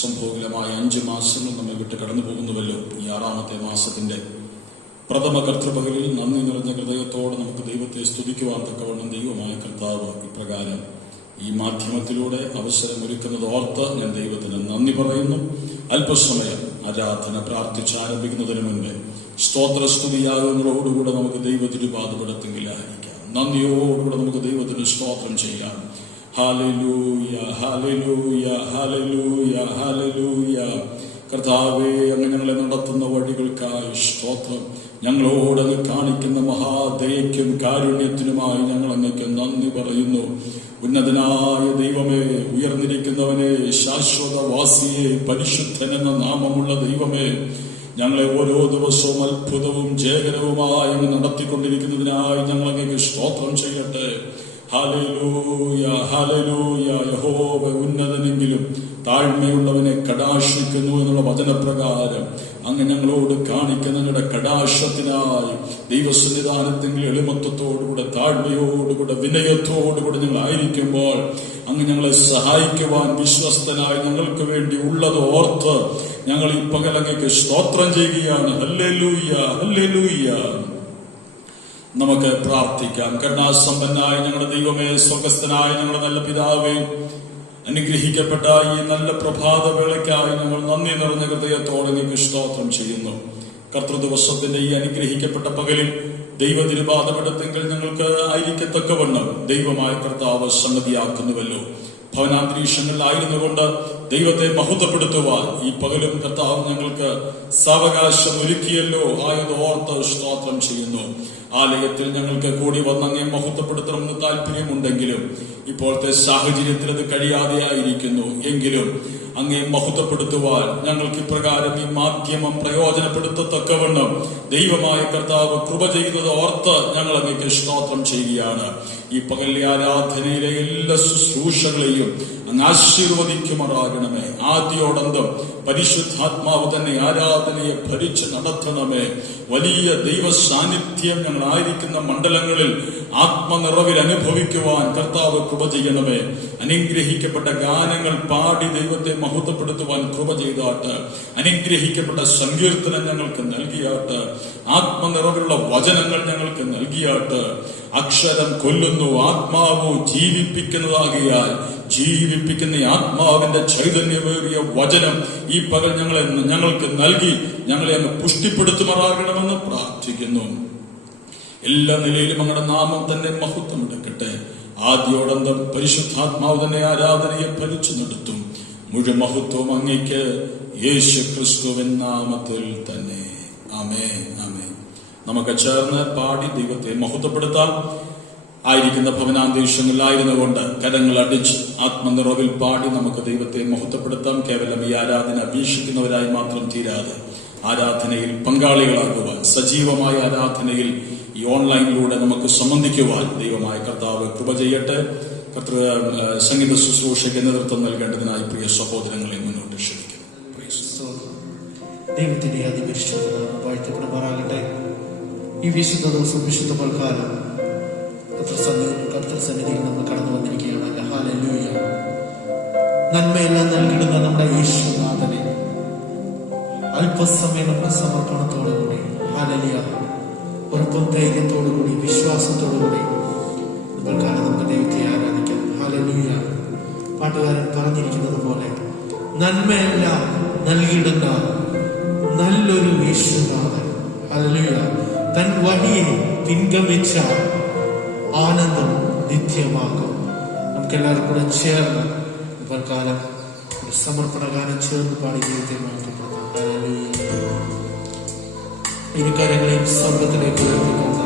സംഭോഗിലമായ 5 മാസങ്ങൾ നമ്മെ വിട്ട് കടന്നു പോകുന്നുവല്ലോ. ഈ 6ാമത്തെ മാസത്തിന്റെ പ്രഥമ കർത്തൃപകലിൽ നന്ദി നിറഞ്ഞ ഹൃദയത്തോടെ നമുക്ക് ദൈവത്തെ സ്തുതിക്കുവാൻ തക്കവണ്ണം ദൈവമായ കർത്താവ് ഇപ്രകാരം ഈ മാധ്യമത്തിലൂടെ അവസരമൊരുക്കുന്നത് ഓർത്ത് ഞാൻ ദൈവത്തിന് നന്ദി പറയുന്നു. അല്പസമയം ആരാധന പ്രാർത്ഥിച്ച് ആരംഭിക്കുന്നതിന് മുൻപ് സ്തോത്രസ്തുതിയാകുന്നതോടുകൂടെ നമുക്ക് ദൈവത്തിരുപാദപടത്തെങ്കിലായിരിക്കാം. നന്ദിയോടുകൂടെ നമുക്ക് ദൈവത്തിന് സ്തോത്രം ചെയ്യാം. ഹല്ലേലൂയ, ഹല്ലേലൂയ, ഹല്ലേലൂയ, ഹല്ലേലൂയ. കർത്താവേ, അങ്ങ് ഞങ്ങളെ നടത്തുന്ന വഴികൾക്കായി സ്തോത്രം. ഞങ്ങളോട് അങ്ങ് കാണിക്കുന്ന മഹാദയയ്ക്കും കാരുണ്യത്തിനുമായി ഞങ്ങൾ അങ്ങേക്ക് നന്ദി പറയുന്നു. ഉന്നതനായ ദൈവമേ, ഉയർന്നിരിക്കുന്നവനെ, ശാശ്വതവാസിയെ, പരിശുദ്ധൻ എന്ന നാമമുള്ള ദൈവമേ, ഞങ്ങളെ ഓരോ ദിവസവും അത്ഭുതവും ജയകരവുമായി അങ്ങ് നടത്തിക്കൊണ്ടിരിക്കുന്നതിനായി ഞങ്ങൾ അങ്ങേക്ക് സ്തോത്രം ചെയ്യട്ടെ. Hallelujah, hallelujah. യഹോവ ഉന്നതനെങ്കിലും താഴ്മയുള്ളവനെ കടാക്ഷിക്കുന്നു എന്നുള്ള വചനപ്രകാരം അങ്ങ് ഞങ്ങളോട് കാണിക്കുന്ന ഞങ്ങളുടെ കടാക്ഷത്തിനായി ദൈവസന്നിധാനത്തിൽ എളിമത്വത്തോടുകൂടെ, താഴ്മയോടുകൂടെ, വിനയത്തോടുകൂടെ ഞങ്ങളായിരിക്കുമ്പോൾ അങ്ങ് ഞങ്ങളെ സഹായിക്കുവാൻ വിശ്വസ്തനായി ഞങ്ങൾക്ക് വേണ്ടി ഉള്ളത് ഓർത്ത് ഞങ്ങൾ ഈ പകലങ്ങയ്ക്ക് സ്തോത്രം ചെയ്യുകയാണ്. Hallelujah, hallelujah. നമുക്ക് പ്രാർത്ഥിക്കാം. കരുണാസമ്പന്നായ ഞങ്ങളുടെ ദൈവമേ, സ്വർഗസ്ഥനായ ഞങ്ങളുടെ നല്ല പിതാവേ, അനുഗ്രഹിക്കപ്പെട്ട ഈ നല്ല പ്രഭാത വേളയ്ക്കായി ഞങ്ങൾ നന്ദി നിറഞ്ഞ ഹൃദയത്തോടെ അങ്ങേക്ക് സ്തോത്രം ചെയ്യുന്നു. കർത്തൃദിവസത്തിന്റെ ഈ അനുഗ്രഹിക്കപ്പെട്ട പകലിൽ ദൈവതിരുപാദപീഠത്തിങ്കൽ ഞങ്ങൾക്ക് ആയിരിക്കത്തക്കവണ്ണം ദൈവമായ കർത്താവ് സംഗതിയാക്കുന്നുവല്ലോ. ഭവനാന്തരീക്ഷങ്ങളിലായിരുന്നു കൊണ്ട് ദൈവത്തെ മഹത്വപ്പെടുത്തുവാൻ ഈ പകലും കർത്താവ് ഞങ്ങൾക്ക് സാവകാശം ഒരുക്കിയല്ലോ. ആയത് ഓർത്ത് സ്തോത്രം ചെയ്യുന്നു. ആലയത്തിൽ ഞങ്ങൾക്ക് കൂടി വന്നങ്ങേ മഹത്വപ്പെടുത്തണമെന്ന് താല്പര്യമുണ്ടെങ്കിലും ഇപ്പോഴത്തെ സാഹചര്യത്തിൽ അത് കഴിയാതെയായിരിക്കുന്നു. എങ്കിലും അങ്ങേ മഹത്വപ്പെടുത്തുവാൻ ഞങ്ങൾക്ക് ഇപ്രകാരം ഈ മാധ്യമം പ്രയോജനപ്പെടുത്തത്തക്കവണ്ണം ദൈവമായ കർത്താവ് കൃപ ചെയ്തത് ഓർത്ത് ഞങ്ങൾ അങ്ങേക്ക് സ്തോത്രം ചെയ്യുകയാണ്. ഈ പകലിലെ ആരാധനയിലെ എല്ലാ ശുശ്രൂഷകളെയും അങ്ങ് ആശീർവദിക്കുമാറാകണമേ. ആദ്യോടന്തം പരിശുദ്ധാത്മാവ് തന്നെ ആരാധനയെ ഭരിച്ച് നടത്തണമേ. വലിയ ദൈവ സാന്നിധ്യം ഞങ്ങളായിരിക്കുന്ന മണ്ഡലങ്ങളിൽ ആത്മനിറവിൽ അനുഭവിക്കുവാൻ കർത്താവ് കൃപ ചെയ്യണമേ. അനുഗ്രഹിക്കപ്പെട്ട ഗാനങ്ങൾ പാടി ദൈവത്തെ മഹത്വപ്പെടുത്തുവാൻ കൃപ ചെയ്താട്ട്. അനുഗ്രഹിക്കപ്പെട്ട സങ്കീർത്തനം ഞങ്ങൾക്ക് നൽകിയാട്ട്. ആത്മനിറവിലുള്ള വചനങ്ങൾ ഞങ്ങൾക്ക് നൽകിയാട്ട്. അക്ഷരം കൊല്ലുന്നു, ആത്മാവ് ജീവിപ്പിക്കുന്നതാകിയാൽ ജീവിപ്പിക്കുന്ന ആത്മാവിന്റെ ചൈതന്യമേറിയ വചനം ഈ പകൽ ഞങ്ങൾക്ക് നൽകി ഞങ്ങളെ അങ്ങ് പുഷ്ടിപ്പെടുത്തുമാറാകണമെന്ന് പ്രാർത്ഥിക്കുന്നു. എല്ലാ നിലയിലും അങ്ങയുടെ നാമം തന്നെ മഹത്വം എടുക്കട്ടെ. ആദ്യോടന്തം പരിശുദ്ധാത്മാവ് തന്നെ ആരാധനയെ ഭരിച്ചു നടത്തും. മുഴുവൻ മഹത്വവും അങ്ങേക്ക് യേശു ക്രിസ്തുവിൻ നാമത്തിൽ തന്നെ. ആമേൻ, ആമേൻ. നമുക്ക് ചേർന്ന് പാടി ദൈവത്തെ മഹത്വപ്പെടുത്താം. ആയിരിക്കുന്ന ഭവനാന്തരീക്ഷങ്ങളിലായിരുന്നു കൊണ്ട് കരങ്ങൾ അടിച്ച് ആത്മനിറവിൽ പാടി നമുക്ക് ദൈവത്തെ മഹത്വപ്പെടുത്താം. കേവലം ഈ ആരാധന വീക്ഷിക്കുന്നവരായി മാത്രം തീരാതെ ആരാധനയിൽ പങ്കാളികളാകുവാൻ, സജീവമായ ആരാധനയിൽ ഈ ഓൺലൈനിലൂടെ നമുക്ക് സംബന്ധിക്കുവാൻ ദൈവമായ കർത്താവ് കൃപ ചെയ്യട്ടെ. സംഗീത ശുശ്രൂഷയ്ക്ക് നേതൃത്വം നൽകേണ്ടതിനായി പ്രിയ സഹോദരങ്ങളെ മുന്നോട്ട് ക്ഷണിക്കുന്നു. ദൈവത്തിന്റെ അതിപരിശുദ്ധ വാഴ്ത്തപ്പെടുമാറാകട്ടെ. ഈ വിശുദ്ധ ദിവസം, വിശുദ്ധ പൽക്കാലം കർത്തൃസന്നിധിയിൽ നമ്മൾ കടന്നു വന്നിരിക്കുകയാണ്. ഹല്ലേലൂയ. നന്മയെല്ലാം നൽകിടുന്ന നമ്മുടെ യേശുനാഥനെ അല്പസമയം നമ്മുടെ സമർപ്പണത്തോടുകൂടി, ഹല്ലേലൂയ, ഉറപ്പും ധൈര്യത്തോടുകൂടി, വിശ്വാസത്തോടുകൂടി നിങ്ങൾക്കാണ് നമുക്ക് ദൈവത്തെ ആരാധിക്കാം. ഹല്ലേലൂയ. പാട്ടുകാരൻ പറഞ്ഞിരിക്കുന്നത് പോലെ നന്മയെല്ലാം നൽകിടുന്ന നല്ലൊരു യേശുനാഥൻ, ഹല്ലേലൂയ, തൻ വഴിയെ പിൻഗമിച്ച ആനന്ദം നിത്യമാകും. നമുക്കെല്ലാവരും കൂടെ ചേർന്ന് ഇവർക്കാലം ഒരു സമർപ്പണ ഗാനം ചേർന്ന് പാടി ദൈവത്തെ മാറ്റപ്പെടുത്താം. ഇരുകരങ്ങളെയും സ്വർഗത്തിലേക്ക് ഉയർത്തിക്കൊണ്ട്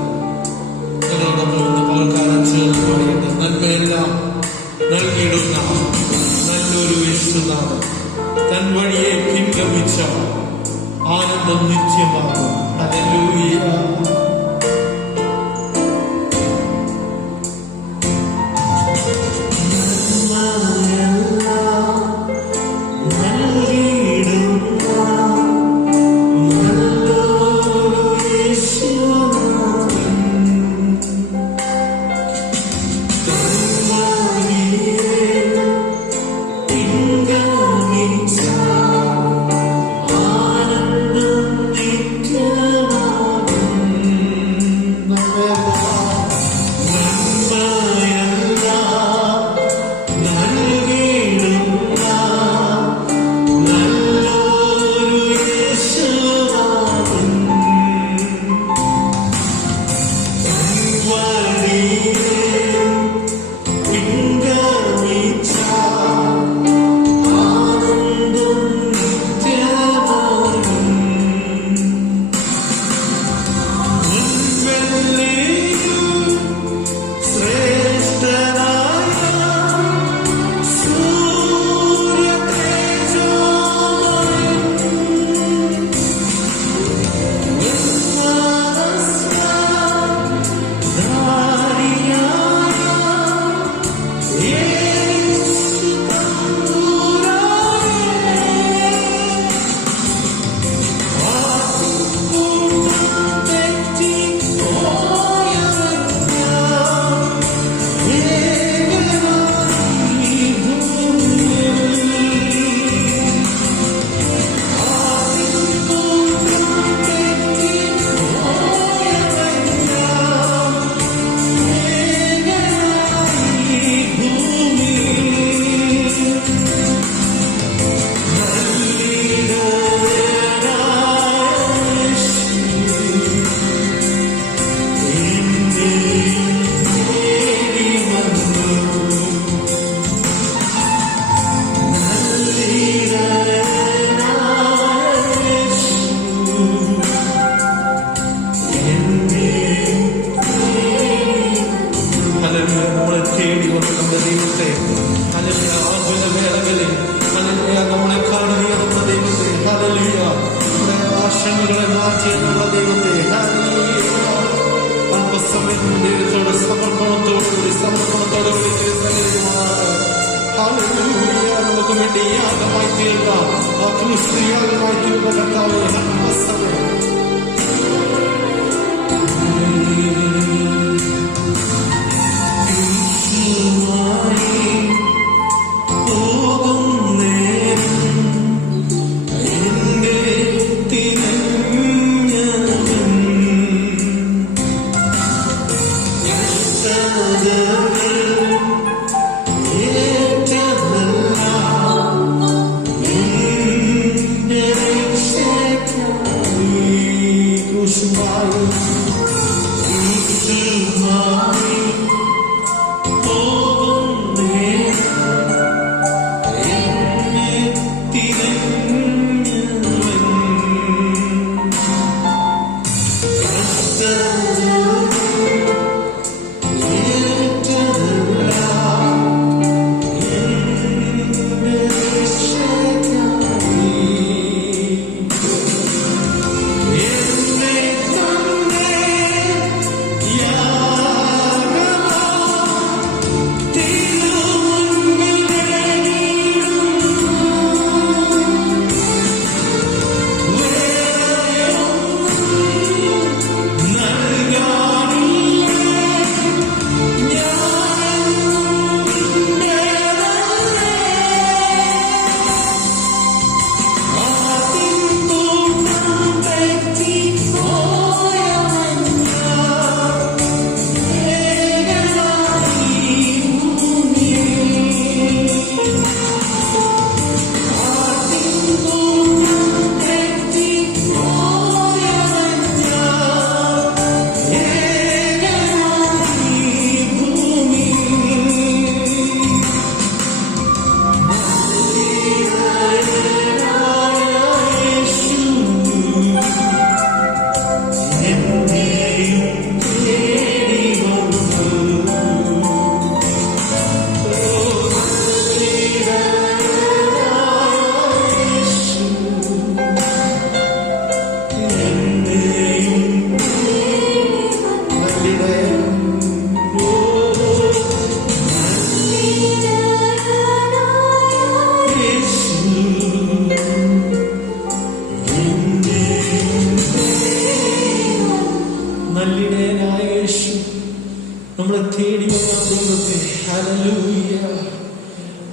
പകൽക്കാലം ചേർന്ന് പാടിയിട്ട് നന്മയെല്ലാം നൽകിയിടുന്ന നല്ലൊരു യേശുനാഥൻ, തൻ വഴിയെ പിൻഗമിച്ച ആനന്ദം നിത്യമാകും. ഹല്ലേലൂയ. Go സ്ത്രീയാഗമായി തീർന്ന കർത്താവേ, നമസ്തേ.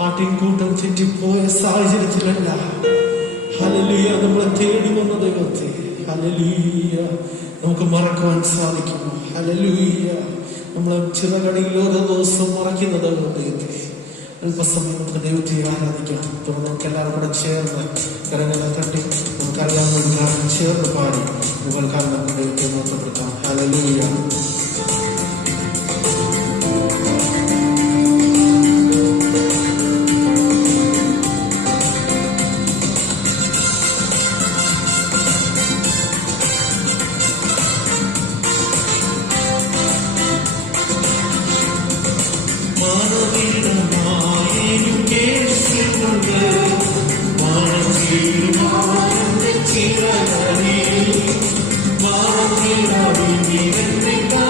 ആട്ടിൻകൂട്ടം തെറ്റിപ്പോയ സാഹചര്യത്തിലല്ല, ഹല്ലേലൂയ, നമ്മളെ തേടി വന്ന ദൈവത്തെ ഹല്ലേലൂയ നമുക്ക് മറക്കുവാൻ സാധിക്കുമോ? ഹല്ലേലൂയ, നമ്മളെ ചിറകടിയിൽ ഓരോ ദിവസവും മറക്കുന്ന ദൈവത്തെ അല്പസമയം നമുക്ക് ദൈവത്തെ ആരാധിക്കാം. തുടർന്ന് നമുക്ക് എല്ലാവരും കൂടെ ചേർന്ന് കരങ്ങളെ തട്ടി നമുക്കറിയാവുന്ന ഒരു ഗാനം ചേർന്ന് പാടി മുകൾക്കാലം നമുക്ക് ദൈവത്തെ മഹത്വപ്പെടുത്താം. ഹല്ലേലൂയ. Thank you.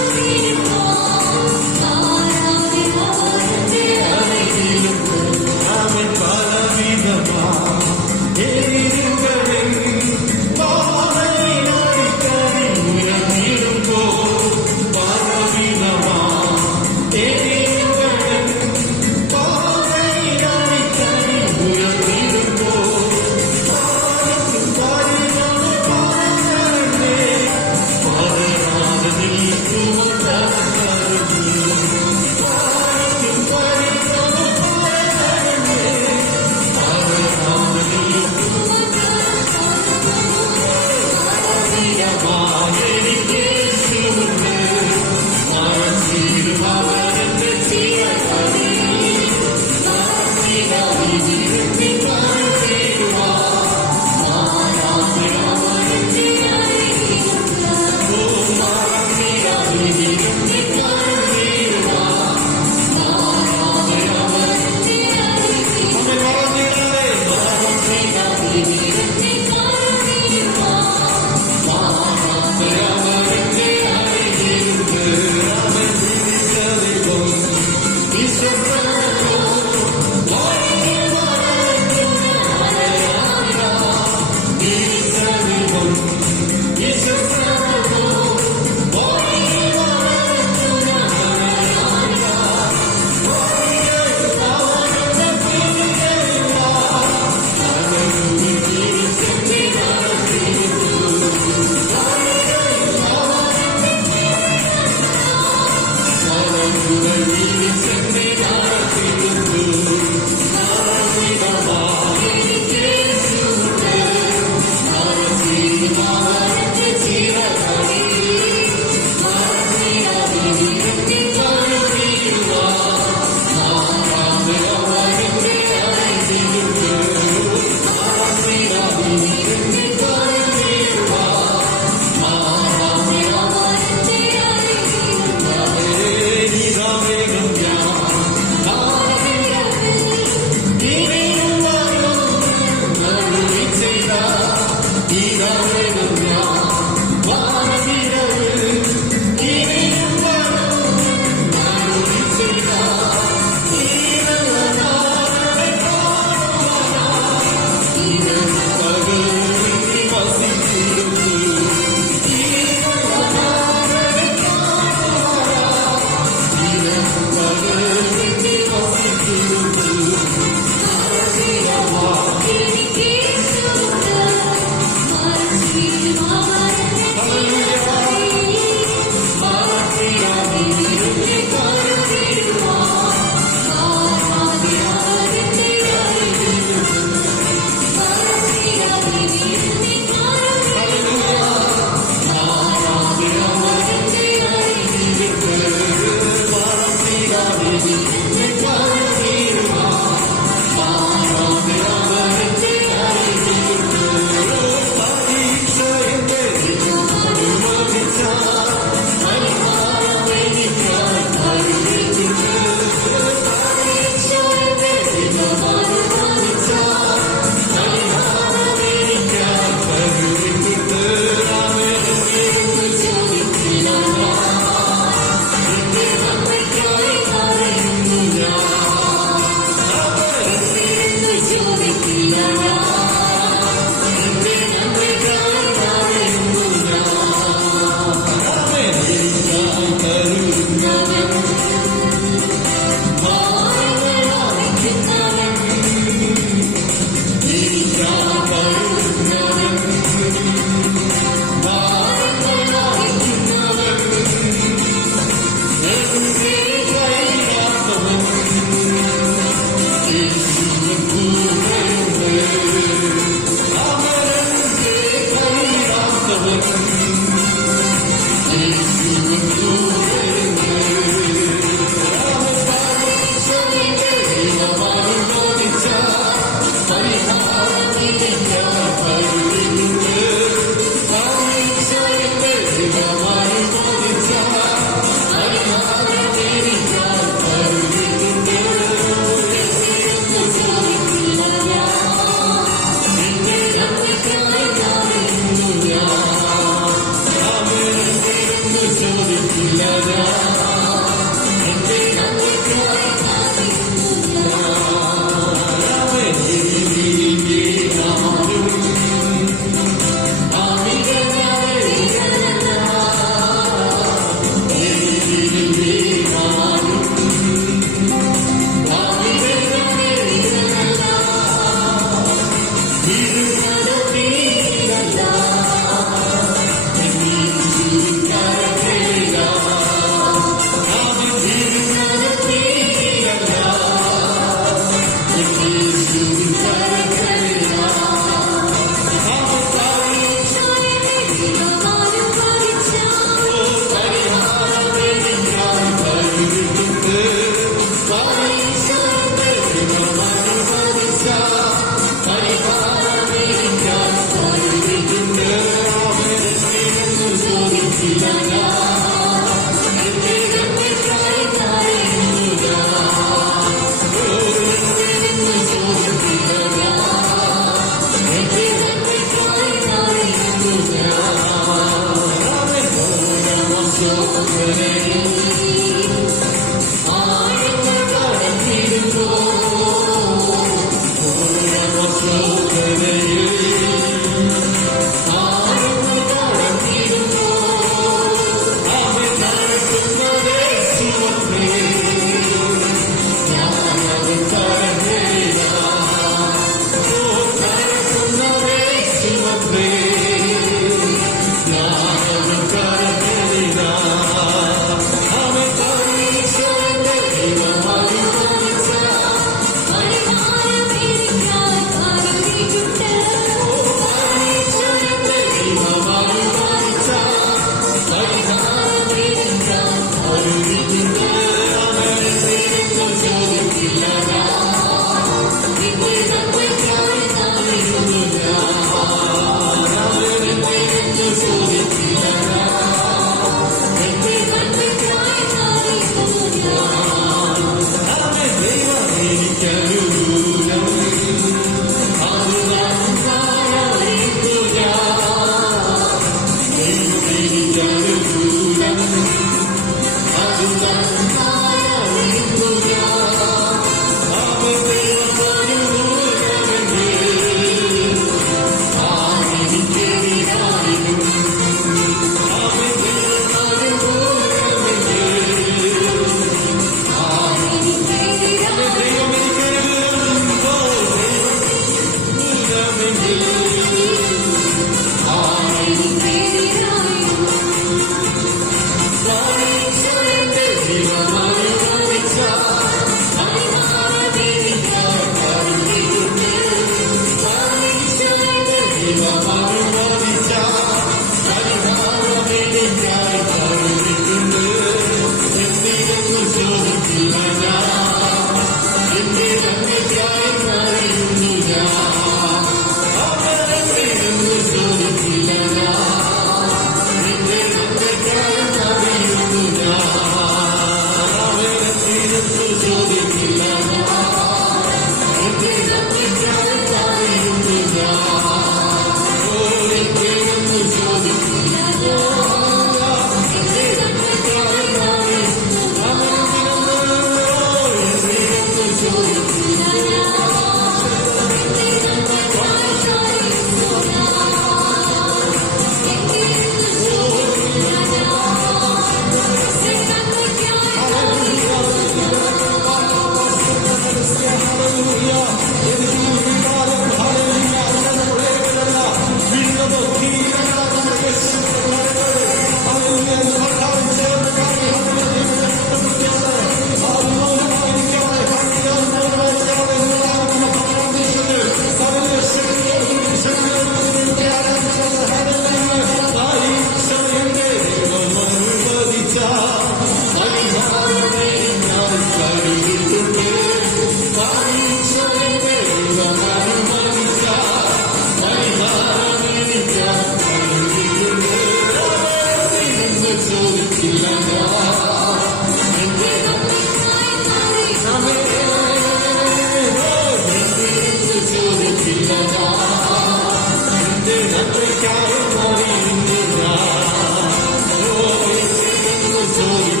Sorry.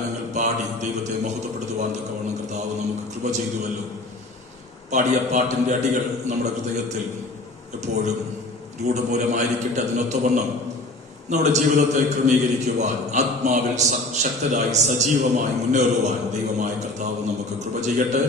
ഗാനങ്ങൾ പാടി ദൈവത്തെ മഹത്വപ്പെടുത്തുവാൻ തക്കവണ്ണം കർത്താവ് നമുക്ക് കൃപ ചെയ്തുവല്ലോ. പാടിയ പാട്ടിന്റെ അടികൾ നമ്മുടെ ഹൃദയത്തിൽ എപ്പോഴും രൂഢമൂലമായിരിക്കട്ടെ. അതിനൊത്തവണ്ണം നമ്മുടെ ജീവിതത്തെ ക്രമീകരിക്കുവാൻ, ആത്മാവിൽ ശക്തരായി സജീവമായി മുന്നേറുവാൻ ദൈവമായ കർത്താവ് നമുക്ക് കൃപ ചെയ്യട്ടെ.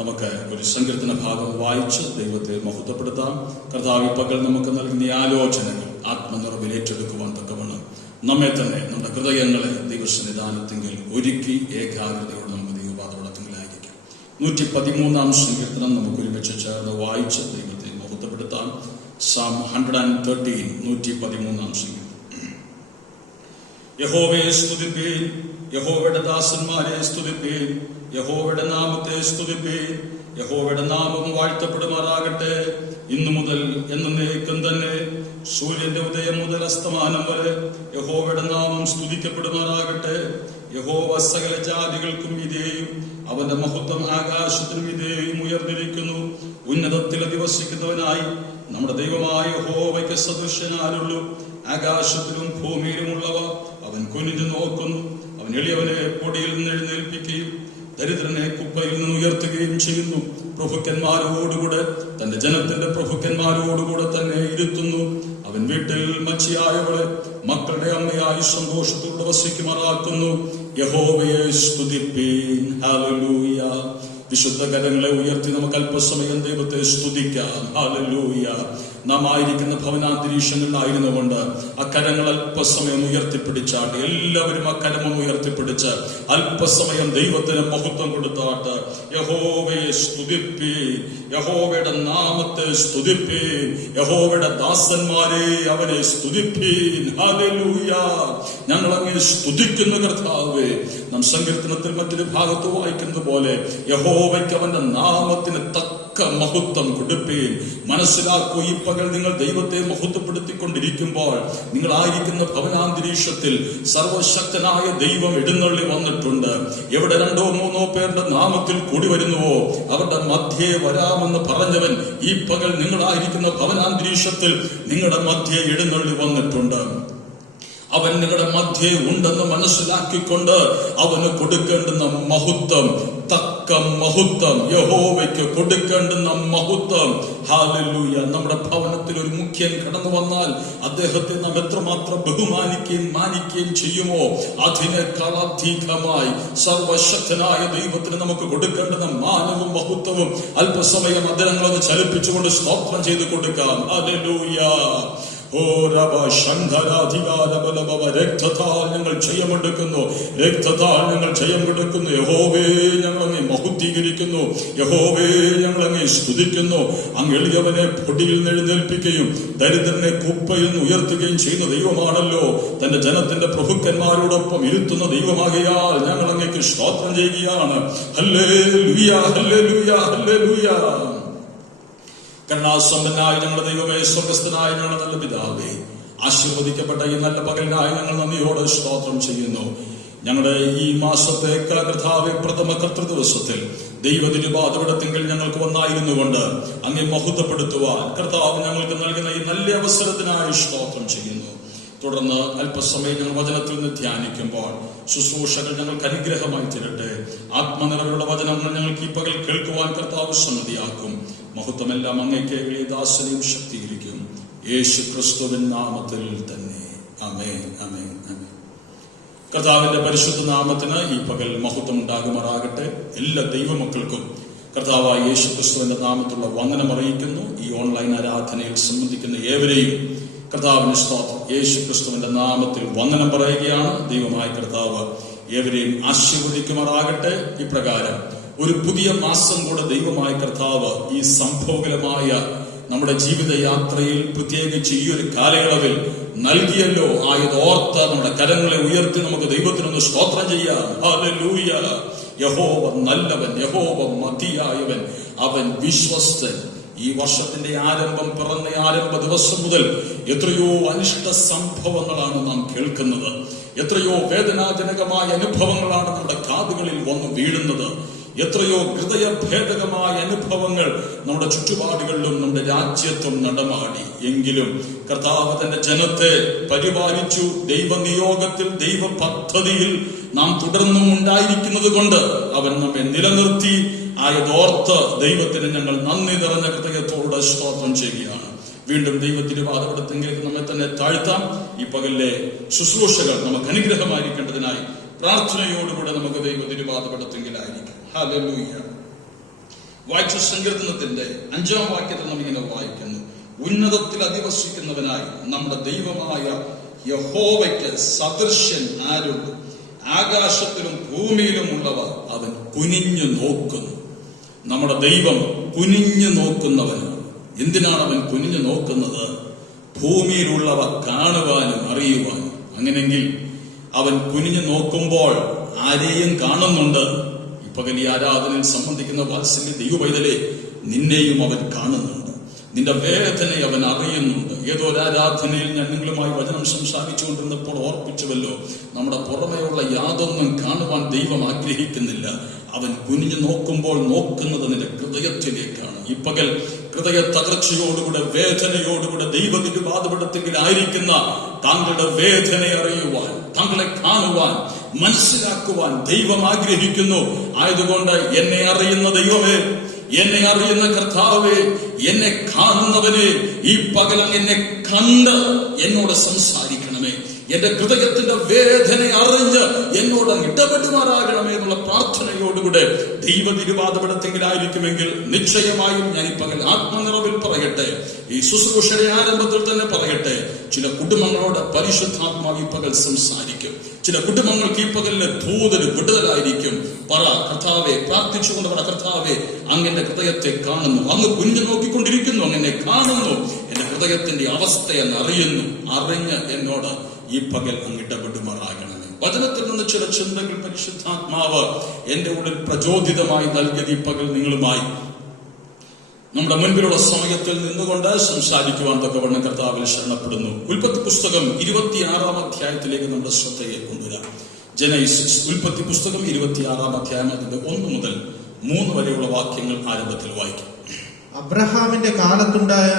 നമുക്ക് ഒരു സങ്കീർത്തന ഭാഗം വായിച്ച് ദൈവത്തെ മഹത്വപ്പെടുത്താം. കർത്താവ് പകൽ നമുക്ക് നൽകുന്ന ആലോചനകൾ ആത്മനിറവിൽ ഏറ്റെടുക്കുവാൻ തക്കവണ്ണം നമ്മെ തന്നെ, നമ്മുടെ ഹൃദയങ്ങളെ ദൈവസന്നിധാനത്തെങ്കിൽ ഒരുക്കി ഏകാഗ്രതയോടെ നമുക്ക് ദൈവപാദവളത്തിലായിരിക്കാം. 113 സങ്കീർത്തനം നമുക്ക് ഒരുമിച്ച് ചേർന്ന് വായിച്ച് ദൈവത്തെ മഹത്വപ്പെടുത്താം. Psalm 113, 113 സങ്കീർത്തനം. യഹോവയെ സ്തുതിപ്പീൻ, യഹോവയുടെ ദാസന്മാരെ സ്തുതിപ്പീൻ, യഹോവയുടെ നാമത്തെ സ്തുതിപ്പീൻ. യഹോവയുടെ നാമം വാഴ്ത്തപ്പെടുമാറാകട്ടെ, ഇന്നു മുതൽ എന്നേക്കും തന്നെ. സൂര്യന്റെ ഉദയം മുതൽ അസ്തമാനം വരെ യഹോവയുടെ നാമം സ്തുതിക്കപ്പെടുമാറാകട്ടെ. യഹോവ സകല ജാതികൾക്കും ഇതേയും അവന്റെ മഹത്വം ആകാശത്തിനും ഇതേയും ഉയർന്നിരിക്കുന്നു. ഉന്നതത്തിൽ അധിവസിക്കുന്നവനായി നമ്മുടെ ദൈവമായ യഹോവയ്ക്ക് സദൃശനാരുള്ളൂ. ആകാശത്തിലും ഭൂമിയിലുമുള്ളവ അവൻ കുനിഞ്ഞു നോക്കുന്നു. അവൻ എളിയവനെ പൊടിയിൽ നിന്ന് എഴുന്നേൽപ്പിക്കുകയും ദരിദ്രനെ കുപ്പയിൽ നിന്ന് ഉയർത്തുകയും ചെയ്യുന്നു. പ്രഭുക്കന്മാരോടുകൂടെ തന്റെ ജനത്തിന്റെ പ്രഭുക്കന്മാരോടുകൂടെ തന്നെ ഇരുത്തുന്നു. അവൻ വീട്ടിൽ മച്ചിയായവളെ മക്കളുടെ അമ്മയായി സന്തോഷത്തോടെ വസിക്കുമാറാക്കുന്നു. യഹോവയെ സ്തുതിപ്പീൻ. ഹല്ലേലൂയ. വിശുദ്ധ കരങ്ങളെ ഉയർത്തി നമുക്ക് അല്പസമയം ദൈവത്തെ സ്തുതിക്കാം. ഹല്ലേലൂയ. നാം ആയിരിക്കുന്ന ഭവനാന്തരീക്ഷങ്ങളിലായിരുന്നു കൊണ്ട് ആ കരങ്ങൾ അല്പസമയം ഉയർത്തിപ്പിടിച്ചാട്ട്, എല്ലാവരും ആ കരമം ഉയർത്തിപ്പിടിച്ച് അല്പസമയം ദൈവത്തിന് മഹത്വം കൊടുത്താട്ട് യഹോവയെ സ്തുതിപ്പീൻ, യഹോവയുടെ നാമത്തെ സ്തുതിപ്പീൻ, യഹോവയുടെ ദാസന്മാരെ അവനെ സ്തുതിപ്പീൻ. ഹല്ലേലൂയ. ഞങ്ങൾ അങ്ങനെ സ്തുതിക്കുന്ന കർത്താവേ. നാം സങ്കീർത്തനത്തിൽ മറ്റൊരു ഭാഗത്ത് വായിക്കുന്നത് പോലെ യഹോവയ്ക്ക് അവന്റെ നാമത്തിന് തക്ക മഹത്വം കൊടുപ്പീൻ. മനസ്സിലാക്കൂ, ഈ പകൽ നിങ്ങൾ ദൈവത്തെ മഹത്വപ്പെടുത്തിക്കൊണ്ടിരിക്കുമ്പോൾ നിങ്ങളായിരിക്കുന്ന ഭവനാന്തരീക്ഷത്തിൽ സർവശക്തനായ ദൈവം എഴുന്നള്ളി വന്നിട്ടുണ്ട്. എവിടെ 2-3 പേരുടെ നാമത്തിൽ കൂടി വരുന്നുവോ അവരുടെ മധ്യേ വരാമെന്ന് പറഞ്ഞവൻ ഈ പകൽ നിങ്ങളായിരിക്കുന്ന ഭവനാന്തരീക്ഷത്തിൽ നിങ്ങളുടെ മധ്യേ എഴുന്നള്ളി വന്നിട്ടുണ്ട്. അവൻ നിങ്ങളുടെ മധ്യേ ഉണ്ടെന്ന് മനസ്സിലാക്കിക്കൊണ്ട് അവന് കൊടുക്കേണ്ടുന്ന മഹത്വം, തക്ക മഹത്വം, യഹോവയ്ക്ക് കൊടുക്കേണ്ടുന്ന മഹത്വം. ഹല്ലേലൂയ. നമ്മുടെ ഭവനത്തിൽ ഒരു മുഖ്യൻ കടന്നു വന്നാൽ അദ്ദേഹത്തെ നാം എത്രമാത്രം ബഹുമാനിക്കുകയും മാനിക്കുകയും ചെയ്യുമോ അതിനേക്കാൾ അധികമായി സർവശക്തനായ ദൈവത്തിന് നമുക്ക് കൊടുക്കേണ്ടുന്ന മാനവും മഹത്വവും അല്പസമയം അദ്ദേഹങ്ങളൊന്ന് ചലിപ്പിച്ചുകൊണ്ട് സ്തോത്രം ചെയ്ത് കൊടുക്കാം. ഹല്ലേലൂയ. ഓ രബ ശങ്കരാധികാരബലഭവ. രക്തത്താൽ ഞങ്ങൾ ജയമെടുക്കുന്നു, രക്തത്താൽ ഞങ്ങൾ ജയം കൊടുക്കുന്നു. യഹോവേ ഞങ്ങൾ അങ്ങേ മഹത്വീകരിക്കുന്നു, യഹോവേ ഞങ്ങൾ അങ്ങേ സ്തുതിക്കുന്നു. അങ്ങ് എളിയവനെ പൊടിയിൽ നിന്ന് എഴുന്നേൽപ്പിക്കുകയും ദരിദ്രനെ കുപ്പയിൽ നിന്ന് ഉയർത്തുകയും ചെയ്യുന്ന ദൈവമാണല്ലോ. തന്റെ ജനത്തിന്റെ പ്രഭുക്കന്മാരോടൊപ്പം ഇരുത്തുന്ന ദൈവമാകയാൽ ഞങ്ങൾ അങ്ങേക്ക് സ്തോത്രം ചെയ്യുകയാണ്. ഹല്ലേലൂയ, ഹല്ലേലൂയ, ഹല്ലേലൂയ. കരുണാസമ്പന്നായ ഞങ്ങളുടെ ദൈവമേ, സ്വർഗസ്ഥനായ ഞങ്ങളുടെ നല്ല പിതാവേ, ആശീർവദിക്കപ്പെട്ട ഈ നല്ല പകലിനായി ഞങ്ങൾ നന്ദിയോടെ സ്തോത്രം ചെയ്യുന്നു. ഞങ്ങളുടെ ഈ മാസത്തെ കർത്താവേ പ്രഥമ കർത്തൃദിവസത്തിൽ ദൈവതിരുപാതവിടത്തെങ്കിൽ ഞങ്ങൾക്ക് വന്നായിരുന്നു കൊണ്ട് അങ്ങേ മഹത്വപ്പെടുത്തുവാൻ കർത്താവ് ഞങ്ങൾക്ക് നൽകുന്ന ഈ നല്ല അവസരത്തിനായി സ്തോത്രം ചെയ്യുന്നു. തുടർന്ന് അല്പസമയം ഞങ്ങൾ വചനത്തിൽ നിന്ന് ധ്യാനിക്കുമ്പോൾ ശുശ്രൂഷകൾ ഞങ്ങൾക്ക് അനുഗ്രഹമായി തീരട്ടെ. ആത്മനിറവുള്ള വചനങ്ങൾ ഞങ്ങൾക്ക് ഈ പകൽ കേൾക്കുവാൻ കർത്താവ് സമ്മതിയാക്കും. മഹത്വമെല്ലാം അങ്ങേക്ക് എളിയ ദാസനെയും ശക്തീകരിക്കും. യേശു ക്രിസ്തുവിൻ നാമത്തിൽ തന്നെ. ആമേൻ, ആമേൻ, ആമേൻ. കർത്താവിന്റെ പരിശുദ്ധ നാമത്തിന് ഈ പകൽ മഹത്വം ഉണ്ടാകുമാറാകട്ടെ. എല്ലാ ദൈവമക്കൾക്കും കർത്താവായ യേശു ക്രിസ്തുവിന്റെ നാമത്തിലുള്ള വന്ദനം അറിയിക്കുന്നു. ഈ ഓൺലൈൻ ആരാധനയിൽ സംബന്ധിക്കുന്ന ഏവരെയും കർത്താവിന്റെ സ്തോത്രം. യേശു ക്രിസ്തുവിന്റെ നാമത്തിൽ വന്ദനം പറയുകയാണ്. ദൈവമായ കർത്താവ് ഏവരെയും ആശീർവദിക്കുമാറാകട്ടെ. ഇപ്രകാരം ഒരു പുതിയ മാസം കൂടെ ദൈവമായ കർത്താവ് ഈ സംഭവകരമായ നമ്മുടെ ജീവിതയാത്രയിൽ പ്രത്യേകിച്ച് ഈ ഒരു കാലയളവിൽ നൽകിയല്ലോ. ആയതോർത്ത നമ്മുടെ കരങ്ങളെ ഉയർത്തി നമുക്ക് ദൈവത്തിനൊന്ന് സ്തോത്രം ചെയ്യാം. ഹല്ലേലൂയ. യഹോവ നല്ലവൻ, യഹോവ മതിയായവൻ, അവൻ വിശ്വസ്തൻ. ഈ വർഷത്തിന്റെ പിറന്ന ആരംഭ ദിവസം മുതൽ എത്രയോ അനിഷ്ട സംഭവങ്ങളാണ് നാം കേൾക്കുന്നത്. എത്രയോ വേദനാജനകമായ അനുഭവങ്ങളാണ് നമ്മുടെ കാതുകളിൽ വന്നു വീഴുന്നത്. എത്രയോ ഹൃദയഭേദകമായ അനുഭവങ്ങൾ നമ്മുടെ ചുറ്റുപാടുകളിലും നമ്മുടെ രാജ്യത്തും നടമാടി. എങ്കിലും കർത്താവ് തന്റെ ജനത്തെ പരിപാലിച്ചു. ദൈവനിയോഗത്തിൽ, ദൈവ പദ്ധതിയിൽ നാം തുടർന്നും ഉണ്ടായിരിക്കുന്നത് കൊണ്ട് അവൻ നമ്മെ നിലനിർത്തി ആയതോർത്ത് ദൈവത്തിന് ഞങ്ങൾ നന്ദി നിറഞ്ഞ ഹൃദയത്തോടെ സ്തോത്രം ചെയ്യുകയാണ്. വീണ്ടും ദൈവത്തിന്റെ പാദപീഠത്തിലേക്ക് നമ്മെ തന്നെ താഴ്ത്താം. ഈ പകലിലെ ശുശ്രൂഷകൾ നമുക്ക് അനുഗ്രഹമായിരിക്കേണ്ടതിനായി പ്രാർത്ഥനയോടുകൂടെ നമുക്ക് ദൈവത്തിന്റെ പാദപീഠത്തിലായിരിക്കാം. ഹല്ലേലൂയ. വായിച്ച സങ്കീർത്തനത്തിന്റെ 5-ാം വാക്യത്തിൽ നമ്മിങ്ങനെ വായിക്കുന്നു: ഉന്നതത്തിൽ അധിവസിക്കുന്നവനായി നമ്മുടെ ദൈവമായ യഹോവയ്ക്ക് സദൃശ്യൻ ആരുണ്ട്? ആകാശത്തിലും ഭൂമിയിലും ഉള്ളവ അവൻ കുനിഞ്ഞു നോക്കുന്നു. നമ്മുടെ ദൈവം കുനിഞ്ഞു നോക്കുന്നവനാണ്. എന്തിനാണ് അവൻ കുനിഞ്ഞു നോക്കുന്നത്? ഭൂമിയിലുള്ളവ കാണുവാനും അറിയുവാനും. അങ്ങനെയെങ്കിൽ അവൻ കുനിഞ്ഞു നോക്കുമ്പോൾ ആരെയും കാണുന്നുണ്ട്. പകൽ ഈ ആരാധനയിൽ സംബന്ധിക്കുന്ന വാത്സല്യ ദൈവപൈതലേ, നിന്നെയും അവൻ കാണുന്നുണ്ട്. നിന്റെ വേദനയെ അവൻ അറിയുന്നുണ്ട്. ഏതോ ഒരു ആരാധനയിൽ ഞാൻ നിങ്ങളുമായി വചനം സംസാരിച്ചുകൊണ്ടിരുന്നപ്പോൾ ഓർപ്പിച്ചുവല്ലോ, നമ്മുടെ പുറമെയുള്ള യാതൊന്നും കാണുവാൻ ദൈവം ആഗ്രഹിക്കുന്നില്ല. അവൻ കുനിഞ്ഞു നോക്കുമ്പോൾ നോക്കുന്നത് നിന്റെ ഹൃദയത്തിലേക്കാണ്. ഈ പകൽ ഹൃദയ തകർച്ചയോടുകൂടെ വേദനയോടുകൂടെ ദൈവത്തിന്റെ പാദപീഠത്തിലായിരിക്കുന്ന താങ്കളുടെ വേദന അറിയുവാൻ, താങ്കളെ കാണുവാൻ, മനസ്സിലാക്കുവാൻ ദൈവം ആഗ്രഹിക്കുന്നു. ആയതുകൊണ്ട് എന്നെ അറിയുന്ന ദൈവമേ, എന്നെ അറിയുന്ന കർത്താവേ, എന്നെ കാണുന്നവനെ, ഈ പകലം എന്നെ കണ്ട് എന്നോട് സംസാരിക്കണമേ. എന്റെ ഹൃദയത്തിന്റെ വേദന അറിഞ്ഞ് എന്നോട് ഇടപെടുമാറാകണമേ എന്നുള്ള പ്രാർത്ഥനയോടുകൂടെ ദൈവ തിരുപാദപീഠത്തിലായിരിക്കുമെങ്കിൽ നിശ്ചയമായും ഞാൻ ഈ പകൽ ആത്മനിറവിൽ പറയട്ടെ, ഈ ശുശ്രൂഷയുടെ ആരംഭത്തിൽ തന്നെ പറയട്ടെ, ചില കുടുംബങ്ങളോട് പരിശുദ്ധാത്മാവ് ഈ പകൽ സംസാരിക്കും. ചില കുടുംബങ്ങൾക്ക് ഈ പകലിലെ ദൂതന് വിടുതലായിരിക്കും. പറ കർത്താവെ, പ്രാർത്ഥിച്ചുകൊണ്ട് പറ, കർത്താവെ, അങ്ങന്റെ ഹൃദയത്തെ കാണുന്നു, അങ്ങ് കുഞ്ഞു നോക്കിക്കൊണ്ടിരിക്കുന്നു, അങ്ങനെ കാണുന്നു, എന്റെ ഹൃദയത്തിന്റെ അവസ്ഥയെന്ന് അറിയുന്നു. അറിഞ്ഞ് എന്നോട് ഈ പകൽ അങ്ങ് ഇടപെടുമാറാകണമേ. വചനത്തിൽ നിന്ന് ചില ചിന്തകൾ പരിശുദ്ധാത്മാവ് എന്റെ ഉള്ളിൽ പ്രചോദിതമായി നൽകിയത് ഈ പകൽ നിങ്ങളുമായി നമ്മുടെ മുൻപിലുള്ള സമയത്തിൽ നിന്നുകൊണ്ട് സംസാരിക്കുവാൻ തക്കവണ്ണം കർത്താവിൽ ശരണപ്പെടുന്നു. ഉൽപ്പത്തി പുസ്തകം 26-ാം അധ്യായത്തിലേക്ക് നമ്മുടെ ശ്രദ്ധയെ കൊണ്ടുവരാം. ജനൈസിസ് ഉൽപ്പത്തി പുസ്തകം 26-ാം അധ്യായം അതിന്റെ 1 മുതൽ 3 വരെയുള്ള വാക്യങ്ങൾ ആരംഭത്തിൽ വായിക്കും. അബ്രഹാമിന്റെ കാലത്തുണ്ടായ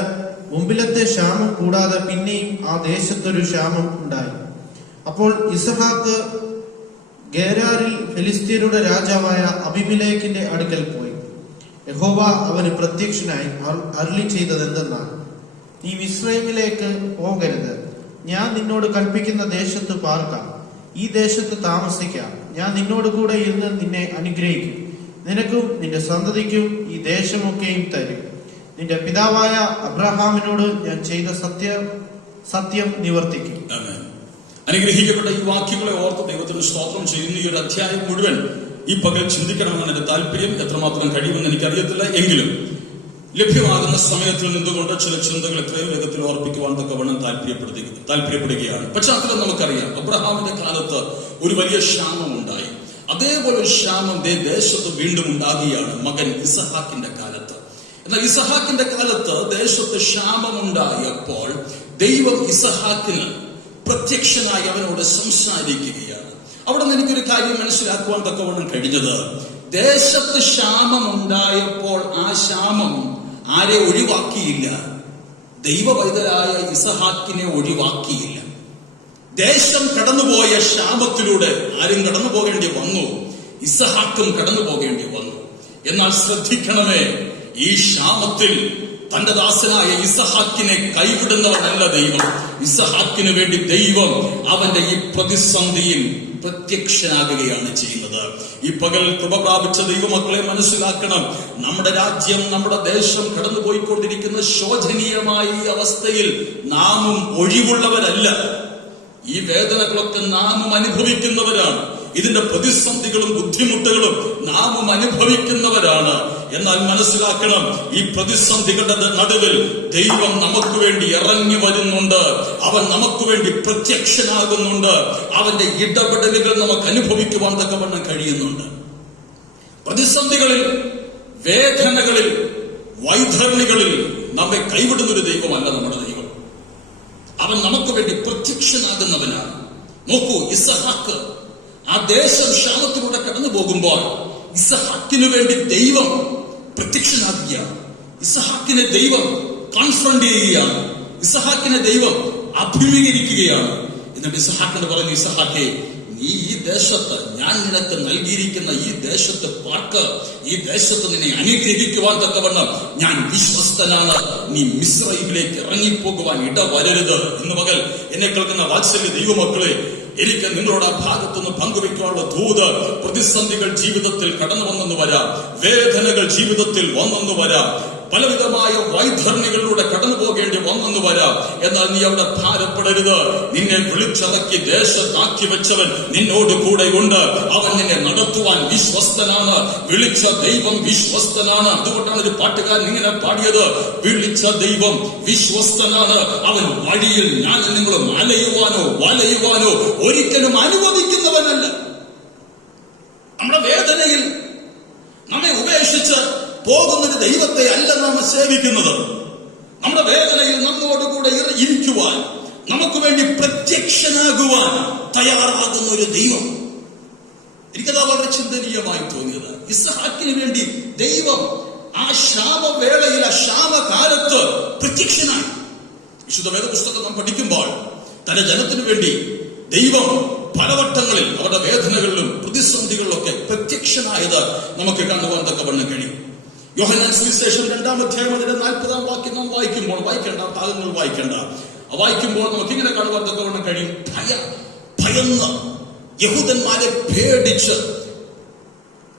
മുമ്പിലത്തെ ക്ഷാമം കൂടാതെ പിന്നെയും ആ ദേശത്തൊരു ക്ഷാമം ഉണ്ടായി. അപ്പോൾ ഇസഹാക്ക് ഗേരാരിൽ ഫെലിസ്ത്യരുടെ രാജാവായ അബിമേലെക്കിന്റെ അടുക്കൽ പോയി. യഹോവ അവന് പ്രത്യക്ഷനായി അരുളി ചെയ്തതെന്തെന്നാൽ, നീ മിസ്രയീമിലേക്ക് പോകരുത്. ഞാൻ നിന്നോട് കൽപ്പിക്കുന്ന ദേശത്ത് പാർക്കാം, ഈ ദേശത്ത് താമസിക്കാം. ഞാൻ നിന്നോട് കൂടെ ഇരുന്ന് നിന്നെ അനുഗ്രഹിക്കും. നിനക്കും നിന്റെ സന്തതിക്കും ഈ ദേശമൊക്കെയും തരും. നിന്റെ പിതാവായ അബ്രഹാമിനോട് ഞാൻ ചെയ്ത സത്യം നിവർത്തിക്കും. അനുഗ്രഹിക്കപ്പെട്ട ഈ വാക്യങ്ങളെ ഓർത്ത് ദൈവത്തിന് സ്തോത്രം ചെയ്യുന്നു. ഈ ഒരു അധ്യായം മുഴുവൻ ഈ പകൽ ചിന്തിക്കണമെന്നാണ് എന്റെ താല്പര്യം. എത്രമാത്രം കഴിയുമെന്ന് എനിക്കറിയത്തില്ല, എങ്കിലും ലഭ്യമാകുന്ന സമയത്തിൽ നിന്നുകൊണ്ട് ചില ചിന്തകൾ എത്രയും വേഗത്തിൽ ഓർപ്പിക്കുവാൻ തക്കവണ്ണം താല്പര്യപ്പെടുകയാണ്. പശ്ചാത്തലം നമുക്കറിയാം. അബ്രഹാമിന്റെ കാലത്ത് ഒരു വലിയ ക്ഷാമം ഉണ്ടായി. അതേപോലെ ഒരു ക്ഷാമം ദേശത്ത് വീണ്ടും ഉണ്ടാകുകയാണ് മകൻ ഇസഹാക്കിന്റെ കാലത്ത്. എന്നാൽ ഇസഹാക്കിന്റെ കാലത്ത് ദേശത്ത് ക്ഷാമം ഉണ്ടായപ്പോൾ ദൈവം ഇസഹാക്കിന് പ്രത്യക്ഷനായി അവനോട് സംസാരിക്കുകയാണ്. അവിടെ നിന്ന് എനിക്കൊരു കാര്യം മനസ്സിലാക്കുവാൻ തക്കവണ്ണം കഴിഞ്ഞത്, ദേശത്ത് ക്ഷാമം ഉണ്ടായപ്പോൾ ആ ക്ഷാമം ആരെ ഒഴിവാക്കിയില്ല? ദൈവവൈതലായ ഇസഹാക്കിനെ ഒഴിവാക്കിയില്ല. ദേശം കടന്നുപോയ ക്ഷാമത്തിലൂടെ ആരും കടന്നു പോകേണ്ടി വന്നു, ഇസഹാക്കും കടന്നു പോകേണ്ടി വന്നു. എന്നാൽ ശ്രദ്ധിക്കണമേ, ഈ ക്ഷാമത്തിൽ തന്റെ ദാസനായ ഇസഹാക്കിനെ കൈവിടുന്നവനല്ല ദൈവം. ഇസഹാക്കിന് വേണ്ടി ദൈവം അവന്റെ ഈ പ്രതിസന്ധിയിൽ പ്രത്യക്ഷനാകുകയാണ് ചെയ്യുന്നത്. ഈ പകൽ കൃപ പ്രാപിച്ച ദൈവമക്കളെ മനസ്സിലാക്കണം, നമ്മുടെ രാജ്യം, നമ്മുടെ ദേശം കടന്നുപോയിക്കൊണ്ടിരിക്കുന്ന ശോചനീയമായ ഈ അവസ്ഥയിൽ നാമും ഒഴിവുള്ളവരല്ല. ഈ വേദനകളൊക്കെ നാമും അനുഭവിക്കുന്നവരാണ്. ഇതിന്റെ പ്രതിസന്ധികളും ബുദ്ധിമുട്ടുകളും നാമും അനുഭവിക്കുന്നവരാണ്. എന്നാൽ മനസ്സിലാക്കണം, ഈ പ്രതിസന്ധികളുടെ നടുവിൽ ദൈവം നമുക്ക് വേണ്ടി ഇറങ്ങി വരുന്നുണ്ട്. അവൻ നമുക്ക് വേണ്ടി പ്രത്യക്ഷനാകുന്നുണ്ട്. അവന്റെ ഇടപെടലുകൾ നമുക്ക് അനുഭവിക്കുവാൻ തക്കവണ്ണം കഴിയുന്നുണ്ട്. പ്രതിസന്ധികളിൽ, വേദനകളിൽ, വൈതരണികളിൽ നമ്മെ കൈവിടുന്നൊരു ദൈവമല്ല നമ്മുടെ ദൈവം. അവൻ നമുക്ക് വേണ്ടി പ്രത്യക്ഷനാകുന്നവനാണ്. നോക്കൂ, ഇസഹാക്ക് ആ ദേശം ക്ഷാമത്തിലൂടെ കടന്നു പോകുമ്പോൾ ഇസഹാക്കിനു വേണ്ടി ദൈവം പ്രത്യക്ഷനാകുകയാണ്. ഇസഹാക്കിനെ ദൈവം കോൺഫ്രണ്ട് ചെയ്യുകയാണ്. ഇസഹാക്കിനെ ദൈവം അഭിമുഖീകരിക്കുകയാണ്. എന്നിട്ട് ഇസഹാക്കിന് പറഞ്ഞു, ഇസഹാക്കെ, നീ ഈ ദേശത്ത്, ഞാൻ നിനക്ക് നൽകിയിരിക്കുന്ന ഈ ദേശത്ത് പാർക്ക്, ഈ ദേശത്ത് നിന്നെ അനുഗ്രഹിക്കുവാൻ തക്കവണ്ണം ഞാൻ വിശ്വസ്തനാണ്. നീ മിസ്രൈമിലേക്ക് ഇറങ്ങിപ്പോകുവാൻ ഇടവരരുത്. ഇന്ന് പകൽ എന്നെ കേൾക്കുന്ന വാത്സല്യ ദൈവമക്കളെ, എനിക്ക് നിങ്ങളോട് ആ ഭാഗത്തുനിന്ന് പങ്കുവയ്ക്കാനുള്ള ദൂത്, പ്രതിസന്ധികൾ ജീവിതത്തിൽ കടന്നു വന്നെന്ന് വരാം, വേദനകൾ ജീവിതത്തിൽ വന്നെന്ന് വരാം, പലവിധമായ വൈധർണികളിലൂടെ കടന്നു പോകേണ്ടി വന്നെന്ന് വരാം. എന്നാൽ നീ അവിടെ ഭാരപ്പെടരുത്. നിന്നെ വിളിച്ചിറക്കി ദേശത്താക്കി വെച്ചവൻ നിന്നോട് കൂടെ ഉണ്ട്. അവൻ നിന്നെ നടത്തുവാൻ വിശ്വസ്തനാണ്. വിളിച്ച ദൈവം വിശ്വസ്തനാണ്. അതുകൊണ്ടാണ് ഒരു പാട്ടുകാരൻ ഇങ്ങനെ പാടിയത്, വിളിച്ച ദൈവം വിശ്വസ്തനാണ്. അവൻ വഴിയിൽ ഞാൻ നിങ്ങളും അലയുവാനോ വലയുവാനോ ഒരിക്കലും അനുവദിക്കുന്നവനല്ല. നമ്മുടെ വേദനയിൽ നമ്മെ ഉപേക്ഷിച്ച് പോകുന്നൊരു ദൈവത്തെ അല്ല നാം സേവിക്കുന്നത്. നമ്മുടെ വേദനയിൽ നമ്മോടുകൂടെ ഇരിക്കുവാൻ, നമുക്ക് വേണ്ടി പ്രത്യക്ഷനാകുവാൻ തയ്യാറാകുന്ന ഒരു ദൈവം. എനിക്കതാ വളരെ ചിന്തനീയമായി തോന്നിയത്. ഇസ്ഹാക്കിന് വേണ്ടി ദൈവം ആ ക്ഷാമവേളയിൽ, ആ ക്ഷാമകാലത്ത് പ്രത്യക്ഷനായി. വിശുദ്ധ വേദപുസ്തകം നാം പഠിക്കുമ്പോൾ തന്റെ ജനത്തിനു വേണ്ടി ദൈവം പലവട്ടങ്ങളിൽ അവരുടെ വേദനകളിലും പ്രതിസന്ധികളിലൊക്കെ പ്രത്യക്ഷനായത് നമുക്ക് കാണുവാൻ തക്കവണ്ണം കഴിയും. യോഹന്നാൻ സുവിശേഷം 2-ാം അധ്യായം 40-ാം വാക്യം നാം വായിക്കുമ്പോൾ, വായിക്കേണ്ട ഭാഗങ്ങൾ വായിക്കുമ്പോൾ നമുക്ക് ഇങ്ങനെ കാണുവാൻ തക്കവണ്ണം കഴിയും. ഭയന്ന് യഹൂദന്മാരെ പേടിച്ച്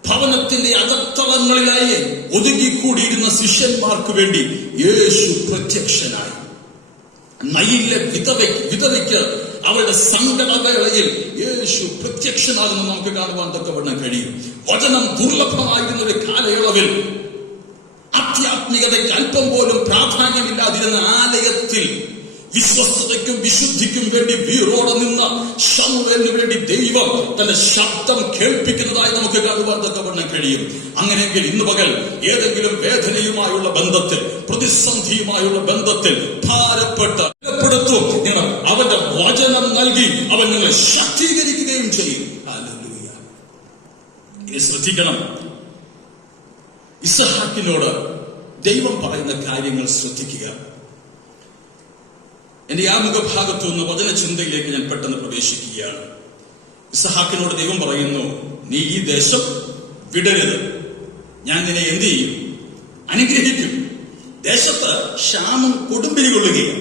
ഭവനത്തിന്റെ അകത്തളങ്ങളിലായി ഒതുങ്ങിക്കൂടിയിരുന്ന ശിഷ്യന്മാർക്ക് വേണ്ടി യേശു പ്രത്യക്ഷനായി. നയിലെ വിധവയ്ക്ക് അവരുടെ സങ്കടവേളയിൽ യേശു പ്രത്യക്ഷനാകുന്നു നമുക്ക് കാണുവാൻ തക്കവണ്ണം കഴിയും. വചനം ദുർലഭമായിരുന്ന ഒരു കാലയളവിൽ, ആധ്യാത്മികതയ്ക്ക് അല്പം പോലും പ്രാധാന്യമില്ലാതിരുന്ന ആലയത്തിൽ വിശ്വസ്തതയ്ക്കും വിശുദ്ധിക്കും വേണ്ടി വീറോടെ നിന്ന ശമൂവേലിന് വേണ്ടി ദൈവം തന്റെ ശബ്ദം കേൾപ്പിക്കുന്നതായി നമുക്ക് കാണുവാൻ തക്കവണ്ണം കഴിയും. അങ്ങനെയെങ്കിൽ ഇന്ന് പകൽ ഏതെങ്കിലും വേദനയുമായുള്ള ബന്ധത്തിൽ, പ്രതിസന്ധിയുമായുള്ള ബന്ധത്തിൽ ഭാരപ്പെട്ട് നിങ്ങൾ അവന്റെ വചനം നൽകി അവൻ നിങ്ങളെ ശക്തീകരിക്കുകയും ചെയ്യും. ഹല്ലേലൂയ. ഇനി ശ്രദ്ധിക്കണം, ഇസ്ഹാക്കിനോട് ദൈവം പറയുന്ന കാര്യങ്ങൾ ശ്രദ്ധിക്കുക. എന്റെ ആമുഖ ഭാഗത്തു നിന്ന് വചനചിന്തയിലേക്ക് ഞാൻ പെട്ടെന്ന് പ്രവേശിക്കുകയാണ്. ഇസ്ഹാക്കിനോട് ദൈവം പറയുന്നു, നീ ഈ ദേശം വിടരുത്. ഞാൻ നിന്നെ എന്ത് ചെയ്യും? അനുഗ്രഹിക്കും. ദേശത്ത് ക്ഷാമം കൊടുമ്പിരി കൊള്ളുകയാണ്.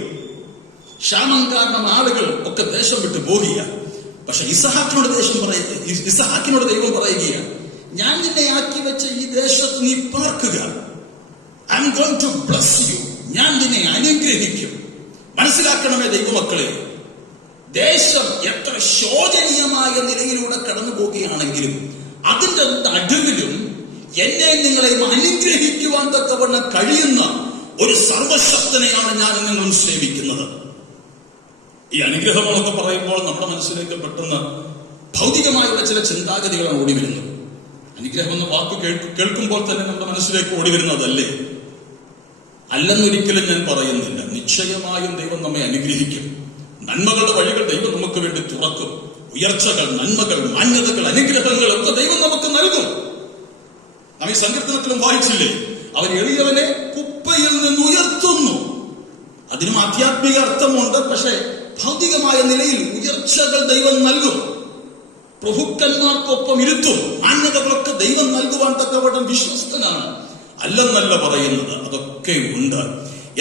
ക്ഷാമം കാരണം ആളുകൾ ഒക്കെ ദേശം വിട്ടു പോകുക. പക്ഷെ ഇസ്ഹാക്കിനോട് ദൈവം പറയുകയാണ്, ഞാൻ നിന്നെ ആക്കി വെച്ച ഈ ദേശത്ത് നീ പാർക്കുക. I am going to bless you. ഞാൻ നിന്നെ അനുഗ്രഹിക്കും. മനസ്സിലാക്കണമേ ദൈവമക്കളെ, ദേശം എത്ര ശോചനീയമായ നിലയിലൂടെ കടന്നു പോവുകയാണെങ്കിലും അതിന്റെ നടുവിലും എന്നെ നിങ്ങളെയും അനുഗ്രഹിക്കുവാൻ തക്കവണ്ണം കഴിയുന്ന ഒരു സർവശക്തനെയാണ് ഞാൻ നിങ്ങളും സേവിക്കുന്നത്. ഈ അനുഗ്രഹങ്ങളൊക്കെ പറയുമ്പോൾ നമ്മുടെ മനസ്സിലേക്ക് പെട്ടെന്ന് ഭൗതികമായുള്ള ചില ചിന്താഗതികളാണ് ഓടി വരുന്നത്. അനുഗ്രഹം എന്ന വാക്ക് കേൾക്കുമ്പോൾ തന്നെ നമ്മുടെ മനസ്സിലേക്ക് ഓടി വരുന്നതല്ലേ? അല്ലെന്നൊരിക്കലും ഞാൻ പറയുന്നില്ല. നിശ്ചയമായും ദൈവം നമ്മെ അനുഗ്രഹിക്കും. നന്മകളുടെ വഴികൾ ദൈവം നമുക്ക് വേണ്ടി തുറക്കും. ഉയർച്ചകൾ, നന്മകൾ, മാന്യതകൾ, അനുഗ്രഹങ്ങൾ ഒക്കെ ദൈവം നമുക്ക് നൽകും. നാം ഈ സങ്കീർത്തനത്തിലും വായിച്ചില്ലേ, അവൻ എളിയവനെ കുപ്പയിൽ നിന്ന് ഉയർത്തുന്നു. അതിനും ആധ്യാത്മിക അർത്ഥമുണ്ട്. പക്ഷെ ഭൗതികമായ നിലയിൽ ഉയർച്ചകൾ ദൈവം നൽകും. പ്രഭുക്കന്മാർക്കൊപ്പം ഇരുത്തും. മാന്യതകളൊക്കെ ദൈവം നൽകുവാൻ തക്കവണ്ണം വിശ്വസ്തനാണ്. അല്ലെന്നല്ല പറയുന്നത്, അതൊക്കെ ഉണ്ട്.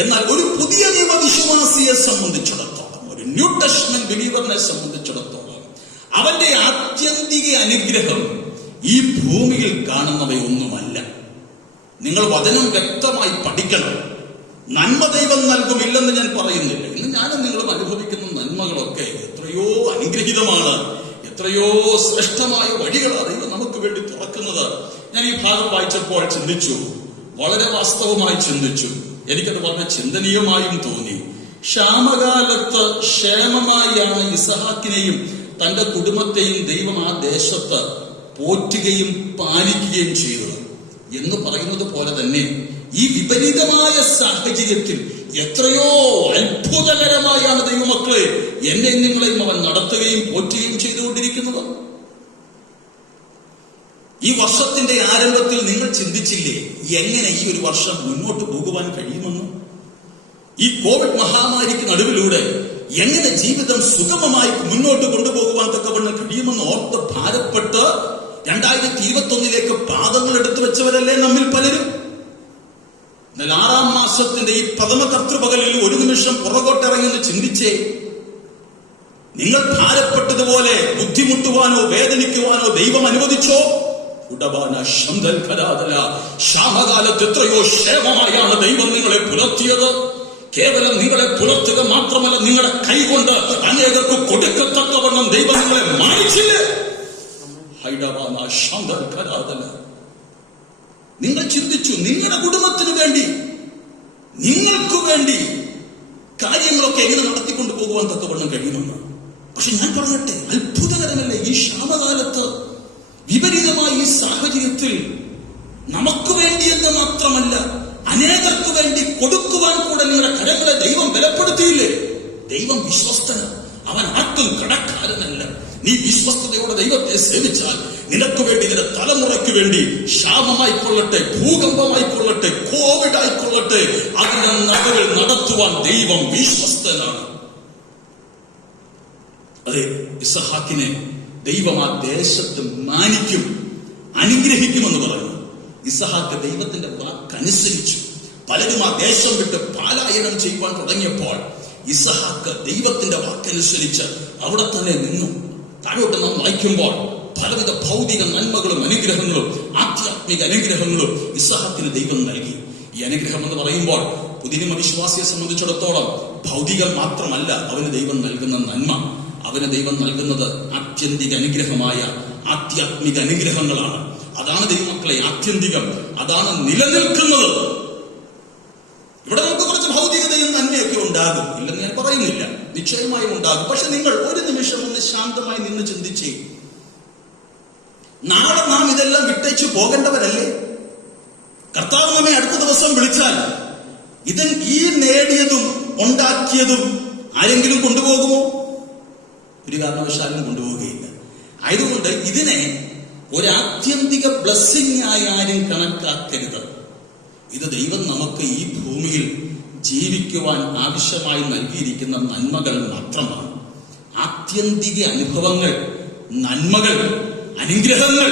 എന്നാൽ ഒരു പുതിയ നിയമ വിശ്വാസിയെ സംബന്ധിച്ചിടത്തോളം, ഒരു ന്യൂ ടെസ്റ്റ്മെന്റ് ബിലീവറിനെ സംബന്ധിച്ചിടത്തോളം, അവന്റെ ആത്യന്തിക അനുഗ്രഹം ഈ ഭൂമിയിൽ കാണുന്നവയൊന്നുമല്ല. നിങ്ങൾ വചനം വ്യക്തമായി പഠിക്കണം. നന്മ ദൈവം നൽകുമില്ലെന്ന് ഞാൻ പറയുന്നില്ല. ഇന്ന് ഞാനും നിങ്ങളും അനുഭവിക്കുന്ന നന്മകളൊക്കെ എത്രയോ അനുഗ്രഹീതമാണ്. എത്രയോ ശ്രേഷ്ഠമായ വഴികളാണ് ദൈവം നമുക്ക് വേണ്ടി തുറക്കുന്നത്. ഞാൻ ഈ ഭാഗം വായിച്ചപ്പോൾ ചിന്തിച്ചു, വളരെ വാസ്തവമായി ചിന്തിച്ചു. എനിക്കത് വളരെ ചിന്തനീയമായും തോന്നി. ക്ഷാമകാലത്ത് ക്ഷേമമായാണ് ഇസ്ഹാക്കിനെയും തന്റെ കുടുംബത്തെയും ദൈവം ആ ദേശത്ത് പോറ്റുകയും പാലിക്കുകയും ചെയ്തത് എന്ന് പറയുന്നത് പോലെ തന്നെ ഈ വിപരീതമായ സാഹചര്യത്തിൽ എത്രയോ അത്ഭുതകരമായാണ് ദൈവമക്കളെ എന്നെ നിങ്ങളെയും അവൻ നടത്തുകയും പോറ്റുകയും ചെയ്തുകൊണ്ടിരിക്കുന്നത്. ഈ വർഷത്തിന്റെ ആരംഭത്തിൽ നിങ്ങൾ ചിന്തിച്ചില്ലേ എങ്ങനെ ഈ ഒരു വർഷം മുന്നോട്ട് പോകുവാൻ കഴിയുമെന്ന്? ഈ കോവിഡ് മഹാമാരിക്ക് നടുവിലൂടെ എങ്ങനെ ജീവിതം സുഗമമായി മുന്നോട്ട് കൊണ്ടുപോകുവാൻ തക്കവണ്ണം കഴിയുമെന്ന് ഓർത്ത് ഭാരപ്പെട്ട് 2021 പാദങ്ങൾ എടുത്തു വെച്ചവരല്ലേ നമ്മിൽ പലരും. എന്നാൽ 6-ാം മാസത്തിന്റെ ഈ പ്രഥമ കർത്തൃപകലിൽ ഒരു നിമിഷം പുറകോട്ടിറങ്ങി ചിന്തിച്ചേ. നിങ്ങൾ ഭാരപ്പെട്ടതുപോലെ ബുദ്ധിമുട്ടുവാനോ വേദനിക്കുവാനോ ദൈവം അനുവദിച്ചോ? ക്ഷാമകാലത്ത് എത്രയോ ക്ഷേമമായാണ് ദൈവം നിങ്ങളെ പുലർത്തിയത്. കേവലം നിങ്ങളെ പുലർത്തുക മാത്രമല്ല, നിങ്ങളുടെ കൈകൊണ്ട് അനേകർക്ക് കൊടുക്കത്തക്കവണ്ണം ദൈവം നിങ്ങളെ മാനിച്ചില്ലേ? നിങ്ങൾ ചിന്തിച്ചു, നിങ്ങളുടെ കുടുംബത്തിന് വേണ്ടി, നിങ്ങൾക്ക് വേണ്ടി കാര്യങ്ങളൊക്കെ എങ്ങനെ നടത്തിക്കൊണ്ടു പോകുവാൻ തക്കവണ്ണം കഴിയുമെന്ന്. പക്ഷെ ഞാൻ പറഞ്ഞിട്ടെ, അത്ഭുതകരമല്ലേ ഈ ക്ഷാമകാലത്ത്, വിപരീതമായ ഈ സാഹചര്യത്തിൽ നമുക്ക് വേണ്ടിയെന്ന് മാത്രമല്ല, അനേകർക്ക് വേണ്ടി കൊടുക്കുവാൻ കൂടെ നിങ്ങളുടെ കരങ്ങളെ ദൈവം ബലപ്പെടുത്തിയില്ലേ? ദൈവം വിശ്വസ്തനാണ്, അവൻ ആർക്കും കടക്കാരനല്ല. നീ വിശ്വസ്തയോടെ ദൈവത്തെ സേവിച്ചാൽ നിനക്ക് വേണ്ടി, നിന്റെ തലമുറയ്ക്ക് വേണ്ടി, ക്ഷാമമായിക്കൊള്ളട്ടെ, ഭൂകമ്പമായിക്കൊള്ളട്ടെ, കോവിഡ് ആയിക്കൊള്ളട്ടെ, അതിന്റെ നടുവിൽ നടത്തുവാൻ ദൈവം വിശ്വസ്തനാണ്. അതെ, ഇസഹാക്കിനെ ദൈവം ആ ദേശത്ത് മാനിക്കും, അനുഗ്രഹിക്കുമെന്ന് പറഞ്ഞു. ഇസഹാക്ക് ദൈവത്തിന്റെ വാക്കനുസരിച്ചു. പലരും ആ ദേശം വിട്ട് പലായനം ചെയ്യുവാൻ തുടങ്ങിയപ്പോൾ ഇസഹാക്ക് ദൈവത്തിന്റെ വാക്കനുസരിച്ച് അവിടെ തന്നെ നിന്നു. താഴോട്ട് നാം വായിക്കുമ്പോൾ പലവിധ ഭൗതിക നന്മകളും അനുഗ്രഹങ്ങളും ആധ്യാത്മിക അനുഗ്രഹങ്ങളും ഇസഹാക്കിന് ദൈവം നൽകി. ഈ അനുഗ്രഹം എന്ന് പറയുമ്പോൾ പുതിയ വിശ്വാസിയെ സംബന്ധിച്ചിടത്തോളം ഭൗതികം മാത്രമല്ല അവന് ദൈവം നൽകുന്ന നന്മ. അവന് ദൈവം നൽകുന്നത് ആത്യന്തിക അനുഗ്രഹമായ ആധ്യാത്മിക അനുഗ്രഹങ്ങളാണ്. അതാണ് ദൈവമക്കളെ ആത്യന്തികം, അതാണ് നിലനിൽക്കുന്നത്. ഇവിടെ നമുക്ക് കുറച്ച് ഭൗതികതയും നന്മയൊക്കെ ഉണ്ടാകും, ഇല്ലെന്ന് ഞാൻ പറയുന്നില്ല, നിശ്ചയമായും ഉണ്ടാകും. പക്ഷെ നിങ്ങൾ ഒരു നിമിഷം ഒന്ന് ശാന്തമായി നിന്ന് ചിന്തിച്ചേ. നാളെ നാം ഇതെല്ലാം വിട്ടേച്ചു പോകേണ്ടവരല്ലേ? കർത്താവ് നമ്മെ അടുത്ത ദിവസം വിളിച്ചാൽ ഈ നേടിയതും ഉണ്ടാക്കിയതും ആരെങ്കിലും കൊണ്ടുപോകുമോ? ഒരു കാരണവശാലും കൊണ്ടുപോവുകയില്ല. ആയതുകൊണ്ട് ഇതിനെ ഒരാത്യന്തിക ബ്ലെസ്സിംഗ് ആയി ആരും കണക്കാക്കരുത്. ഇത് ദൈവം നമുക്ക് ഈ ഭൂമിയിൽ ജീവിക്കുവാൻ ആവശ്യമായി നൽകിയിരിക്കുന്ന നന്മകൾ മാത്രമാണ്. ആത്യന്തിക അനുഭവങ്ങൾ, നന്മകൾ, അനുഗ്രഹങ്ങൾ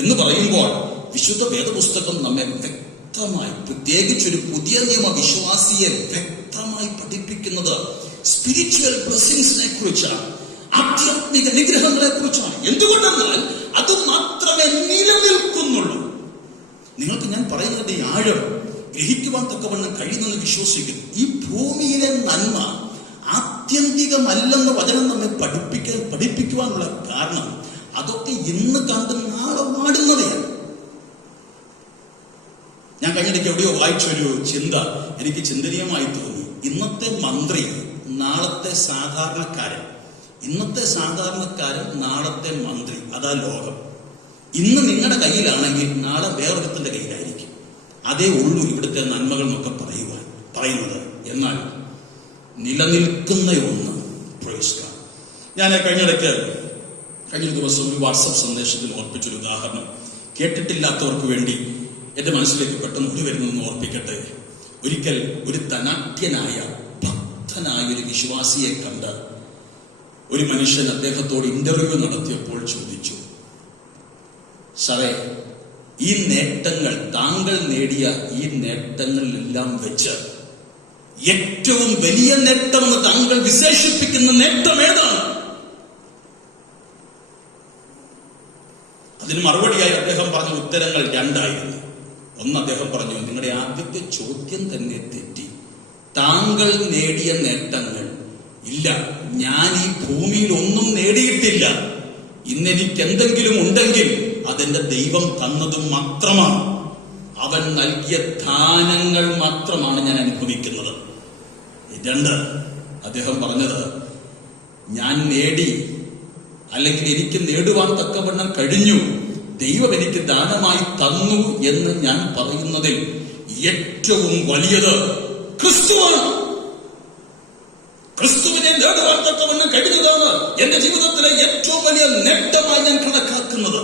എന്ന് പറയുമ്പോൾ വിശുദ്ധ വേദപുസ്തകം നമ്മെ വ്യക്തമായി, പ്രത്യേകിച്ചൊരു പുതിയ നിയമ വിശ്വാസിയെ വ്യക്തമായി പഠിപ്പിക്കുന്നത് സ്പിരിച്വൽ ബ്ലെസ്സിങ്സിനെ കുറിച്ചാണ്, ആധ്യാത്മിക അനുഗ്രഹങ്ങളെ കുറിച്ചാണ്. എന്തുകൊണ്ടെന്നാൽ അത് മാത്രമേ നിലനിൽക്കുന്നുള്ളൂ. നിങ്ങൾക്ക് ഞാൻ പറയുന്നത് ഈ ആഴം ഗ്രഹിക്കുവാൻ തക്കവണ്ണം കഴിയുമെന്ന് വിശ്വസിക്കുന്നു. ഈ ഭൂമിയിലെ നന്മ ആത്യന്തികമല്ലെന്ന് വചനം നമ്മെ പഠിപ്പിക്കുവാനുള്ള കാരണം അതൊക്കെ ഇന്ന് കണ്ട് നാളെ വാടുന്നതാണ്. ഞാൻ കഴിഞ്ഞിടയ്ക്ക് എവിടെയോ വായിച്ചൊരു ചിന്ത എനിക്ക് ചിന്തനീയമായി തോന്നി. ഇന്നത്തെ മന്ത്രി നാളത്തെ സാധാരണക്കാരൻ, ഇന്നത്തെ സാധാരണക്കാരൻ നാളത്തെ മന്ത്രി, അതാ ലോകം. ഇന്ന് നിങ്ങളുടെ കയ്യിലാണെങ്കിൽ നാളെ വേറൊരുത്തിന്റെ കയ്യിലായിരിക്കും. അതേ ഉള്ളൂ ഇവിടുത്തെ നന്മകൾ എന്നൊക്കെ പറയുന്നത്. എന്നാൽ നിലനിൽക്കുന്ന ഒന്ന്, പ്രൈസ് ഗോഡ്. ഞാൻ കഴിഞ്ഞ ദിവസം ഒരു വാട്സപ്പ് സന്ദേശത്തിൽ ഓർപ്പിച്ചൊരു ഉദാഹരണം കേട്ടിട്ടില്ലാത്തവർക്ക് വേണ്ടി എന്റെ മനസ്സിലേക്ക് പെട്ടെന്ന് ഒരു വരുന്നതെന്ന് ഓർപ്പിക്കട്ടെ. ഒരിക്കൽ ഒരു ധനാഢ്യനായ ഭക്തനായ ഒരു വിശ്വാസിയെ കണ്ട് ഒരു മനുഷ്യൻ അദ്ദേഹത്തോട് ഇന്റർവ്യൂ നടത്തിയപ്പോൾ ചോദിച്ചു, സാറേ, ഈ നേട്ടങ്ങൾ, താങ്കൾ നേടിയ ഈ നേട്ടങ്ങളിലെല്ലാം വെച്ച് ഏറ്റവും വലിയ നേട്ടമെന്ന് താങ്കൾ വിശേഷിപ്പിക്കുന്ന നേട്ടം ഏതാണ്? അതിന് മറുപടിയായി അദ്ദേഹം പറഞ്ഞ ഉത്തരങ്ങൾ രണ്ടായിരുന്നു. ഒന്ന്, അദ്ദേഹം പറഞ്ഞു, നിങ്ങളുടെ ആദ്യത്തെ ചോദ്യം തന്നെ തെറ്റി. താങ്കൾ നേടിയ നേട്ടങ്ങൾ ഇല്ല, ഞാൻ ഈ ഭൂമിയിൽ ഒന്നും നേടിയിട്ടില്ല. ഇന്നെനിക്ക് എന്തെങ്കിലും ഉണ്ടെങ്കിൽ അതെന്റെ ദൈവം തന്നതും മാത്രമാണ്. അവൻ നൽകിയ ദാനങ്ങൾ മാത്രമാണ് ഞാൻ അനുഭവിക്കുന്നത്. രണ്ട്, അദ്ദേഹം പറഞ്ഞത്, ഞാൻ നേടി, അല്ലെങ്കിൽ എനിക്ക് നേടുവാൻ തക്കവണ്ണം കഴിഞ്ഞു, ദൈവം എനിക്ക് ദാനമായി തന്നു എന്ന് ഞാൻ പറയുന്നതിൽ ഏറ്റവും വലിയത് ക്രിസ്തുവാണ്. ക്രിസ്തുവിനെ നേടുവാൻ തക്കവണ്ണം കഴിഞ്ഞതാണ് എന്റെ ജീവിതത്തിലെ ഏറ്റവും വലിയ നേട്ടമായി ഞാൻ കണക്കാക്കുന്നത്.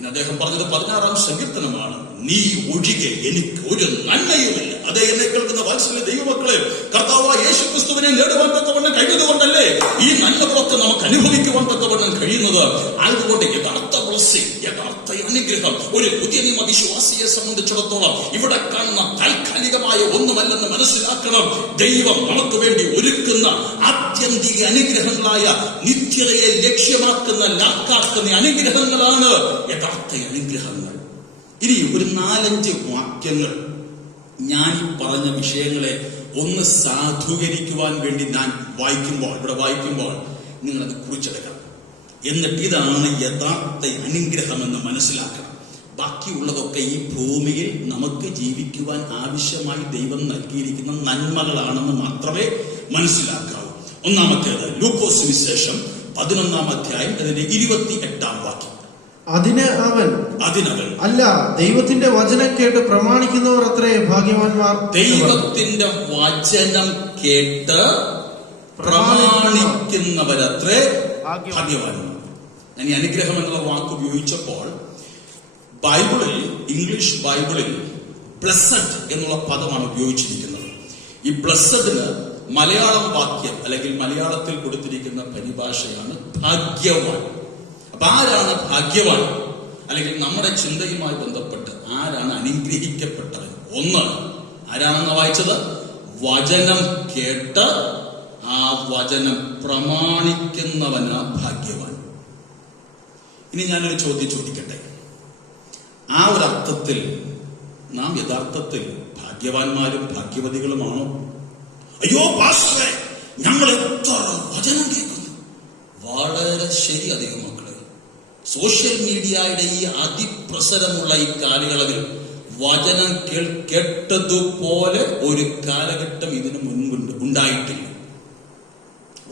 പിന്നെ അദ്ദേഹം പറഞ്ഞത് 16-ാം സങ്കീർത്തനമാണ്. നീ ഒഴികെ എനിക്ക് ഒരു നന്മയുമില്ല. അതേ എന്നെ കേൾക്കുന്ന വാത്സല്യ ദൈവമക്കളെ, കർത്താവായ യേശുക്രിസ്തുവിനെ നേടുവാൻ തക്കവണ്ണം കഴിയുന്നതുകൊണ്ടല്ലേ ഈ നന്മകളൊക്കെ നമുക്ക് അനുഭവിക്കുവാൻ തക്കവണ്ണം കഴിയുന്നത്. അതുകൊണ്ട് യഥാർത്ഥ ബ്ലെസ്സിംഗ്, യഥാർത്ഥ അനുഗ്രഹം ഒരു പുതിയ നിയമ വിശ്വാസിയെ സംബന്ധിച്ചിടത്തോളം ഇവിടെ കാണുന്ന താൽക്കാലികമായ ഒന്നുമല്ലെന്ന് മനസ്സിലാക്കണം. ദൈവം നമുക്ക് വേണ്ടി ഒരുക്കുന്ന ആത്യന്തിക അനുഗ്രഹങ്ങളായ നിത്യതയെ ലക്ഷ്യമാക്കുന്ന ലാക്കാക്കുന്ന അനുഗ്രഹങ്ങളാണ് യഥാർത്ഥ അനുഗ്രഹങ്ങൾ. ഇനി ഒരു 4-5 വാക്യങ്ങൾ ഞാൻ ഈ പറഞ്ഞ വിഷയങ്ങളെ ഒന്ന് സാധൂകരിക്കുവാൻ വേണ്ടി ഞാൻ ഇവിടെ വായിക്കുമ്പോൾ നിങ്ങളത് കുറിച്ചെടുക്കണം. എന്നിട്ട് ഇതാണ് യഥാർത്ഥ അനുഗ്രഹമെന്ന് മനസ്സിലാക്കണം. ബാക്കിയുള്ളതൊക്കെ ഈ ഭൂമിയിൽ നമുക്ക് ജീവിക്കുവാൻ ആവശ്യമായി ദൈവം നൽകിയിരിക്കുന്ന നന്മകളാണെന്ന് മാത്രമേ മനസ്സിലാക്കാവൂ. ഒന്നാമത്തേത് ലൂക്കോസ് സുവിശേഷം 11-ാം അധ്യായം അതിന്റെ 28-ാം വാക്യം. അതിനവൻ അല്ല, ദൈവത്തിന്റെ വചനം കേട്ട് പ്രമാണിക്കുന്നവർ അത്രേ ഭാഗ്യവാന്മാർ. ദൈവത്തിന്റെ വചനം കേട്ട് പ്രമാണിക്കുന്നവരത്രേ ഭാഗ്യവാന്മാർ. ഞാൻ ഈ അനുഗ്രഹം എന്നുള്ള വാക്ക് ഉപയോഗിച്ചപ്പോൾ ബൈബിളിൽ, ഇംഗ്ലീഷ് ബൈബിളിൽ ബ്ലെസ്സഡ് എന്നുള്ള പദമാണ് ഉപയോഗിച്ചിരിക്കുന്നത്. ഈ ബ്ലെസ്സഡിന് മലയാളം വാക്യം അല്ലെങ്കിൽ മലയാളത്തിൽ കൊടുത്തിരിക്കുന്ന പരിഭാഷയാണ് ഭാഗ്യവാൻ. അപ്പൊ ആരാണ് ഭാഗ്യവാൻ? അല്ലെങ്കിൽ നമ്മുടെ ചിന്തയുമായി ബന്ധപ്പെട്ട് ആരാണ് അനുഗ്രഹിക്കപ്പെട്ടവൻ? ഒന്ന്, ആരാണെന്ന് വായിച്ചത്? വചനം കേട്ട് ആ വചനം പ്രമാണിക്കുന്നവനാ ഭാഗ്യവാൻ. ഇനി ഞാനൊരു ചോദ്യം ചോദിക്കട്ടെ. ആ ഒരു അർത്ഥത്തിൽ നാം യഥാർത്ഥത്തിൽ ഭാഗ്യവാന്മാരും ഭാഗ്യവതികളുമാണോ? അയ്യോ പാസ്റ്ററെ, ഞങ്ങൾ എത്ര വചനം കേൾക്കുന്നു. വളരെ ശരി. അധികം മക്കളെ, സോഷ്യൽ മീഡിയയുടെ ഈ അതിപ്രസരമുള്ള ഈ കാലയളവിൽ വചനം കേട്ടതുപോലെ ഒരു കാലഘട്ടം ഇതിനു മുൻപുണ്ട്, ഉണ്ടായിട്ടില്ല.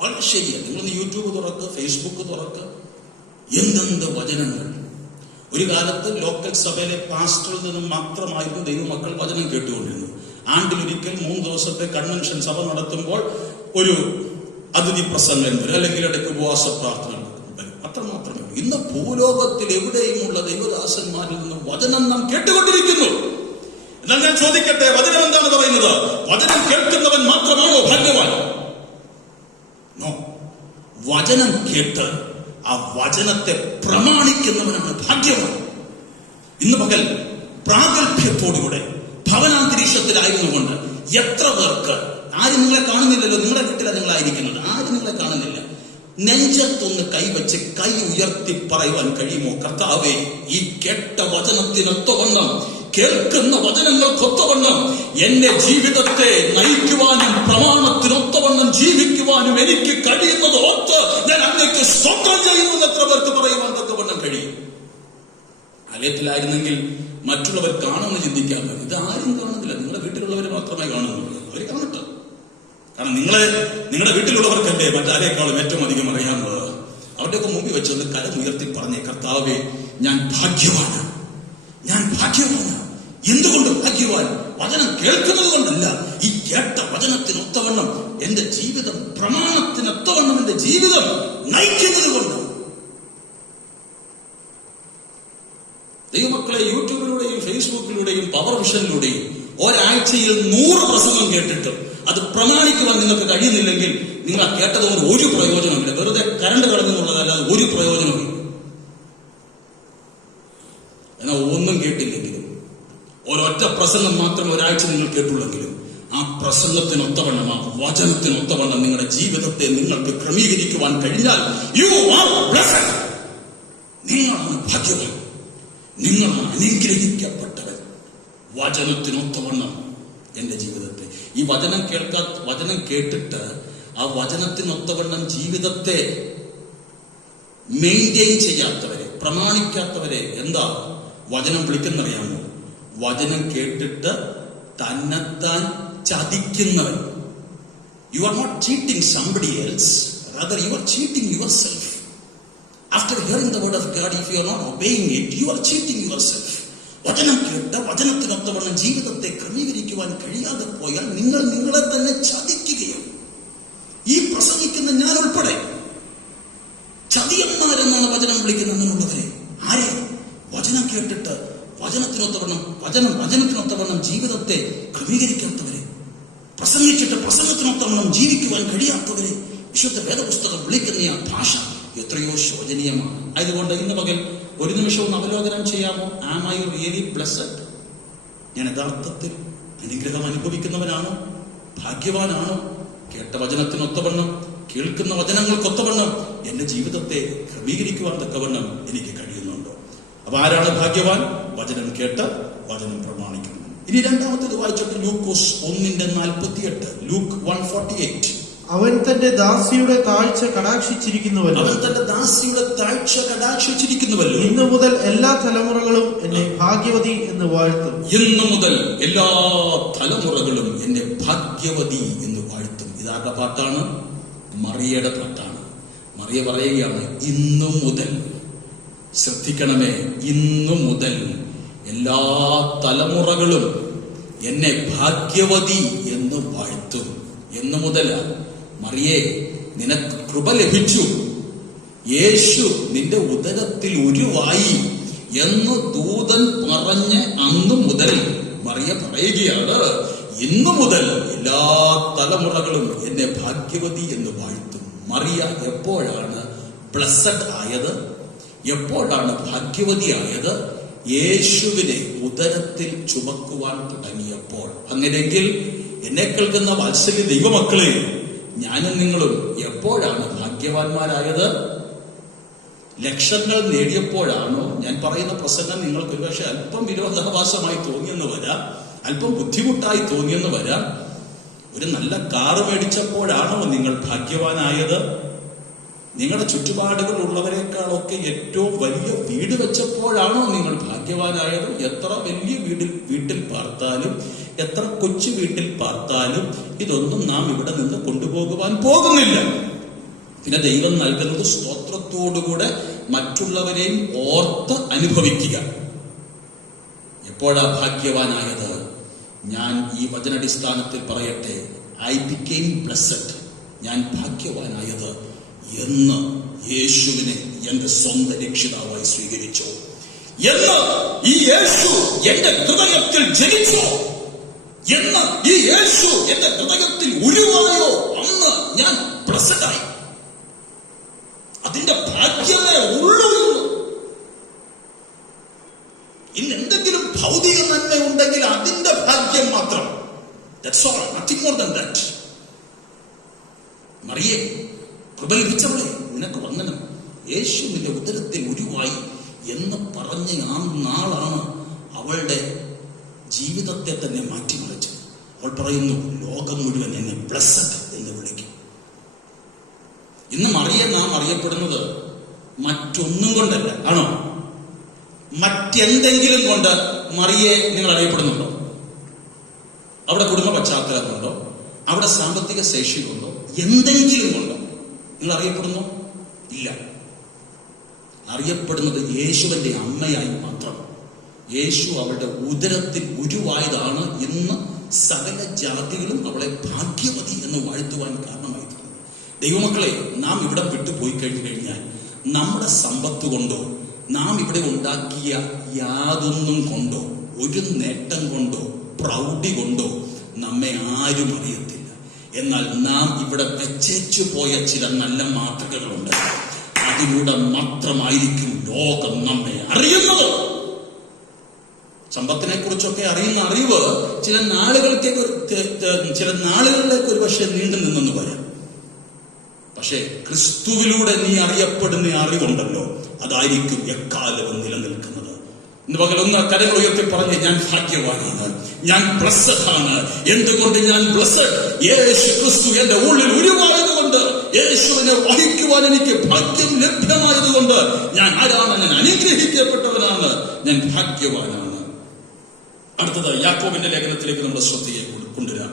വളരെ ശരിയാണ്. നിങ്ങളൊന്ന് യൂട്യൂബ് തുറക്ക്, ഫേസ്ബുക്ക് തുറക്ക്, എന്തെന്ത് വചനങ്ങൾ. ഒരു കാലത്ത് ലോക്കൽ സഭയിലെ പാസ്റ്ററിൽ നിന്നും മാത്രമായിരുന്നു ദൈവമക്കൾ വചനം കേട്ടുകൊണ്ടിരുന്നത്. ആണ്ടിലൊരിക്കൽ 3 ദിവസത്തെ കൺവെൻഷൻ സഭ നടത്തുമ്പോൾ ഒരു അതിഥി പ്രസംഗം വരും, അല്ലെങ്കിൽ ഇടയ്ക്ക് ഉപവാസ പ്രാർത്ഥന വരും, അത്രമാത്രമേ ഉള്ളൂ. ഇന്ന് ഭൂലോകത്തിൽ എവിടെയുമുള്ള ദൈവദാസന്മാരിൽ നിന്നും വചനം നാം കേട്ടുകൊണ്ടിരിക്കുന്നു. എന്നാൽ ഞാൻ ചോദിക്കട്ടെ, വചനം എന്താണ് പറയുന്നത്? വചനം കേൾക്കുന്നവൻ മാത്രമാണോ ഭാഗ്യവാൻ? നോ. വചനം കേട്ട് ആ വചനത്തെ പ്രമാണിക്കുന്നവനാണ് ഭാഗ്യവാൻ. ഇന്ന് പകൽ പ്രാഗൽഭ്യത്തോടുകൂടെ ഭവനാന്തരീക്ഷത്തിലായിരുന്നുകൊണ്ട് എത്ര പേർക്ക്, ആരും നിങ്ങളെ കാണുന്നില്ലല്ലോ, നിങ്ങളുടെ വീട്ടിലാണ് നിങ്ങളായിരിക്കുന്നത്, ആരും നിങ്ങളെ കാണുന്നില്ല, നെഞ്ചത്തൊന്ന് കൈവച്ച് കൈ ഉയർത്തി പറയുവാൻ കഴിയുമോ? കർത്താവേ, ഈ കേട്ട വചനത്തിനൊത്തവണ്ണം, കേൾക്കുന്ന വചനങ്ങൾക്കൊത്തവണ്ണം എന്റെ ജീവിതത്തെ നയിക്കുവാനും പ്രമാണത്തിനൊത്തവണ്ണം ജീവിക്കുവാനും എനിക്ക് കഴിയുന്നത് ഓർത്ത് ഞാൻ അങ്ങേക്ക് സ്തോത്രം ചെയ്യുന്നു എത്ര പേർക്ക് പറയുവാൻ തക്കവണ്ണം കഴിയും? ആലയത്തിലായിരുന്നെങ്കിൽ മറ്റുള്ളവർ കാണുമെന്ന് ചിന്തിക്കാൻ മതി. ഇത് ആരും കാണുന്നില്ല, നിങ്ങളുടെ വീട്ടിലുള്ളവർ മാത്രമേ കാണുന്നുള്ളൂ. അവർ കാണട്ടെ. കാരണം നിങ്ങളുടെ വീട്ടിലുള്ളവർക്കല്ലേ മറ്റാരേക്കാളും ഏറ്റവും അധികം അറിയാവുന്നത്. അവരുടെയൊക്കെ മുമ്പിൽ വെച്ചത് കരമുയർത്തി പറഞ്ഞേ, കർത്താവേ, ഞാൻ ഭാഗ്യവാനാണ്, ഞാൻ ഭാഗ്യവാനാണ്. എന്തുകൊണ്ട് ഭാഗ്യവാൻ? വചനം കേൾക്കുന്നത് കൊണ്ടല്ല, ഈ കേട്ട വചനത്തിനൊത്തവണ്ണം എന്റെ ജീവിതം, പ്രമാണത്തിനൊത്തവണ്ണം എന്റെ ജീവിതം നയിക്കുന്നത് കൊണ്ട്. ദൈവമക്കളെ, യൂട്യൂബിലൂടെയും ഫേസ്ബുക്കിലൂടെയും പവർ വിഷനിലൂടെയും ഒരാഴ്ചയിൽ 100 പ്രസംഗം കേട്ടിട്ടും അത് പ്രമാണിക്കുവാൻ നിങ്ങൾക്ക് കഴിയുന്നില്ലെങ്കിൽ നിങ്ങൾ ആ കേട്ടതുകൊണ്ട് ഒരു പ്രയോജനമില്ല. വെറുതെ കരണ്ട് കളഞ്ഞെന്നുള്ളതല്ലാതെ ഒരു പ്രയോജനമില്ല. എന്നാൽ ഒന്നും കേട്ടില്ലെങ്കിലും, ഒരൊറ്റ പ്രസംഗം മാത്രം ഒരാഴ്ച നിങ്ങൾ കേട്ടുള്ളെങ്കിലും ആ പ്രസംഗത്തിനൊത്തവണ്ണം, ആ വചനത്തിനൊത്തവണ്ണം നിങ്ങളുടെ ജീവിതത്തെ നിങ്ങൾക്ക് ക്രമീകരിക്കുവാൻ കഴിഞ്ഞാൽ യു ആർ ബ്ലെസ്ഡ്. നിങ്ങളാണ് ഭാഗ്യവാൻ, നിങ്ങളാണ് അനുഗ്രഹിക്കപ്പെട്ടവൻ. വചനത്തിനൊത്തവണ്ണം എന്റെ ജീവിതത്തെ, ഈ വചനം കേട്ടിട്ട് ആ വചനത്തിനൊത്തവണ്ണം ജീവിതത്തെ മെയിൻറ്റെയിൻ ചെയ്യാത്തവരെ, പ്രമാണിക്കാത്തവരെ എന്താ വചനം വിളിക്കുന്നറിയാമോ? വചനം കേട്ടിട്ട് തന്നെത്താൻ ചതിക്കുന്നവൻ. You are not cheating somebody else, rather you are cheating yourself. After hearing the word of God, if you are not obeying it, you are cheating yourself. വചനം കേട്ട വചനത്തിനൊത്തവണ്ണം ജീവിതത്തെ ക്രമീകരിക്കുവാൻ കഴിയാതെ പോയാൽ നിങ്ങൾ നിങ്ങളെ തന്നെ ചതിക്കുകയാണ്. ഈ പ്രസംഗിക്കുന്ന ഞാൻ ഉൾപ്പെടെ ചതിയന്മാരെന്നാണ് വചനം വിളിക്കുന്നത്. അങ്ങനെയുള്ളവരെ ആരെ? കേട്ടിട്ട് വചനത്തിനൊത്തവണ്ണം ജീവിതത്തെ ക്രമീകരിക്കാത്തവരെ, പ്രസംഗിച്ചിട്ട് പ്രസംഗത്തിനൊത്തവണ്ണം ജീവിക്കുവാൻ കഴിയാത്തവരെ വിശുദ്ധ വേദപുസ്തകം വിളിക്കുന്ന ആ ഭാഷ എത്രയോ ശോചനീയമാണ്. അതുകൊണ്ട് ഇന്ന് പകൽ ഒരു നിമിഷം ഒന്ന് അവലോകനം ചെയ്യാമോ? Am I really blessed? ഞാൻ യഥാർത്ഥത്തിൽ അനുഗ്രഹം അനുഭവിക്കുന്നവനാണോ? ഭാഗ്യവാനാണോ? കേട്ട വചനത്തിനൊത്തവണ്ണം, കേൾക്കുന്ന വചനങ്ങൾക്കൊത്തവണ്ണം എന്റെ ജീവിതത്തെ ക്രമീകരിക്കുവാൻ തക്കവണ്ണം എനിക്ക് കഴിയുന്നുണ്ടോ? അപ്പൊ ആരാണ് ഭാഗ്യവാൻ? വചനം കേട്ട് വചനം പ്രമാണിക്കുന്നു. ഇനി രണ്ടാമത്തേത് വായിച്ചിട്ട് ലൂക്കോസ് 1:48. ലൂക്ക് 1:48. അവൻ തന്റെ ദാസിയുടെ താഴ്ച കടാക്ഷിച്ചിരിക്കുന്നുവല്ലോ. ഇന്നു മുതൽ എല്ലാ തലമുറകളും എന്നെ ഭാഗ്യവതി എന്ന് വാഴ്ത്തും. ഇന്നു മുതൽ എല്ലാ തലമുറകളും എന്നെ ഭാഗ്യവതി എന്ന് വാഴ്ത്തും. ഇതാരുടെ പാട്ടാണ്? മറിയയുടെ പാട്ടാണ്. മറിയ പറയുകയാണ്, ഇന്നു മുതൽ, ശ്രദ്ധിക്കണമേ, ഇന്നു മുതൽ എല്ലാ തലമുറകളും എന്നെ ഭാഗ്യവതി എന്ന് വാഴ്ത്തും. എന്നു മുതൽ മറിയേ, നിനക്ക് കൃപ ലഭിച്ചു, യേശു നിന്റെ ഉദരത്തിൽ ഉരുവായി എന്ന് ദൂതൻ പറഞ്ഞ് അന്നു മുതൽ മറിയ പറയുകയാണ്, ഇന്നു മുതൽ എല്ലാ തലമുറകളും എന്നെ ഭാഗ്യവതി എന്ന് വാഴ്ത്തും. മറിയ എപ്പോഴാണ് ബ്ലെസ്സഡ് ആയത്? എപ്പോഴാണ് ഭാഗ്യവതി ആയത്? യേശുവിനെ ഉദരത്തിൽ ചുമക്കുവാൻ തുടങ്ങിയപ്പോൾ. അങ്ങനെയെങ്കിൽ എന്നെ കേൾക്കുന്ന വാത്സല്യ ദൈവമക്കളെ, ഞാനും നിങ്ങളും എപ്പോഴാണ് ഭാഗ്യവാന്മാരായത്? ലക്ഷങ്ങൾ നേടിയപ്പോഴാണോ? ഞാൻ പറയുന്ന പ്രസംഗം നിങ്ങൾക്ക് ഒരുപക്ഷെ അല്പം വിരോധാഭാസമായി തോന്നിയെന്ന് വരാം, അല്പം ബുദ്ധിമുട്ടായി തോന്നിയെന്ന് വരാം. ഒരു നല്ല കാറ് മേടിച്ചപ്പോഴാണോ നിങ്ങൾ ഭാഗ്യവാനായത്? നിങ്ങളുടെ ചുറ്റുപാടുകൾ ഉള്ളവരെക്കാളൊക്കെ ഏറ്റവും വലിയ വീട് വെച്ചപ്പോഴാണോ നിങ്ങൾ ഭാഗ്യവാനായത്? എത്ര വലിയ വീട്ടിൽ പാർത്താലും, എത്ര കൊച്ചു വീട്ടിൽ പാർത്താലും ഇതൊന്നും നാം ഇവിടെ നിന്ന് കൊണ്ടുപോകുവാൻ പോകുന്നില്ല. പിന്നെ ദൈവം നൽകുന്നത് സ്തോത്രത്തോടുകൂടെ മറ്റുള്ളവരെയും ഓർത്ത് അനുഭവിക്കുക. എപ്പോഴാ ഭാഗ്യവാനായത്? ഞാൻ ഈ വചനടിസ്ഥാനത്തിൽ പറയട്ടെ, ഐ ബിക്കെയിം ബ്ലെസ്സഡ്. ഞാൻ ഭാഗ്യവാനായത് എന്ന് യേശുവിനെ എന്റെ സ്വന്തം രക്ഷിതാവായി സ്വീകരിച്ചു, എന്ന് ഈ യേശു എന്റെ ഹൃദയത്തിൽ ജനിച്ചോ, എന്ന് ഈ യേശു എന്റെ ഹൃദയത്തിൽ ഉരുവായോ, അന്ന് ഞാൻ ബ്ലെസ്സഡായി. അതിന്റെ ഭാഗ്യമേ ഉള്ളൂ. ഇന്ന് എന്തെങ്കിലും ഭൗതിക നന്മ ഉണ്ടെങ്കിൽ അതിന്റെ ഭാഗ്യം മാത്രം. That's all, nothing more than that. മറിയേ, കൃപ ലഭിച്ചവളെ, നിനക്ക് വന്ദനം, യേശു നിന്റെ ഉദരത്തിൽ ഉരുവായി എന്ന് പറഞ്ഞ ആ നാളാണ് അവളുടെ ജീവിതത്തെ തന്നെ മാറ്റിമറിച്ചത്. അവൾ പറയുന്നു, ലോകം മുഴുവൻ എന്നെ ബ്ലെസ്സഡ് എന്ന് വിളിക്കും. ഇന്ന് മറിയ നാം അറിയപ്പെടുന്നത് മറ്റൊന്നും കൊണ്ടല്ല, ആണോ? മറ്റെന്തെങ്കിലും കൊണ്ട് മറിയെ നിങ്ങൾ അറിയപ്പെടുന്നുണ്ടോ? അവിടെ കുടുംബ പശ്ചാത്തലമുണ്ടോ? അവിടെ സാമ്പത്തിക ശേഷിയുണ്ടോ? എന്തെങ്കിലും കൊണ്ടോ നിങ്ങൾ അറിയപ്പെടുന്നു? ഇല്ല. അറിയപ്പെടുന്നത് യേശുവിന്റെ അമ്മയായി മാത്രം. യേശു അവളുടെ ഉദരത്തിൽ ഉരുവായതാണ് ഇന്ന് സകല ജാതികളും അവളെ ഭാഗ്യവതി എന്ന് വാഴ്ത്തുവാൻ കാരണമായി തീർന്നത്. ദൈവമക്കളെ, നാം ഇവിടെ വിട്ടുപോയി കഴിഞ്ഞാൽ നമ്മുടെ സമ്പത്ത് കൊണ്ടോ നാം ഇവിടെ ഉണ്ടാക്കിയ യാതൊന്നും കൊണ്ടോ ഒരു നേട്ടം കൊണ്ടോ പ്രൗഢി കൊണ്ടോ നമ്മെ ആരും അറിയത്തില്ല. എന്നാൽ നാം ഇവിടെ വെച്ചേച്ചു പോയ ചില നല്ല മാതൃകകളുണ്ട്. അതിലൂടെ മാത്രമായിരിക്കും ലോകം നമ്മെ അറിയുന്നത്. സമ്പത്തിനെ കുറിച്ചൊക്കെ അറിയുന്ന അറിവ് ചില നാളുകളിലേക്ക് ഒരു പക്ഷേ നീണ്ടു നിന്നെന്ന് വരാം. പക്ഷേ ക്രിസ്തുവിലൂടെ നീ അറിയപ്പെടുന്ന അറിവുണ്ടല്ലോ, അതായിരിക്കും എക്കാലവും നിലനിൽക്കുന്നത്. ഇന്ന് പകലൊന്ന് കരങ്ങൾ ഉയർത്തി പറഞ്ഞ്, ഞാൻ ഭാഗ്യവാനാണ്, ഞാൻ ബ്ലെസ്സഡ് ആണ്. എന്തുകൊണ്ട് ഞാൻ ബ്ലെസ്സഡ്? യേശു ക്രിസ്തു എന്റെ ഉള്ളിൽ ഉരുവായതുകൊണ്ട്, യേശുവിനെ വഹിക്കുവാൻ എനിക്ക് ഭാഗ്യം ലഭ്യമായതുകൊണ്ട് ഞാൻ ആരാണ്? ഞാൻ അനുഗ്രഹിക്കപ്പെട്ടവനാണ്, ഞാൻ ഭാഗ്യവാനാണ്. അടുത്തത് യാക്കോബിന്റെ ലേഖനത്തിലേക്ക് നമ്മുടെ ശ്രദ്ധയെ കൊണ്ടുവരാം.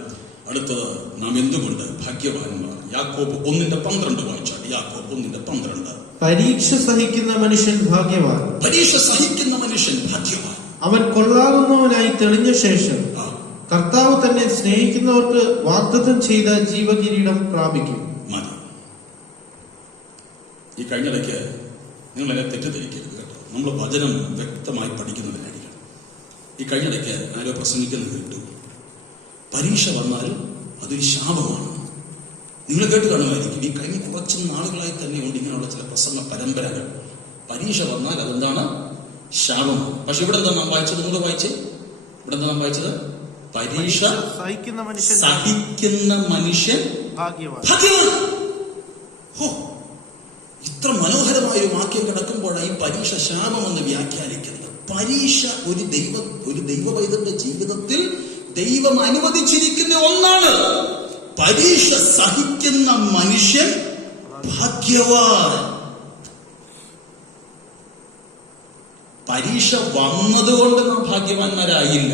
അടുത്തത് നാം എന്തുകൊണ്ട് ഭാഗ്യവാന്മാർ? യാക്കോബ് 1:12 വായിച്ചാൽ, യാക്കോബ് 1:12. പരീക്ഷ സഹിക്കുന്ന മനുഷ്യൻ ഭാഗ്യവാൻ. പരീക്ഷ സഹിക്കുന്ന മനുഷ്യൻ ഭാഗ്യവാൻ. അവൻ കൊള്ളാകുന്നവനായി തെളിഞ്ഞ ശേഷം കർത്താവ് തന്നെ സ്നേഹിക്കുന്നവർക്ക് വാഗ്ദത്തം ചെയ്ത ജീവകിരീടം പ്രാപിക്കും. മതി. ഈ കഴിഞ്ഞിടയ്ക്ക് നിങ്ങൾ എന്നെ തെറ്റിദ്ധരിക്കരുത് കേട്ടോ. നമ്മൾ വചനം വ്യക്തമായി പഠിക്കുന്നതിനായിരിക്കും. ഈ കഴിഞ്ഞിടയ്ക്ക് ആരോ പ്രസംഗിക്കുന്നത് കേട്ടു, പരീക്ഷ വന്നാൽ അതൊരു ശാപമാണ്. നിങ്ങൾ കേട്ട് കാണുമായിരിക്കും. ഈ കഴിഞ്ഞ കുറച്ച് നാളുകളായി തന്നെ ഉണ്ട് ഇങ്ങനെയുള്ള ചില പ്രസംഗ പരമ്പരകൾ. പരീക്ഷ വന്നാൽ അതെന്താണ്? ശാപമാണ്. പക്ഷെ ഇവിടെ എന്താ നാം വായിച്ചത്? നിങ്ങൾ വായിച്ചേ, ഇവിടെ എന്താ നാം വായിച്ചത്? പരീക്ഷ സഹിക്കുന്ന മനുഷ്യൻ ഭാഗ്യവാൻ. ഇത്ര മനോഹരമായ ഒരു വാക്യം കിടക്കുമ്പോഴാണ് ഈ പരീക്ഷ ശാപമെന്ന് വ്യാഖ്യാനിക്കുന്നത്. പരീക്ഷ ഒരു ദൈവവൈദ്യന്റെ ജീവിതത്തിൽ ദൈവം അനുവദിച്ചിരിക്കുന്ന ഒന്നാണ്. പരീക്ഷ സഹിക്കുന്ന മനുഷ്യൻ ഭാഗ്യവാൻ. പരീക്ഷ വന്നതുകൊണ്ട് നാം ഭാഗ്യവാന്മാരായില്ല.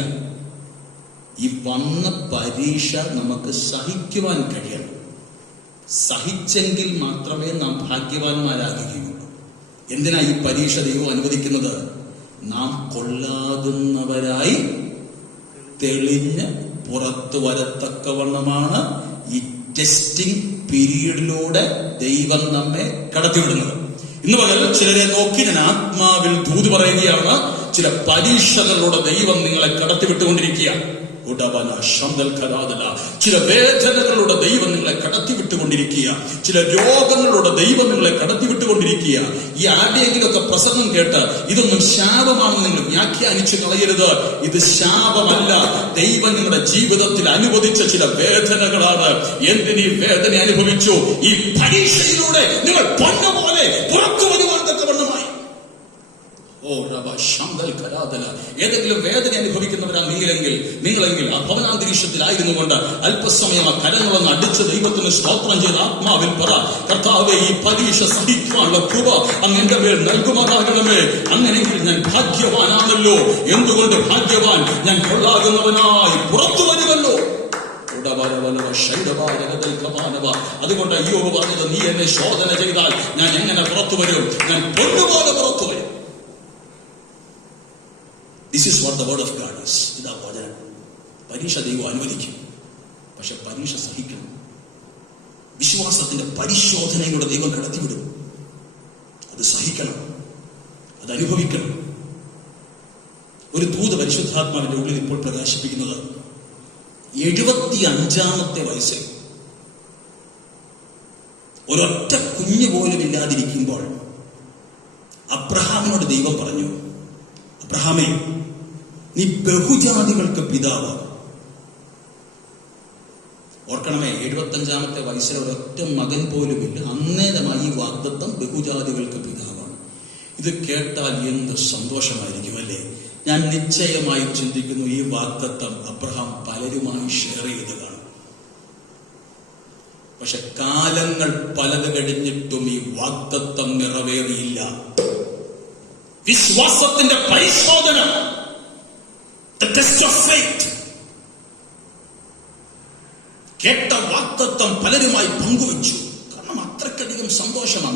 ഈ വന്ന പരീക്ഷ നമുക്ക് സഹിക്കുവാൻ കഴിയണം. സഹിച്ചെങ്കിൽ മാത്രമേ നാം ഭാഗ്യവാന്മാരാകുകയുള്ളൂ. എന്തിനാ ഈ പരീക്ഷ ദൈവം അനുവദിക്കുന്നത്? നാം കൊള്ളാകുന്നവരായി തെളിഞ്ഞ് പുറത്തു വരത്തക്കവണ്ണമാണ് ഈ ടെസ്റ്റിംഗ് പീരീഡിലൂടെ ദൈവം നമ്മെ കടത്തിവിടുന്നത്. ഇന്ന് പകൽ ചിലരെ നോക്കി ഞാൻ ആത്മാവിൽ ദൂത് പറയുകയാണ്. ചില പരീക്ഷകളിലൂടെ ദൈവം നിങ്ങളെ കടത്തിവിട്ടുകൊണ്ടിരിക്കുക. ചില വേദനകളുടെ ദൈവം നിങ്ങളെ കടത്തിവിട്ടുകൊണ്ടിരിക്കുക. ചില രോഗങ്ങളുടെ ദൈവം നിങ്ങളെ കടത്തിവിട്ടുകൊണ്ടിരിക്കുക. ഈ ആരുടെയെങ്കിലുമൊക്കെ പ്രസംഗം കേട്ട് ഇതൊന്നും ശാപമാണെന്ന് നിങ്ങൾ വ്യാഖ്യാനിച്ചു കളയരുത്. ഇത് ശാപമല്ല. ദൈവം നിങ്ങളുടെ ജീവിതത്തിൽ അനുവദിച്ച ചില വേദനകളാണ്. എന്തിനീ വേദന അനുഭവിച്ചു? ഈ പരീക്ഷയിലൂടെ നിങ്ങൾ പൊന്നുപോലെ പുറത്തു വരുവാൻ തക്കവണ്ണമായി. ഏതെങ്കിലും വേദന അനുഭവിക്കുന്നവരാ നിങ്ങളെങ്കിൽ ആ ഭവനാന്തരീക്ഷത്തിലായിരുന്നു കൊണ്ട് അല്പസമയം ആ കരങ്ങളൊന്ന് അടിച്ച് ദൈവത്തിന് സ്തോത്രം ചെയ്ത് ആത്മാവിൽ പറ, കർത്താവേ, ഈ പരീക്ഷ സഹിക്കാനുള്ള കൃപ അങ്ങ് എന്റെ മേൽ നൽകുമാറാകണമേ. അങ്ങനെയെങ്കിൽ ഞാൻ ഭാഗ്യവാനാണല്ലോ. എന്തുകൊണ്ട് ഭാഗ്യവാൻ? ഞാൻ കൊള്ളാകുന്നവനായി പുറത്തു വരുമല്ലോ. അതുകൊണ്ട് അയ്യോബ് പറഞ്ഞത്, നീ എന്നെ ശോധന ചെയ്താൽ ഞാൻ എങ്ങനെ പുറത്തു വരും? ഞാൻ പൊന്നുപോലെ പുറത്തു വരും. This is what the word of God is. ഇതാ വചനം. പരീക്ഷ ദൈവം അനുവദിക്കും, പക്ഷെ പരീക്ഷ സഹിക്കണം. വിശ്വാസത്തിന്റെ പരിശോധനയുടെ ദൈവം കടത്തിവിടും. അത് സഹിക്കണം, അത് അനുഭവിക്കണം. ഒരു ദൂത് പരിശുദ്ധാത്മാവിന്റെ ഉള്ളിൽ ഇപ്പോൾ പ്രകാശിപ്പിക്കുന്നത് 75-ാമത്തെ വയസ്സിൽ ഒരൊറ്റ കുഞ്ഞു പോലും ഇല്ലാതിരിക്കുമ്പോൾ അബ്രഹാമിനോട് ദൈവം പറഞ്ഞു, അബ്രഹാമേ, നീ ബഹുജാതികൾക്ക് പിതാവ്. ഓർക്കണമേ, 75-ാമത്തെ വയസ്സിൽ ഒരൊറ്റ മകൻ പോലുമില്ല. അന്നേരമായി ഈ വാഗ്ദത്തം ബഹുജാതികൾക്ക് പിതാവാണ്. ഇത് കേട്ടാൽ എന്ത് സന്തോഷമായിരിക്കും അല്ലേ? ഞാൻ നിശ്ചയമായി ചിന്തിക്കുന്നു, ഈ വാഗ്ദത്തം അബ്രഹാം പലരുമായി ഷെയർ ചെയ്ത് കാണും. പക്ഷെ കാലങ്ങൾ പലത് കഴിഞ്ഞിട്ടും ഈ വാഗ്ദത്തം നിറവേറിയില്ല. വിശ്വാസത്തിന്റെ പരിശോധന, the test of faith. കേട്ട വാഗ്ദത്തം പലരുമായി പങ്കുവച്ചു. കാരണം അത്രയ്ക്കധികം സന്തോഷമാണ്.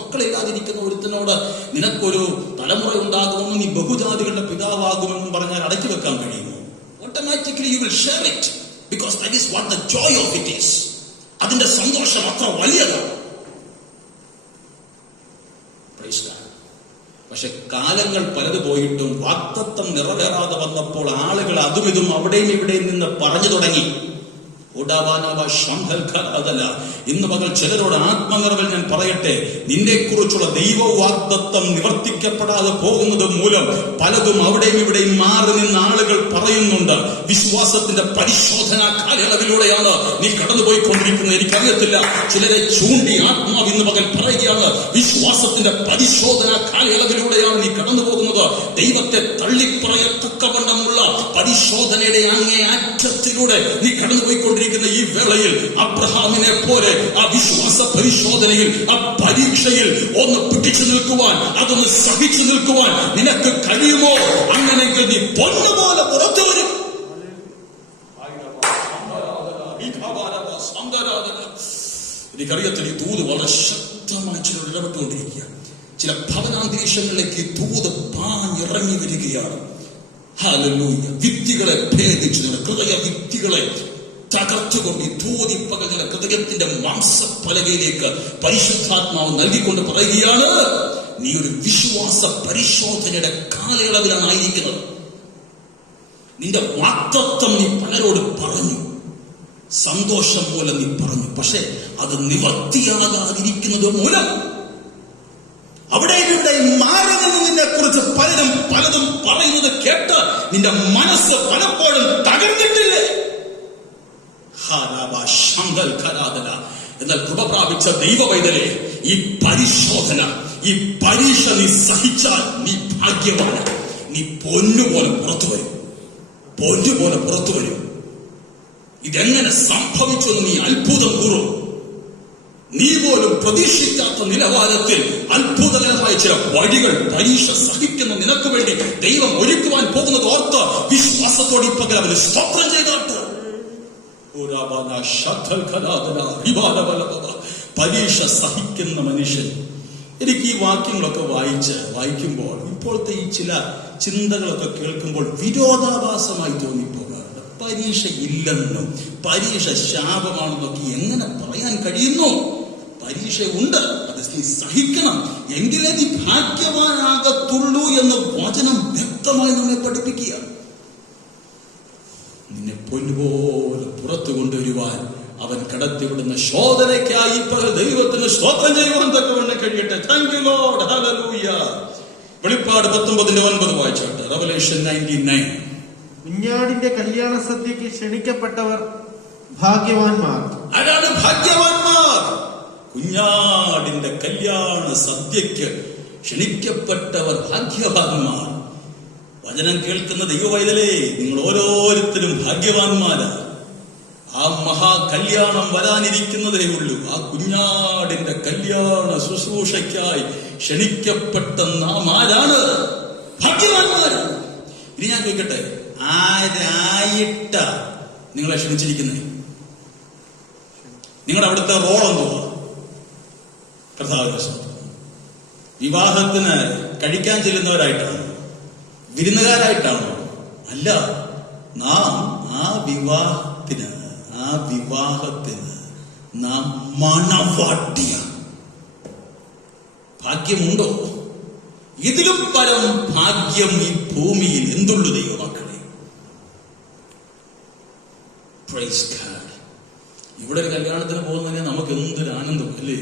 മക്കളില്ലാതിരിക്കുന്ന ഒരുത്തനോട് നിനക്കൊരു തലമുറ ഉണ്ടാകുമെന്നും നീ ബഹുജാതികളുടെ പിതാവാകുമെന്നും പറഞ്ഞാൽ അടക്കി വെക്കാൻ കഴിയുമോ? Automatically you will share it, because that is what the joy of it is. അതിന്റെ സന്തോഷം അത്ര വലിയതാണ്. പക്ഷെ കാലങ്ങൾ പലത് പോയിട്ടും വാഗ്ദത്തം നിറവേറാതെ വന്നപ്പോൾ ആളുകൾ അതും ഇതും അവിടെയും ഇവിടെയും നിന്ന് പറഞ്ഞു തുടങ്ങി. ഇന്ന് പകൽ ചിലരോട് ആത്മനിറവിൽ ഞാൻ പറയട്ടെ, നിന്നെ കുറിച്ചുള്ള ദൈവവാഗ്ദത്തം നിവർത്തിക്കപ്പെടാതെ പോകുന്നത് മൂലം പലതും അവിടെയും ഇവിടെയും മാറി നിന്ന് ആളുകൾ പറയുന്നുണ്ട്. വിശ്വാസത്തിന്റെ പരിശോധനാ കാലയളവിലൂടെയാണ് നീ കടന്നുപോയിക്കൊണ്ടിരിക്കുന്നത്. എനിക്കറിയത്തില്ല, ചിലരെ ചൂണ്ടി ആത്മാവ് ഇന്ന് പകൽ പറയുകയാണ്, വിശ്വാസത്തിന്റെ പരിശോധനാ കാലയളവിലൂടെയാണ് നീ കടന്നു പോകുന്നത്. ദൈവത്തെ തള്ളിപ്പറയത്തക്കവണ്ണമുള്ള പരിശോധനയുടെ അങ്ങേ അറ്റത്തിലൂടെ നീ കടന്നുപോയിക്കൊണ്ടിരിക്കുന്നത്. ഈ വേളയിൽ അബ്രഹാമിനെ പോലെ ആ വിശ്വാസ പരിശോധനയിൽ, ആ പരീക്ഷയിൽ ഒന്ന് പിടിച്ചു നിൽക്കുവാൻ, അതൊന്ന് സഹിച്ചു നിൽക്കുവാൻ നിനക്ക് കഴിയുമോ? അങ്ങനെയെങ്കിൽ നീ പൊന്നുപോലെ പുറത്തു വരും. എനിക്കറിയത്തില്ല, ഈ ദൂത് വളരെ ശക്തമായി ചിലർ ഇടപെട്ടുകൊണ്ടിരിക്കുക. ചില ഭവനാന്തരീക്ഷങ്ങളിലേക്ക് ഈ ദൂത് പാഞ്ഞിറങ്ങി വരികയാണ്. ഹല്ലേലൂയ. വിദ്യകളെ ഭേദിച്ചു, ഹൃദയ വിദ്യകളെ തകർത്തുകൊണ്ട് ഈ ദൂതിപ്പകലുള്ള ഹൃദയത്തിന്റെ മാംസപ്പലകയിലേക്ക് പരിശുദ്ധാത്മാവ് നൽകിക്കൊണ്ട് പറയുകയാണ്, നീ ഒരു വിശ്വാസ പരിശോധനയുടെ കാലയളവിലാണ് ആയിരിക്കുന്നത്. നിന്റെ വാക്തത്വം നീ പലരോട് പറഞ്ഞു, സന്തോഷം പോലെ നീ പറഞ്ഞു, പക്ഷെ അത് നിവർത്തിയാകാതിരിക്കുന്നത് മൂലം അവിടെയും ഇവിടെയും മാറി നിന്ന് നിന്നെ കുറിച്ച് പലതും പറയുന്നത് കേട്ട് നിന്റെ മനസ്സ് പലപ്പോഴും തകർന്നിട്ടില്ലേ? എന്നാൽ കൃപ പ്രാപിച്ച ദൈവ പൈതലേ, ഈ പരിശോധന, ഈ പരീക്ഷ നീ സഹിച്ചാൽ നീ ഭാഗ്യമാണ്. നീ പൊന്നുപോലെ പുറത്തു വരും, പൊന്നുപോലെ പുറത്തു വരും. ഇതെങ്ങനെ സംഭവിച്ചു എന്ന് നീ അത്ഭുതം കൂറും. നീ പോലും പ്രതീക്ഷിക്കാത്ത നിലവാരത്തിൽ അത്ഭുതകരമായ ചില വഴികൾ പരീക്ഷ സഹിക്കുന്ന നിനക്ക് വേണ്ടി ദൈവം ഒരുക്കുവാൻ പോകുന്നത് ഓർത്ത് വിശ്വാസത്തോടെ പകരം അവന് സ്തോത്രം ചെയ്താട്ട്. പരീക്ഷ സഹിക്കുന്ന മനുഷ്യൻ. എനിക്ക് ഈ വാക്യങ്ങളൊക്കെ വായിക്കുമ്പോൾ ഇപ്പോഴത്തെ ഈ ചില ചിന്തകളൊക്കെ കേൾക്കുമ്പോൾ വിരോധാഭാസമായി തോന്നിപ്പോകാറുണ്ട്. പരീക്ഷ ഇല്ലെന്നും പരീക്ഷ ശാപമാണെന്നൊക്കെ എങ്ങനെ പറയാൻ കഴിയുന്നു? പരീക്ഷ ഉണ്ട്, അത് നീ സഹിക്കണം, എങ്കിലേ നീ ഭാഗ്യവാനാകത്തുള്ളൂ എന്ന് വചനം വ്യക്തമായി നമ്മെ പഠിപ്പിക്കുക. നിന്നെ പൊന്നുപോലെ പുറത്തു കൊണ്ടുവരുവാൻ അവൻ കടത്തിവിടുന്ന ശോധനയ്ക്കായി പല ദൈവത്തിന് സ്തോത്രം ചെയ്യുവാൻ തക്കവണ്ണം കഴിയട്ടെ. Thank you Lord, hallelujah. വെളിപ്പാട് 19:9 വായിച്ചാട്ടെ. റെവലേഷൻ 19:9. കുഞ്ഞാടിന്റെ കല്യാണ സദ്യക്ക് ക്ഷണിക്കപ്പെട്ടവർ ഭാഗ്യവാന്മാർ. ആരാണ് ഭാഗ്യവാന്മാർ? കുഞ്ഞാടിന്റെ കല്യാണ സദ്യക്ക് ക്ഷണിക്കപ്പെട്ടവർ ഭാഗ്യവാന്മാർ. വചനം കേൾക്കുന്ന ദൈവവൈതലേ, നിങ്ങൾ ഓരോരുത്തരും ഭാഗ്യവാന്മാരാ. ആ മഹാകല്യാണം വരാനിരിക്കുന്നതേ ഉള്ളൂ. ആ കുഞ്ഞാടിന്റെ കല്യാണ ശുശ്രൂഷയ്ക്കായി ക്ഷണിക്കപ്പെട്ട നാം ആരാണ്? ഭാഗ്യവാന്മാർ. ഇനി ഞാൻ ചോദിക്കട്ടെ, ആരായിട്ട നിങ്ങളെ ക്ഷണിച്ചിരിക്കുന്നത്? നിങ്ങളുടെ അവിടുത്തെ റോൾ എന്തുവാ? കർത്താവിന്റെ വിവാഹത്തിന് കഴിക്കാൻ ചെല്ലുന്നവരായിട്ടാണോ? വിരുന്നുകാരായിട്ടാണോ? അല്ല, നാം ആ വിവാഹത്തിന് നാം മണവാട്ടിയാണ്. ഭാഗ്യമുണ്ടോ? ഇതിലും പരം ഭാഗ്യം ഈ ഭൂമിയിൽ എന്തുള്ളു ദൈവമക്കളെ? Praise God. ഇവിടെ ഒരു കല്യാണത്തിന് പോകുന്നതിനെ നമുക്ക് എന്തൊരു ആനന്ദം അല്ലേ,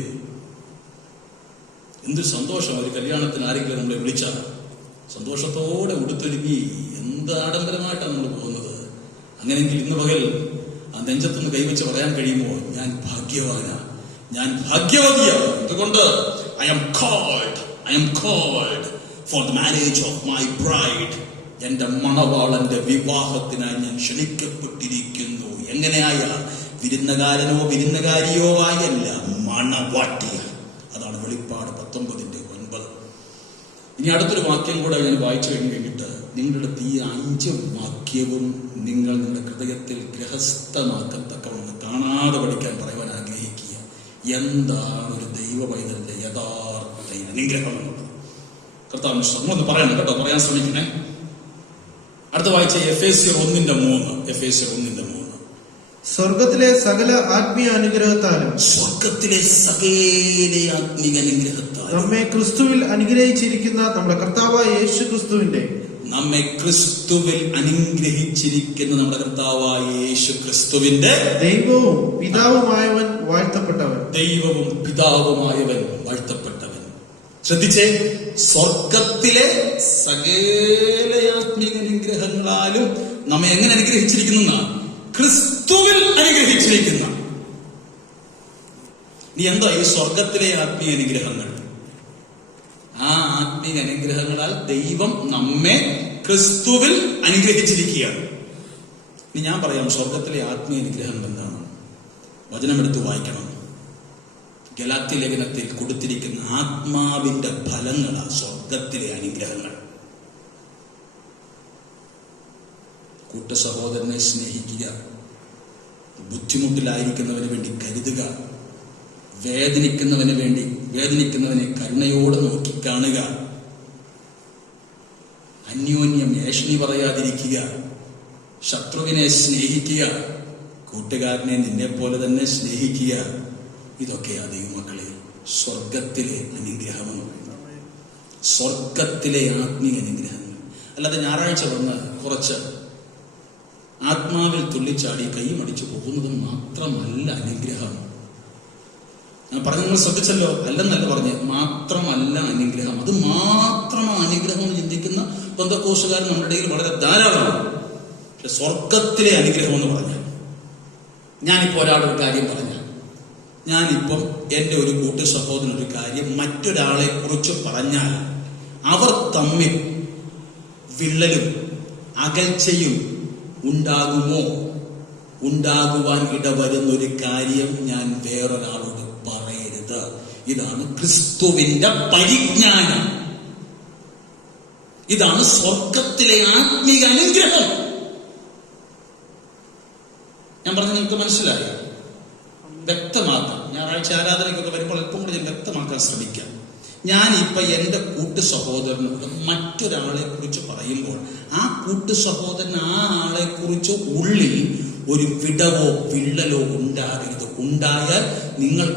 എന്തൊരു സന്തോഷം. ഒരു കല്യാണത്തിന് ആരെങ്കിലും നമ്മളെ വിളിച്ചാൽ സന്തോഷത്തോടെ ഉടുത്തൊരുങ്ങി എന്ത് ആഡംബരമായിട്ടാണ് നമ്മൾ പോകുന്നത്. അങ്ങനെയെങ്കിൽ ഇന്ന് പകൽ ആ നെഞ്ചത്തൊന്ന് കൈവച്ച് പറയാൻ കഴിയുമോ, ഞാൻ ഭാഗ്യവാനാ, ഞാൻ ഭാഗ്യവതിയാണ്. അതുകൊണ്ട് I am called for the marriage of my bride. എന്റെ മണവാളന്റെ വിവാഹത്തിനായി ഞാൻ ക്ഷണിക്കപ്പെട്ടിരിക്കുന്നു. എങ്ങനെയായ? വിരുന്നുകാരനോ വിരുന്നുകാരിയോ ആയല്ല, മണവാട്ടിയ. അതാണ് വെളിപ്പാട് 19:9. ഇനി അടുത്തൊരു വാക്യം കൂടെ ഞാൻ വായിച്ചു കഴിഞ്ഞിട്ട് നിങ്ങളുടെ ഈ 5 വാക്യവും നിങ്ങളുടെ ഹൃദയത്തിൽ ഗൃഹസ്ഥമാക്കത്തക്കവണ്ണം കാണാതെ പഠിക്കാൻ പറയുവാൻ ആഗ്രഹിക്കുക. എന്താണ് ഒരു ദൈവ പൈതലിന്റെ യഥാർത്ഥ അനുഗ്രഹം എന്നുള്ളത്? കർത്താവിന് ശ്രമം പറയണം കേട്ടോ, പറയാൻ ശ്രമിക്കണേ. അടുത്ത വായിച്ച എഫേസ്യർ 1:3. സ്വർഗത്തിലെ സകല ആത്മീയ അനുഗ്രഹത്താലും നമ്മെ ക്രിസ്തുവിൽ അനുഗ്രഹിച്ചിരിക്കുന്ന നമ്മുടെ കർത്താവായ യേശു ക്രിസ്തുവിന്റെ ദൈവവും പിതാവുമായവൻ വാഴ്ത്തപ്പെട്ടവൻ. ശ്രദ്ധിച്ചേ, സ്വർഗത്തിലെ സകല ആത്മീയ അനുഗ്രഹങ്ങളാലും നമ്മെ എങ്ങനെ അനുഗ്രഹിച്ചിരിക്കുന്ന? ക്രിസ്തുവിൽ അനുഗ്രഹിച്ചിരിക്കുന്ന. നീ എന്താ ഈ സ്വർഗത്തിലെ ആത്മീയ അനുഗ്രഹങ്ങൾ? ആ ആത്മീയ അനുഗ്രഹങ്ങളാൽ ദൈവം നമ്മെ ക്രിസ്തുവിൽ അനുഗ്രഹിച്ചിരിക്കുകയാണ്. ഇനി ഞാൻ പറയാം സ്വർഗത്തിലെ ആത്മീയ അനുഗ്രഹം എന്താണ്. വചനമെടുത്ത് വായിക്കണം. ഗലാത്യ ലേഖനത്തിൽ കൊടുത്തിരിക്കുന്ന ആത്മാവിന്റെ ഫലങ്ങളാ സ്വർഗത്തിലെ അനുഗ്രഹങ്ങൾ. കൂട്ട സഹോദരനെ സ്നേഹിക്കുക, ബുദ്ധിമുട്ടിലായിരിക്കുന്നവന് വേണ്ടി കരുതുക, വേദനിക്കുന്നവനെ കരുണയോടെ നോക്കി കാണുക, അന്യോന്യം ഏഷണി പറയാതിരിക്കുക, ശത്രുവിനെ സ്നേഹിക്കുക, കൂട്ടുകാരനെ നിന്നെ പോലെ തന്നെ സ്നേഹിക്കുക. ഇതൊക്കെയാ ദൈവമക്കളെ സ്വർഗത്തിലെ അനുഗ്രഹമെന്ന് പറയുന്നത്. സ്വർഗത്തിലെ ആത്മീയ അനുഗ്രഹങ്ങൾ. അല്ലാതെ ഞായറാഴ്ച വന്ന് കുറച്ച് ആത്മാവിൽ തുള്ളിച്ചാടി കൈമടിച്ചു പോകുന്നതും മാത്രമല്ല അനുഗ്രഹം. ഞാൻ പറഞ്ഞു, നിങ്ങൾ ശ്രദ്ധിച്ചല്ലോ, അല്ലെന്നല്ല പറഞ്ഞ്, മാത്രമല്ല അനുഗ്രഹം. അത് മാത്രമാണ് അനുഗ്രഹം എന്ന് ചിന്തിക്കുന്ന പെന്തക്കോസ്തുകാർ നമ്മുടെ ഇടയിൽ വളരെ ധാരാളമാണ്. പക്ഷെ സ്വർഗത്തിലെ അനുഗ്രഹം എന്ന് പറഞ്ഞാൽ, ഞാനിപ്പോ ഒരാളൊരു കാര്യം പറഞ്ഞാൽ, ഞാനിപ്പം എൻ്റെ ഒരു കൂട്ടു സഹോദരൻ ഒരു കാര്യം മറ്റൊരാളെ കുറിച്ച് പറഞ്ഞാൽ, അവർ തമ്മിൽ വിള്ളലും അകൽച്ചയും ഉണ്ടാകുമോ? ഉണ്ടാകുവാൻ ഇടവരുന്നൊരു കാര്യം ഞാൻ വേറൊരാളോട് പറയരുത്. ഇതാണ് ക്രിസ്തുവിന്റെ പരിജ്ഞാനം. ഇതാണ് സ്വർഗത്തിലെ ആത്മീക അനുഗ്രഹം. ഞാൻ പറഞ്ഞു, നിങ്ങൾക്ക് മനസ്സിലായോ? വ്യക്തമാക്കാം. ഞായറാഴ്ച ആരാധനയ്ക്കൊക്കെ വരുമ്പോൾ അല്പം കൂടി ഞാൻ വ്യക്തമാക്കാൻ ശ്രമിക്കാം. ഞാനിപ്പൊ എൻ്റെ കൂട്ടു സഹോദരനോട് മറ്റൊരാളെ കുറിച്ച് പറയുമ്പോൾ ആ കൂട്ടു സഹോദരൻ ആ ആളെ കുറിച്ച് ഉള്ളിൽ ഒരു വിടവോ വിള്ളലോ ഉണ്ടാകരുത്. ഉണ്ടായാൽ നിങ്ങൾ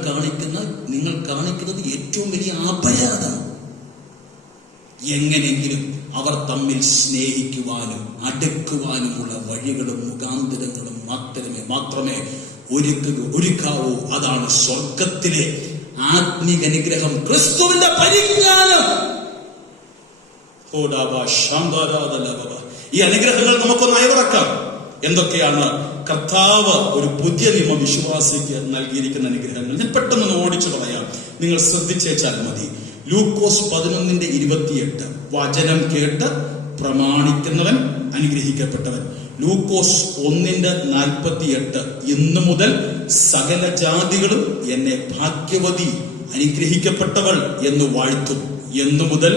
കാണിക്കുന്നത് ഏറ്റവും വലിയ അപരാധം. എങ്ങനെങ്കിലും അവർ തമ്മിൽ സ്നേഹിക്കുവാനും അടുക്കുവാനുമുള്ള വഴികളും മുഖാന്തരങ്ങളും മാത്രമേ ഒരുക്കാവൂ. അതാണ് സ്വർഗത്തിലെ ആത്മീക അനുഗ്രഹം, ക്രിസ്തുവിന്റെ പരിജ്ഞാനം. ഈ അനുഗ്രഹങ്ങൾ നമുക്കൊന്ന് അയവിറക്കാം. എന്തൊക്കെയാണ് കർത്താവ് ഒരു പുതിയ നിയമ വിശ്വാസിക്ക് നൽകിയിരിക്കുന്ന അനുഗ്രഹങ്ങൾ? ഞാൻ പെട്ടെന്ന് ഓടിച്ചു പറയാം, നിങ്ങൾ ശ്രദ്ധിച്ചേച്ചാൽ മതി. ലൂക്കോസ് 11:28, വചനം കേട്ട് പ്രമാണിക്കുന്നവൻ അനുഗ്രഹിക്കപ്പെട്ടവൻ. ലൂക്കോസ് 1:48, ഇന്നു മുതൽ സകല ജാതികളും എന്നെ ഭാഗ്യവതി അനുഗ്രഹിക്കപ്പെട്ടവൾ എന്ന് വാഴ്ത്തും. എന്നു മുതൽ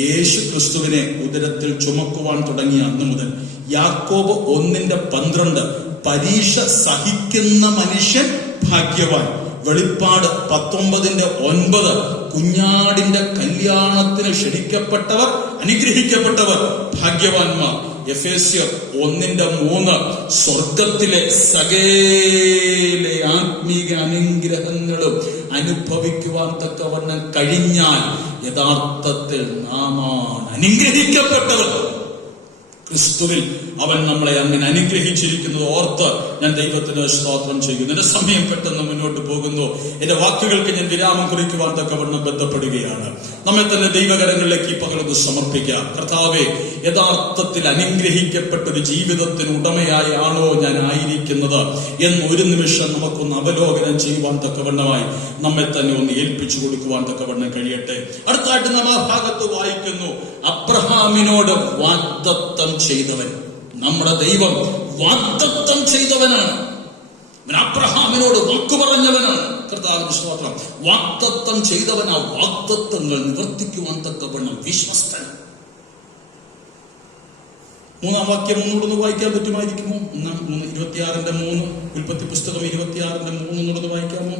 യേശു ക്രിസ്തുവിനെ ഉദരത്തിൽ ചുമക്കുവാൻ തുടങ്ങിയ അന്നു മുതൽ. യാക്കോബ് 1:12, പരീക്ഷ സഹിക്കുന്ന മനുഷ്യൻ ഭാഗ്യവാൻ. വെളിപ്പാട് 19:9, കുഞ്ഞാടിന്റെ കല്യാണത്തിന് ക്ഷണിക്കപ്പെട്ടവർ അനുഗ്രഹിക്കപ്പെട്ടവർ ഭാഗ്യവാന്മാർ. എഫേസ്യർ 1:3, സ്വർഗത്തിലെ സകല ആത്മീക അനുഗ്രഹങ്ങളും അനുഭവിക്കുവാൻ തക്കവണ്ണം കഴിഞ്ഞാൽ യഥാർത്ഥത്തിൽ നാമാണ് അനുഗ്രഹിക്കപ്പെട്ടവർ. ക്രിസ്തുവിൽ അവൻ നമ്മളെ അങ്ങനെ അനുഗ്രഹിച്ചിരിക്കുന്നത് ഓർത്ത് ഞാൻ ദൈവത്തിന് സ്തോത്രം ചെയ്യുന്നു. എന്റെ സമയം പെട്ടെന്ന് മുന്നോട്ട് പോകുന്നു. എന്റെ വാക്കുകൾക്ക് ഞാൻ വിരാമം കുറിക്കുവാൻ തക്കവണ്ണം ബന്ധപ്പെടുകയാണ്. നമ്മെ തന്നെ ദൈവകരങ്ങളിലേക്ക് ഈ പകലൊന്ന് സമർപ്പിക്കാം. കർത്താവേ, യഥാർത്ഥത്തിൽ അനുഗ്രഹിക്കപ്പെട്ടൊരു ജീവിതത്തിന് ഉടമയായാണോ ഞാൻ ആയിരിക്കുന്നത് എന്ന് ഒരു നിമിഷം നമുക്കൊന്ന് അവലോകനം ചെയ്യുവാൻ തക്കവണ്ണമായി നമ്മെ തന്നെ ഒന്ന് ഏൽപ്പിച്ചു കൊടുക്കുവാൻ തക്കവണ്ണം കഴിയട്ടെ. അടുത്തായിട്ട് നാം ആ ഭാഗത്ത് വായിക്കുന്നു, അബ്രഹാമിനോട് വാഗ്ദത്തം ചെയ്തവൻ. നമ്മുടെ ദൈവം വാഗ്ദത്തം ചെയ്തവനാണ്. അബ്രഹാമിനോട് വാക്കു പറഞ്ഞവനാണ്. കർത്താവിന്റെ സ്തോത്രം. വാഗ്ദത്തം ചെയ്തവൻ ആ വാഗ്ദത്തങ്ങൾ നിവർത്തിക്കുവാൻ തക്കവണ്ണം വിശ്വസ്തൻ. 3-ാം വാക്യം ഒന്നുകൂടെ വായിക്കാൻ പറ്റുമായിരിക്കുമോ? 26:3, ഉൽപ്പത്തി പുസ്തകം 26:3 ഒന്നുകൂടെ വായിക്കാമോ?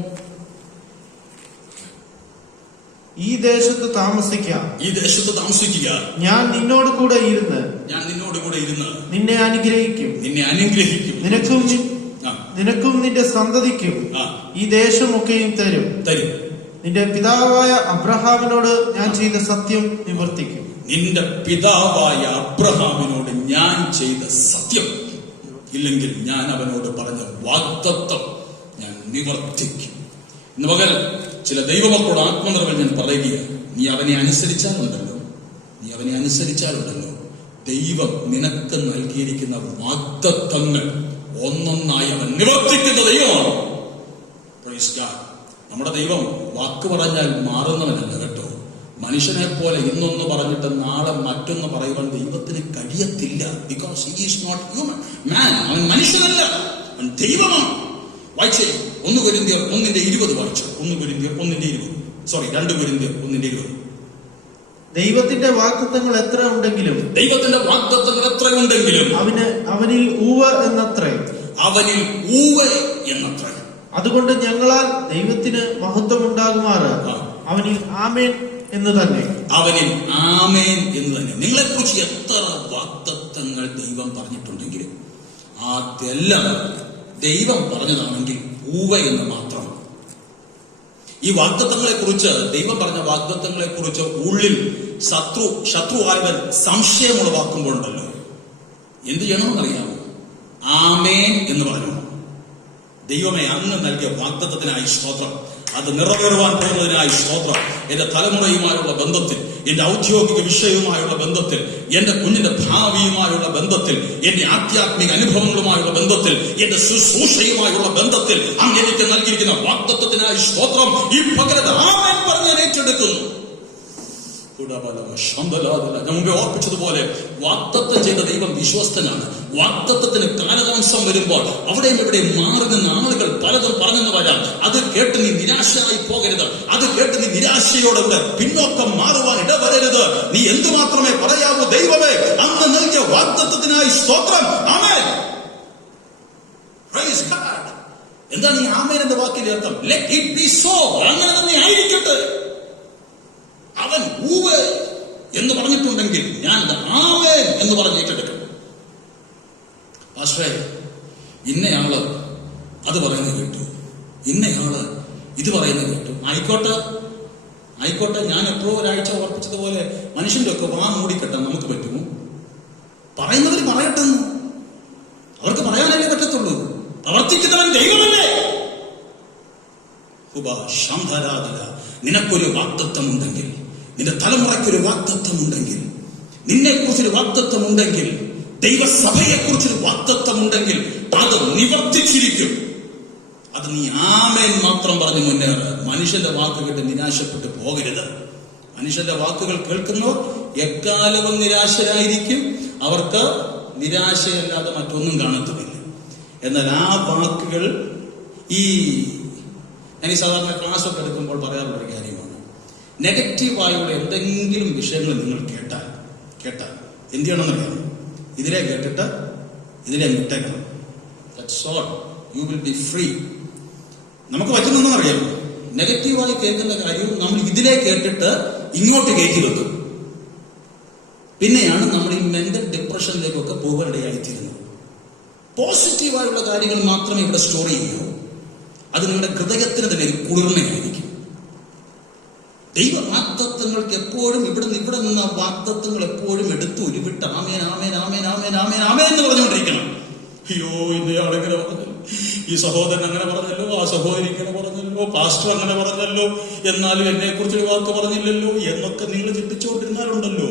ഈ ദേശത്ത് താമസിക്കുക, ഞാൻ നിന്നോട് കൂടെ ഇരുന്ന് നിന്നെ അനുഗ്രഹിക്കും. നിനക്കും നിന്റെ സന്തതിക്കും ഈ ദേശമൊക്കെയും തരും. നിന്റെ പിതാവായ അബ്രഹാമിനോട് ഞാൻ ചെയ്ത സത്യം നിവർത്തിക്കും. നിന്റെ പിതാവായ അബ്രഹാമിനോട് ഞാൻ ചെയ്ത സത്യം, ഇല്ലെങ്കിൽ ഞാൻ അവനോട് പറഞ്ഞ വാഗ്ദത്തം ഞാൻ നിവർത്തിക്കും. ഇന്ന് പകൽ ചില ദൈവമക്കളോട് ആത്മനിറവിൽ ഞാൻ പറയുകയാണ്, നീ അവനെ അനുസരിച്ചാലുണ്ടല്ലോ ദൈവം നിനക്ക് നൽകിയിരിക്കുന്ന വാഗ്ദത്തങ്ങൾ ഒന്നൊന്നായി അവൻ നിവർത്തിക്കുന്ന ദൈവമാണ്. Praise God. നമ്മുടെ ദൈവം വാക്ക് പറഞ്ഞാൽ മാറുന്നവനല്ല കേട്ടോ. മനുഷ്യനെ പോലെ ഇന്നൊന്ന് പറഞ്ഞിട്ട് നാളെ മറ്റൊന്ന് പറയുവാൻ ദൈവത്തിന് കഴിയത്തില്ല. Because he is not human man. അവൻ മനുഷ്യനല്ല, അവൻ ദൈവമാണ്. വായിച്ചേ 1 കൊരിന്ത്യർ 1:20 വായിച്ചു. 2 കൊരിന്ത്യർ 1:20. ദൈവത്തിന്റെ വാഗ്ദത്തങ്ങൾ എത്ര ഉണ്ടെങ്കിലും അവനിൽ ഊവ എന്നത്രേ. അതുകൊണ്ട് ഞങ്ങളാൽ ദൈവത്തിന് മഹത്വം ഉണ്ടാകുമാറ് അവനിൽ ആമേൻ എന്ന് തന്നെ. നിങ്ങളെ കുറിച്ച് എത്ര വാഗ്ദത്തങ്ങൾ ദൈവം പറഞ്ഞിട്ടുണ്ടെങ്കിലും അതെല്ലാം ദൈവം പറഞ്ഞതാണെങ്കിൽ ഊവ എന്ന് മാത്രം. ഈ വാഗ്ദത്തങ്ങളെ കുറിച്ച്, ദൈവം പറഞ്ഞ വാഗ്ദത്തങ്ങളെ കുറിച്ച് ഉള്ളിൽ ശത്രുവായവൻ സംശയമുളവാക്കുമ്പോഴുണ്ടല്ലോ എന്ത് ചെയ്യണമെന്നറിയാമോ? ആമേൻ എന്ന് പറഞ്ഞു. ദൈവമേ, അങ്ങ് നൽകിയ വാഗ്ദത്തത്തിനായി സ്തോത്രം. അത് നിറവേറുവാൻ പോകുന്നതിനായി സ്തോത്രം. എന്റെ തലമുറയുമായുള്ള ബന്ധത്തിൽ, എന്റെ ഔദ്യോഗിക വിഷയവുമായുള്ള ബന്ധത്തിൽ, എന്റെ കുഞ്ഞിന്റെ ഭാവിയുമായുള്ള ബന്ധത്തിൽ, എന്റെ ആധ്യാത്മിക അനുഭവങ്ങളുമായുള്ള ബന്ധത്തിൽ, എന്റെ ശുശ്രൂഷയുമായുള്ള ബന്ധത്തിൽ അങ്ങ് എനിക്ക് നൽകിയിരിക്കുന്ന വാഗ്ദത്തത്തിനായി സ്തോത്രം. ഈ പകരം ആമേൻ പറഞ്ഞ് ഞാൻ ഏറ്റെടുക്കുന്നു. ഞാൻ മുമ്പേ ഓർപ്പിച്ചതുപോലെ വാഗ്ദത്തം ചെയ്ത ദൈവം വിശ്വസ്തനാണ്. വാഗ്ദത്തത്തിന് കാലതാമസം വരുമ്പോൾ അവിടെയും ഇവിടെയും മാറി നിന്ന് ആളുകൾ പലതും പറഞ്ഞെന്ന് വരാം. അത് കേട്ട് നീ നിരാശയായി പോകരുത്. അത് കേട്ട് നീ നിരാശയോടെ പിന്നോക്കം മാറുവാൻ ഇടവരരുത്. നീ എന്തുമാത്രമേ പറയാവൂ? ദൈവമേ, അന്ന് നൽകിയ വാഗ്ദത്തത്തിനായി സ്തോത്രം. ആമേൻ. Praise God. എന്താണ് ഈ ആമേൻ എന്ന വാക്കിന്റെ അർത്ഥം? Let it be so. അങ്ങനെ തന്നെ ആയിരിക്കട്ടെ. അവൻ ഊവ് എന്ന് പറഞ്ഞിട്ടുണ്ടെങ്കിൽ ഞാൻ ആമേൻ എന്ന് പറഞ്ഞ് ഏറ്റെടുക്കണം. പക്ഷേ ഇന്നയാള് അത് പറയുന്നത് കേട്ടു, ഇന്നയാള് ഇത് പറയുന്നത് കേട്ടു. ആയിക്കോട്ടെ. ഞാൻ എപ്പോഴും ഒരാഴ്ച ഓർപ്പിച്ചതുപോലെ മനുഷ്യന്റെ ഒക്കെ വാ മൂടിക്കെട്ടാൻ നമുക്ക് പറ്റുമോ? പറയുന്നവർ പറയട്ടെന്ന്. അവർക്ക് പറയാനല്ലേ പറ്റത്തുള്ളൂ. പ്രവർത്തിക്കുന്നവൻ ദൈവമല്ലേ? നിനക്കൊരു വാഗ്ദത്തം ഉണ്ടെങ്കിൽ, നിന്റെ തലമുറയ്ക്കൊരു വാഗ്ദത്തം ഉണ്ടെങ്കിൽ, നിന്നെക്കുറിച്ചൊരു വാഗ്ദത്തം ഉണ്ടെങ്കിൽ, ദൈവസഭയെക്കുറിച്ചൊരു വാഗ്ദത്തം ഉണ്ടെങ്കിൽ അത് നിവർത്തിച്ചിരിക്കും. അത് നീ ആമേൻ മാത്രം പറഞ്ഞ് മുന്നേറ്. മനുഷ്യന്റെ വാക്ക് കേട്ട് നിരാശപ്പെട്ടു പോകരുത്. മനുഷ്യന്റെ വാക്കുകൾ കേൾക്കുന്നവർ എക്കാലവും നിരാശരായിരിക്കും. അവർക്ക് നിരാശയല്ലാതെ മറ്റൊന്നും കാണത്തുമില്ല. എന്നാൽ ആ വാക്കുകൾ ഞാൻ ഈ സാധാരണ ക്ലാസ്സൊക്കെ എടുക്കുമ്പോൾ പറയാറുള്ളൊരു കാര്യമാണ്. നെഗറ്റീവായുള്ള എന്തെങ്കിലും വിഷയങ്ങൾ നിങ്ങൾ കേട്ടാൽ എന്ത് ചെയ്യണമെന്നറിയാം? ഇതിലെ കേട്ടിട്ട് ഇതിലെ വിട്ടേക്കണം. That's all. You will be free. നമുക്ക് പറ്റുന്നൊന്നും അറിയാം. നെഗറ്റീവായി കേൾക്കുന്ന കാര്യവും നമ്മൾ ഇതിലെ കേട്ടിട്ട് ഇങ്ങോട്ട് കയറ്റി വെക്കും. പിന്നെയാണ് നമ്മൾ ഈ മെന്റൽ ഡിപ്രഷനിലേക്കൊക്കെ പോകാനിടയായിത്തീരുന്നത്. പോസിറ്റീവായുള്ള കാര്യങ്ങൾ മാത്രമേ ഇവിടെ സ്റ്റോർ ചെയ്യൂ. അത് നിങ്ങളുടെ ഹൃദയത്തിന് തന്നെ ഒരു കുളിർമയായിരിക്കും. ദൈവ വാഗ്ദത്തങ്ങൾക്ക് എപ്പോഴും ഇവിടെ നിന്ന് വാഗ്ദത്തങ്ങൾ എപ്പോഴും എടുത്ത് ഉരുവിട്ട് ആമേൻ ആമേൻ ആമേൻ ആമേൻ ആമേൻ ആമേൻ എന്ന് പറഞ്ഞുകൊണ്ടിരിക്കണം. അയ്യോ, ഇന്നയാളിങ്ങനെ പറഞ്ഞല്ലോ, ഈ സഹോദരൻ അങ്ങനെ പറഞ്ഞല്ലോ, ആ സഹോദരി ഇങ്ങനെ പറഞ്ഞല്ലോ, പാസ്റ്റർ അങ്ങനെ പറഞ്ഞല്ലോ, എന്നാലും എന്നെ കുറിച്ചൊരു വാക്ക് പറഞ്ഞില്ലല്ലോ എന്നൊക്കെ നിങ്ങൾ ചിന്തിച്ചുകൊണ്ടിരുന്നാലുണ്ടല്ലോ,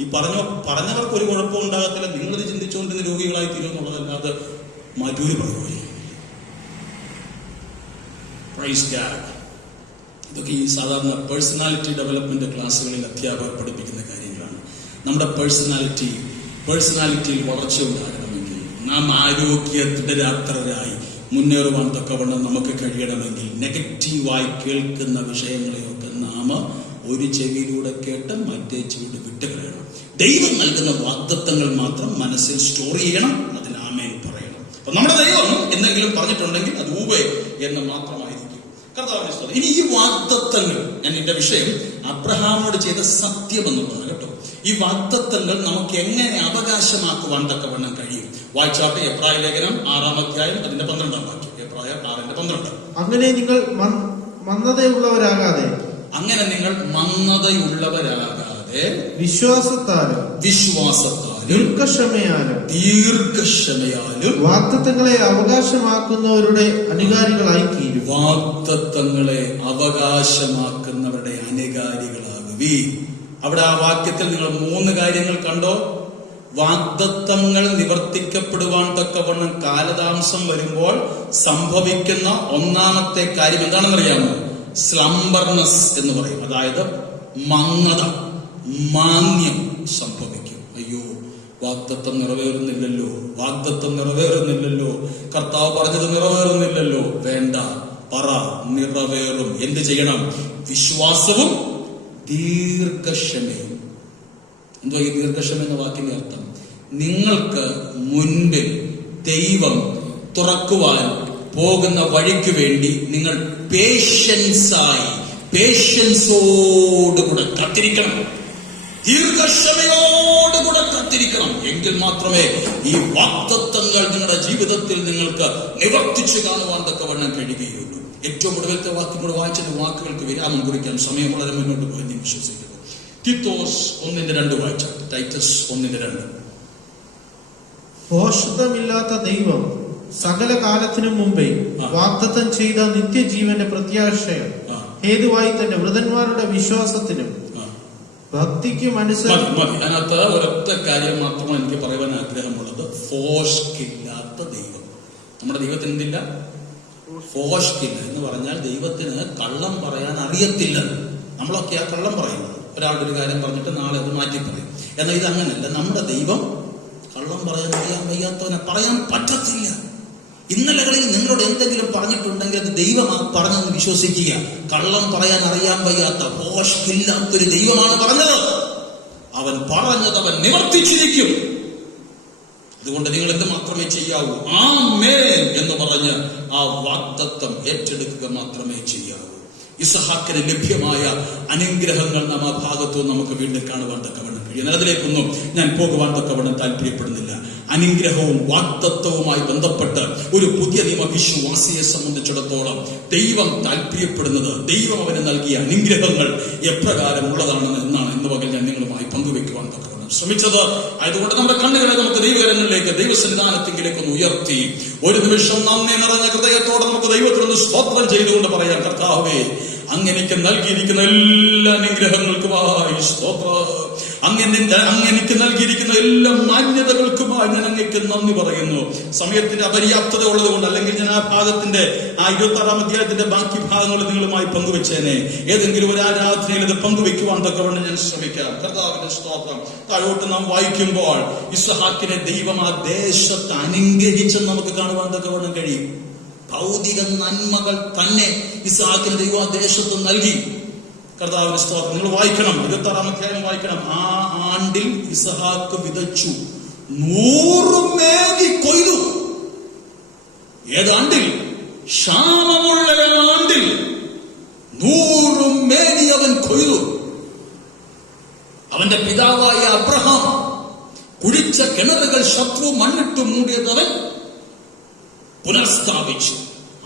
ഈ പറഞ്ഞവർക്ക് ഒരു കുഴപ്പം ഉണ്ടാകത്തില്ല. നിങ്ങളിത് ചിന്തിച്ചുകൊണ്ടിരുന്ന രോഗികളായി തീരുമെന്നുള്ളതല്ലാതെ മറ്റൊരു പ്രയോജനം. Praise God. ഇതൊക്കെ ഈ സാധാരണ പേഴ്സണാലിറ്റി ഡെവലപ്മെന്റ് ക്ലാസ്സുകളിൽ അധ്യാപകർ പഠിപ്പിക്കുന്ന കാര്യങ്ങളാണ്. നമ്മുടെ പേഴ്സണാലിറ്റിയിൽ വളർച്ച ഉണ്ടാകണമെങ്കിൽ, നാം ആരോഗ്യദൃഢരാത്രരായി മുന്നേറുവാൻ തക്കവണ്ണം നമുക്ക് കഴിയണമെങ്കിൽ നെഗറ്റീവായി കേൾക്കുന്ന വിഷയങ്ങളെയൊക്കെ നാം ഒരു ചെവിയിലൂടെ കേട്ട് മറ്റേ ചെവിയുടെ വിട്ടുകളയണം. ദൈവം നൽകുന്ന വാഗ്ദത്തങ്ങൾ മാത്രം മനസ്സിൽ സ്റ്റോർ ചെയ്യണം. അതിൽ ആമേൻ പറയണം. അപ്പൊ നമ്മുടെ ദൈവം എന്തെങ്കിലും പറഞ്ഞിട്ടുണ്ടെങ്കിൽ അത് ഊവേ എന്ന് മാത്രമായിരിക്കും. ഇനി ഈ വാഗ്ദത്തങ്ങൾ, ഞാൻ എന്റെ വിഷയം അബ്രഹാമിനോട് ചെയ്ത സത്യം എന്നുള്ളതാണ് കേട്ടോ. ഈ വാഗ്ദത്തങ്ങൾ നമുക്ക് എങ്ങനെ അവകാശമാക്കുവാൻ തക്കവണ്ണം കഴിയും? വായിച്ചാട്ടെ എബ്രായ ലേഖനം 6-ാം അധ്യായം അതിന്റെ 12-ാം വാക്യം. എബ്രായ 6:12. അങ്ങനെ നിങ്ങൾ മന്ദതയുള്ളവരാകാതെ വിശ്വാസത്താലും ദീർഘക്ഷമയാലും വാഗ്ദത്തങ്ങളെ അവകാശമാക്കുന്നവരുടെ അനുകാരികളായി തീരും. വാഗ്ദത്തങ്ങളെ അവകാശമാക്കുന്നവരുടെ അനുകാരികളാകുവീൻ. അവിടെ ആ വാക്യത്തിൽ നിങ്ങൾ 3 കാര്യങ്ങൾ കണ്ടോ? വാഗ്ദത്തങ്ങൾ നിവർത്തിക്കപ്പെടുവാൻ തക്കവണ്ണം കാലതാമസം വരുമ്പോൾ സംഭവിക്കുന്ന ഒന്നാമത്തെ കാര്യം എന്താണെന്നറിയാമോ? സ്ലംബർനെസ് എന്ന് പറയും. അതായത് മന്ദത, മാന്യം സംഭവിക്കും. അയ്യോ, വാഗ്ദത്തം നിറവേറുന്നില്ലല്ലോ, കർത്താവ് പറഞ്ഞത് നിറവേറുന്നില്ലല്ലോ. വേണ്ട, പറ, നിറവേറും. എന്ത് ചെയ്യണം? വിശ്വാസവും ദീർഘക്ഷമയും. എന്തോ ഈ ദീർഘക്ഷമ എന്ന വാക്കിന്റെ അർത്ഥം? നിങ്ങൾക്ക് മുൻപിൽ ദൈവം തുറക്കുവാൻ പോകുന്ന വഴിക്ക് വേണ്ടി നിങ്ങൾ പേഷ്യൻസോടുകൂടെ കാത്തിരിക്കണം. ദീർഘക്ഷമയോടുകൂടെ കാത്തിരിക്കണം. എങ്കിൽ മാത്രമേ ഈ വാഗ്ദത്തങ്ങൾ നിങ്ങളുടെ ജീവിതത്തിൽ നിങ്ങൾക്ക് നിവർത്തിച്ചു കാണുവാൻ തക്കവണ്ണം കഴിയുകയുള്ളൂ. ഏറ്റവും ഒടുവിലത്തെ വാക്കിനോട് വായിച്ചത് വാക്കുകൾക്ക് വിരാമം കുറിക്കാൻ സമയം വളരെ മുന്നോട്ട് പോയി ഞാൻ വിശ്വസിക്കുന്നു. തീത്തോസ് 1:2 വായിച്ചാൽ. ടൈറ്റസ് 1:2. ഭോഷത്വമില്ലാത്ത ദൈവം സകല കാലത്തിനു മുമ്പേ വാഗ്ദത്തം ചെയ്ത നിത്യജീവന്റെ പ്രത്യാശയം ഹേതുവായി തന്നെ വൃതന്മാരുടെ വിശ്വാസത്തിനും ഭക്തിക്കും അനുസരിച്ച്. അതിനകത്ത് ഒരൊറ്റ കാര്യം മാത്രമാണ് എനിക്ക് പറയുവാൻ ആഗ്രഹമുള്ളത്. ഫോഷ്കില്ലാത്ത ദൈവം. നമ്മുടെ ദൈവത്തിന് എന്തില്ല? ഫോഷ്കില്ല എന്ന് പറഞ്ഞാൽ ദൈവത്തിന് കള്ളം പറയാൻ അറിയത്തില്ല. നമ്മളൊക്കെ ആ കള്ളം പറയുന്നത്. ഒരാളുടെ ഒരു കാര്യം പറഞ്ഞിട്ട് നാളെ അത് മാറ്റി പറയും. എന്നാൽ ഇത് അങ്ങനെയല്ല. നമ്മുടെ ദൈവം കള്ളം പറയാൻ അറിയാൻ വയ്യാത്തവനെ പറയാൻ പറ്റത്തില്ല. ഇന്നലകളിൽ നിങ്ങളോട് എന്തെങ്കിലും പറഞ്ഞിട്ടുണ്ടെങ്കിൽ അത് ദൈവം പറഞ്ഞെന്ന് വിശ്വസിക്കുക. കള്ളം പറയാൻ അറിയാൻ വയ്യാത്ത ഫോഷ്കില്ലാത്തൊരു ദൈവമാണ് പറഞ്ഞത്. അവൻ പറഞ്ഞത് അവൻ നിവർത്തിച്ചിരിക്കും. അതുകൊണ്ട് നിങ്ങൾ എന്ത് മാത്രമേ ചെയ്യാവൂ? ആമേൻ എന്ന് പറഞ്ഞ് ആ വാഗ്ദത്തം ഏറ്റെടുക്കുക മാത്രമേ ചെയ്യാവൂ. ഇസഹാക്കിന് ലഭ്യമായ അനുഗ്രഹങ്ങൾ നാം ആ ഭാഗത്തു നമുക്ക് വീണ്ടും കാണുവാൻ തക്കവണ്ണം കഴിയും. അതിലേക്കൊന്നും ഞാൻ പോകുവാൻ തക്കവണ്ണം താല്പര്യപ്പെടുന്നില്ല. അനുഗ്രഹവും വാഗ്ദത്തവുമായി ബന്ധപ്പെട്ട് ഒരു പുതിയ നിയമ വിശ്വാസിയെ സംബന്ധിച്ചിടത്തോളം ദൈവം താല്പര്യപ്പെടുന്നത്, ദൈവം അവന് നൽകിയ അനുഗ്രഹങ്ങൾ എപ്രകാരം ഉള്ളതാണെന്ന് എന്നാണ് ഇന്ന് പകൽ ഞാൻ നിങ്ങളുമായി പങ്കുവെക്കുവാൻ തക്കവണ്ണം ശ്രമിച്ചത്. അതുകൊണ്ട് നമ്മുടെ കണ്ണുകളെ നമുക്ക് ദൈവകരങ്ങളിലേക്ക്, ദൈവസന്നിധാനത്തിലേക്ക് ഒന്ന് ഉയർത്തി ഒരു നിമിഷം നന്ദി നിറഞ്ഞ ഹൃദയത്തോടെ നമുക്ക് ദൈവത്തിനൊന്ന് സ്തോത്രം ചെയ്തുകൊണ്ട് പറയാം, കർത്താവേ, അങ്ങനെക്ക് നൽകിയിരിക്കുന്ന എല്ലാ അനുഗ്രഹങ്ങൾക്കുമായി സ്തോത്രം. അങ്ങനെക്ക് നൽകിയിരിക്കുന്ന എല്ലാ മാന്യതകൾക്കുമായി ഞാൻ അങ്ങേക്ക് നന്ദി പറയുന്നു. സമയത്തിന്റെ അപര്യാപ്തത ഉള്ളത് കൊണ്ട്, അല്ലെങ്കിൽ ഞാൻ ആ ഭാഗത്തിന്റെ 26-ാം അധ്യായത്തിന്റെ ബാക്കി ഭാഗങ്ങൾ നിങ്ങളുമായി പങ്കുവെച്ചേനെ. ഏതെങ്കിലും ഒരു ആരാധനയിൽ ഇത് പങ്കുവെക്കുവാൻ തക്കവണ്ണം ഞാൻ ശ്രമിക്കാം. കർത്താവിന്റെ സ്തോത്രം. താഴോട്ട് നാം വായിക്കുമ്പോൾ ഇസ്ഹാക്കിനെ ദൈവം ആ ദേശത്ത് അനുഗ്രഹിച്ചെന്ന് നമുക്ക് കാണുവാൻ തക്കവണ്ണം കഴിയും. ഭൗതിക നന്മകൾ തന്നെ ഇസ്ഹാക്കിന് ദൈവം ആ ദേശത്ത് നൽകി. കർത്താവിന്റെ സ്തോത്രം. നിങ്ങൾ വായിക്കണം, 26-ാം അധ്യായം വായിക്കണം. ആ ആണ്ടിൽ ഇസ്ഹാക്ക് വിതച്ചു 100 മേനി കൊയ്തു. ഏതാണ്ടിൽ? ക്ഷാമമുള്ള ആണ്ടിൽ 100 മേനി അവൻ കൊയ്തു. അവന്റെ പിതാവായ അബ്രഹാം കുഴിച്ച കിണറുകൾ ശത്രു മണ്ണിട്ട് മൂടിയതവൻ പുനഃസ്ഥാപിച്ചു.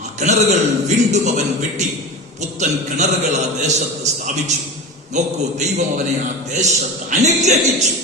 ആ കിണറുകൾ വീണ്ടും അവൻ വെട്ടി പുത്തൻ കിണറുകൾ ആ ദേശത്ത് സ്ഥാപിച്ചു. നോക്കൂ, ദൈവം അവനെ ആ ദേശത്ത് അനുഗ്രഹിച്ചു.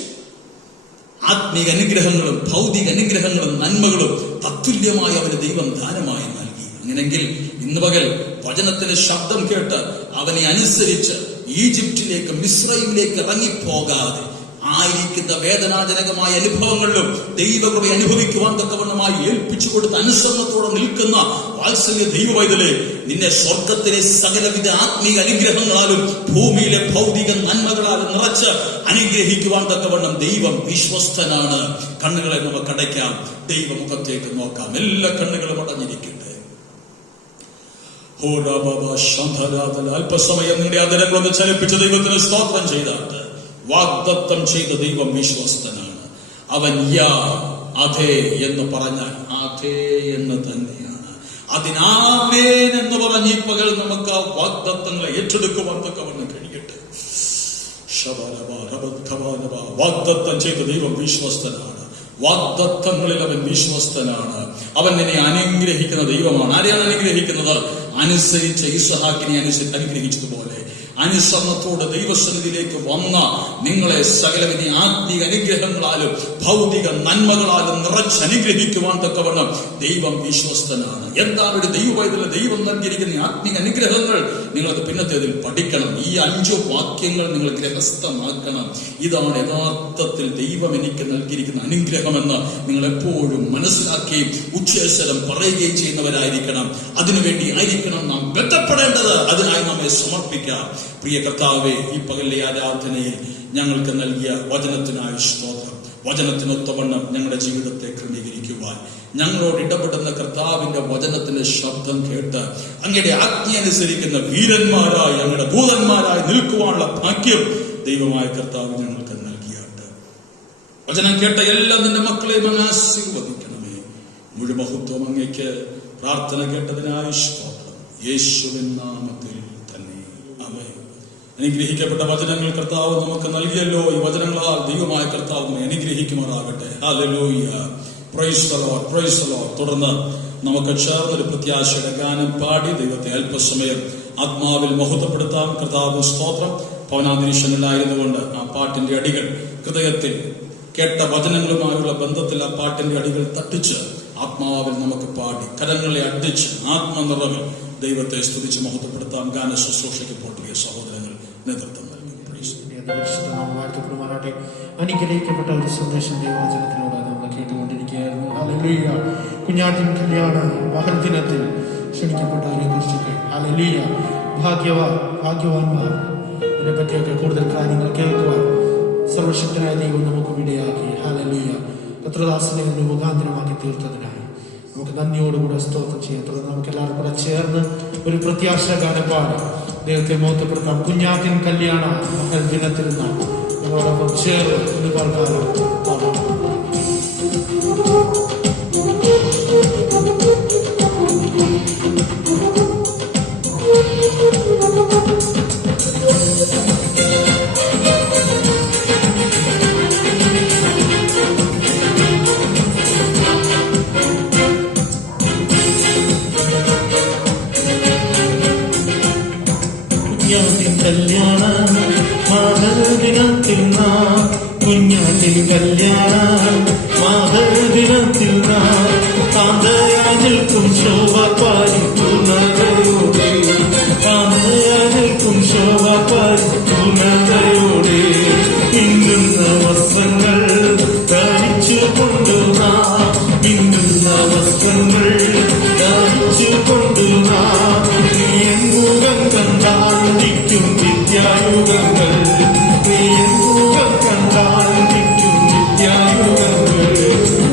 ആത്മീക അനുഗ്രഹങ്ങളും ഭൗതിക അനുഗ്രഹങ്ങളും നന്മകളും തത്തുല്യമായി അവന് ദൈവം ദാനമായി നൽകി. അങ്ങനെങ്കിൽ ഇന്ന് പകൽ വചനത്തിന്റെ ശബ്ദം കേട്ട് അവനെ അനുസരിച്ച് ഈജിപ്തിലേക്ക്, മിസ്രൈമിലേക്ക് ഇറങ്ങിപ്പോകാതെ ആയിരിക്കുന്ന വേദനാജനകമായ അനുഭവങ്ങളിലും ദൈവകൃപ അനുഭവിക്കുവാൻ തക്കവണ്ണമായി ഏൽപ്പിച്ചു കൊടുത്ത അനുസരണത്തോടെ നിൽക്കുന്ന വാത്സല്യ ദൈവവൈതലേ, നിന്നെ സ്വർഗത്തിലെ സകലവിധ ആത്മീയ അനുഗ്രഹങ്ങളാലും ഭൂമിയിലെ ഭൗതിക നന്മകളാലും നിറച്ച് അനുഗ്രഹിക്കുവാൻ തക്കവണ്ണം ദൈവം വിശ്വസ്തനാണ്. കണ്ണുകളെ നമുക്ക് അടയ്ക്കാം, ദൈവമുഖത്തേക്ക് നോക്കാം. എല്ലാ കണ്ണുകളും അടഞ്ഞിരിക്കട്ടെ. അല്പസമയം നിന്റെ അതിരങ്ങളൊന്ന് ചലിപ്പിച്ച് ദൈവത്തിന് സ്തോത്രം ചെയ്താട്ട്. വാഗ്ദത്തം ചെയ്ത ദൈവം വിശ്വസ്തനാണ്. അവൻ യാ അതെ എന്ന് പറഞ്ഞാൽ അതെ എന്ന് തന്നെയാണ്. അതിനാമേൻ എന്ന് പറഞ്ഞ് ഈ പകൽ നമുക്ക് ആ വാഗ്ദത്തങ്ങളെ ഏറ്റെടുക്കുവാൻ തക്കവണ്ണം കഴിയട്ടെ. വാഗ്ദത്തം ചെയ്ത ദൈവം വിശ്വസ്തനാണ്. വാഗ്ദത്തങ്ങളിൽ അവൻ വിശ്വസ്തനാണ്. അവൻ നിന്നെ അനുഗ്രഹിക്കുന്ന ദൈവമാണ്. ആരെയാണ് അനുഗ്രഹിക്കുന്നത്? അനുസരിച്ച ഇസ്ഹാക്കിനെ അനുഗ്രഹിച്ചതുപോലെ അനുസരണത്തോടെ ദൈവസന്നിധിയിലേക്ക് വന്ന നിങ്ങളെ സകലവിധ ആത്മീക അനുഗ്രഹങ്ങളാലും ഭൗതിക നന്മകളാലും നിറച്ച് അനുഗ്രഹിക്കുവാൻ തക്കവണ്ണം ദൈവം വിശ്വസ്തനാണ്. എന്താണ് ഒരു ദൈവവൈതല ദൈവം നൽകിയിരിക്കുന്ന ആത്മീക അനുഗ്രഹങ്ങൾ? നിങ്ങളത് പിന്നത്തേതിൽ പഠിക്കണം. ഈ 5 വാക്യങ്ങൾ നിങ്ങൾ ഗ്രഹസ്ഥമാക്കണം. ഇതാണ് യഥാർത്ഥത്തിൽ ദൈവം എനിക്ക് നൽകിയിരിക്കുന്ന അനുഗ്രഹമെന്ന് നിങ്ങൾ എപ്പോഴും മനസ്സിലാക്കുകയും ഉച്ചേശ്വരം പറയുകയും ചെയ്യുന്നവരായിരിക്കണം. അതിനുവേണ്ടി ആയിരിക്കണം നാം ബന്ധപ്പെടേണ്ടത്. അതിനായി നമ്മെ സമർപ്പിക്കാം. പ്രിയ കർത്താവേ, ഈ പകലിലെ ആരാധനയിൽ ഞങ്ങൾക്ക് നൽകിയ വചനത്തിനായി സ്തോത്രം. വചനത്തിനൊത്തവണ്ണം ഞങ്ങളുടെ ജീവിതത്തെ ക്രമീകരിക്കുവാൻ ഞങ്ങളോട് ഇടപെടുന്ന കർത്താവിന്റെ വചനത്തിന്റെ ശബ്ദം കേട്ട് അങ്ങയുടെ ആജ്ഞ അനുസരിക്കുന്ന വീരന്മാരായി, അങ്ങയുടെ ദൂതന്മാരായി നിൽക്കുവാനുള്ള ഭാഗ്യം ദൈവമായ കർത്താവ് ഞങ്ങൾക്ക് നൽകിയാട്ട്. വചനം കേട്ട എല്ലാ നിന്റെ മക്കളെയും അങ്ങ് ആശീർവദിക്കണമേ. മുഴുമഹത്വം അങ്ങയ്ക്ക്. പ്രാർത്ഥന കേട്ടതിനായി സ്തോത്രം. യേശുവിൻ നാമത്തിൽ തന്നെ ആമേൻ. അനുഗ്രഹിക്കപ്പെട്ട വചനങ്ങൾ കർത്താവ് നമുക്ക് നൽകിയല്ലോ. ഈ വചനങ്ങളാൽ ദൈവമായ കർത്താവ് നമ്മെ അനുഗ്രഹിക്കുമാറാകട്ടെ. Hallelujah. Praise the Lord, praise the Lord. തുടർന്ന് നമുക്ക് ചേർന്നൊരു പ്രത്യാശയുടെ ഗാനം പാടി ദൈവത്തെ അല്പസമയം ആത്മാവിൽ മഹത്വപ്പെടുത്താം. കർത്താവ് സ്തോത്രം. ഭവനാന്തരീക്ഷനിലായിരുന്നു കൊണ്ട് ആ പാട്ടിന്റെ അടികൾ ഹൃദയത്തിൽ കേട്ട വചനങ്ങളുമായുള്ള ബന്ധത്തിൽ ആ പാട്ടിന്റെ അടികൾ തട്ടിച്ച് ആത്മാവിൽ നമുക്ക് പാടി കരങ്ങളെ അടിച്ച് ആത്മനിറവിൽ ദൈവത്തെ സ്തുതിച്ച് മഹത്വപ്പെടുത്താം. ഗാന ശുശ്രൂഷയ്ക്ക് പോട്ടിയ സഹോദരങ്ങൾ നേതൃത്വം നൽകും. അനുഗ്രഹിക്കപ്പെട്ട ഒരു സന്ദേശം ദൈവവചനത്തിലൂടെ നമ്മൾ കേട്ടുകൊണ്ടിരിക്കുകയായിരുന്നു. ഹല്ലേലൂയ. കുഞ്ഞാട്ടിൻ കല്യാണ മഹൽ ദിനത്തിൽ ക്ഷണിക്കപ്പെട്ടവരെ കുറിച്ചൊക്കെ ഹല്ലേലൂയ. ഭാഗ്യവാന്മാർ ഇതിനെ പറ്റിയൊക്കെ കൂടുതൽ കാര്യങ്ങൾ കേൾക്കുവാൻ സർവശക്തനായ ദൈവം നമുക്ക് വിടയാക്കി. ഹല്ലേലൂയ. കർത്തൃദാസനെ ഒരു മുഖാന്തരമാക്കി തീർത്തതിനായി നമുക്ക് നന്ദിയോടുകൂടെ സ്തോത്രം ചെയ്യാം. തുടർന്ന് നമുക്ക് എല്ലാവരും കൂടെ ചേർന്ന് ഒരു പ്രത്യാശ ഗാനം പാടി ദൈവത്തെ മഹത്വപ്പെടുത്താം. കുഞ്ഞാട്ടിൻ കല്യാണ മഹൽ ദിനത്തിൽ നിന്നാണ് നമ്മളോടൊപ്പം ചേർന്ന് ഇന്ന് പാൽക്കാലം പാടാം. കല്യാണ മാതൃദിനത്തിൽ നാം കുഞ്ഞാട്ടിൻ കല്യാണ മാതൃദിനത്തിൽ നാം കാന്തയായി നിൽക്കും ശോഭ പരിപൂർണതയോടെ കാന്തയായി നിൽക്കും ശോഭ പരിപൂർണതയോടെ മിന്നുന്ന വസ്ത്രങ്ങൾ ധരിച്ചുകൊണ്ട് നാം മിന്നുന്ന വസ്ത്രങ്ങൾ ധരിച്ചുകൊണ്ട് നാം മുഖം കണ്ടാലിരിക്കും നിത്യായുഗങ്ങൾ മുഖം കണ്ടാലിരിക്കും നിത്യായുഗങ്ങൾ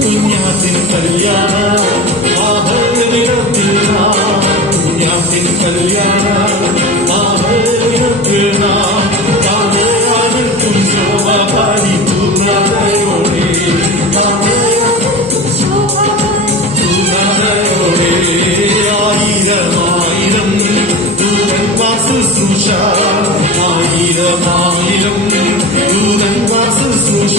കുഞ്ഞാട്ടിൻ കല്യാണ മാതൃദിനത്തിൽ നാം കുഞ്ഞാട്ടിൻ കല്യാണ മാതൃദിനത്തിൽ നാം കാന്തയാനിൽക്കും ശോഭ പരിപൂർണതയോടെ പൂർണതയോടെ ആയിരം ദൂതന്മാർ ശുശ്രൂഷ ആയിരം ദൂതന്മാർ ശുശ്രൂഷ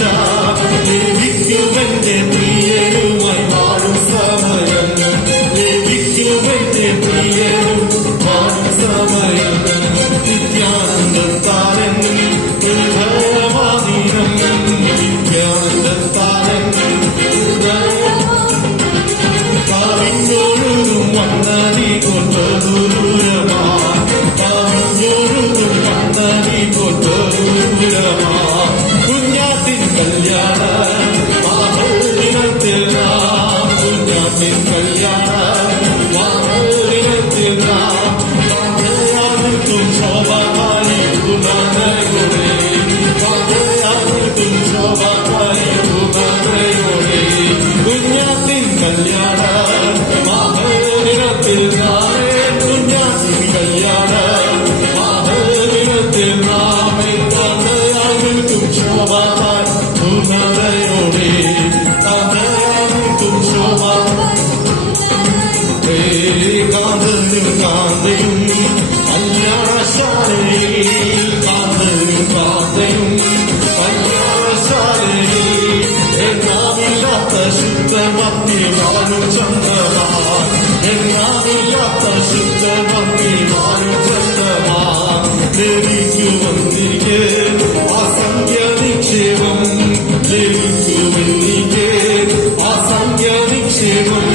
ലഭിക്കുമെന്റെ പ്രിയനുമായി വാഴും സമയം ലഭിക്കുമെന്റെ പ്രിയനും വാഴും സമയം നിത്യാനന്ദത്താരൻ ഹൃദയമാനീനം നിത്യാനന്ദത്താരൻ കവിഞ്ഞൊഴുകും വന്നതി കൊണ്ടൂരമാ കവിഞ്ഞൊഴുകും വന്നതി കൊണ്ടൂരമാ കുഞ്ഞാട്ടിൻ കല്യാണ മാതൃദിനത്തിൽ നാം കുഞ്ഞാട്ടിൻ കല്യാണ മാതൃദിനത്തിൽ നാം കാന്തയാനിൽക്കും ശോഭ പരിപൂർണതയോടെ കാന്തയാനിൽക്കും ശോഭ പരിപൂർണതയോടെ കുഞ്ഞാട്ടിൻ കല്യാണ മാതൃദിനത്തിൽ നാമേ കുഞ്ഞാട്ടിൻ കല്യാണ മാതൃദിനത്തിൽ നാമേ കാന്തയാനിൽക്കും ശോഭ പരിപൂർണതയോടെ കാന്തയാനിൽക്കും ശോഭ കാന്തയും കാന്തയും കല്യാണശാലയിൽ കാന്തയും കാന്തയും കല്യാണശാലയിൽ എന്നാമില്ലാത്ത ശുദ്ധഭക്തിമാനും ചന്ദ്രമാ എന്നാമില്ലാത്ത ശുദ്ധഭക്തിമാനും ചന്ദ്രമാ ലഭിക്കുമെന്നിരിക്കെ അസംഖ്യ നിക്ഷേപം ലഭിക്കുമെന്നിരിക്കെ അസംഖ്യ നിക്ഷേപം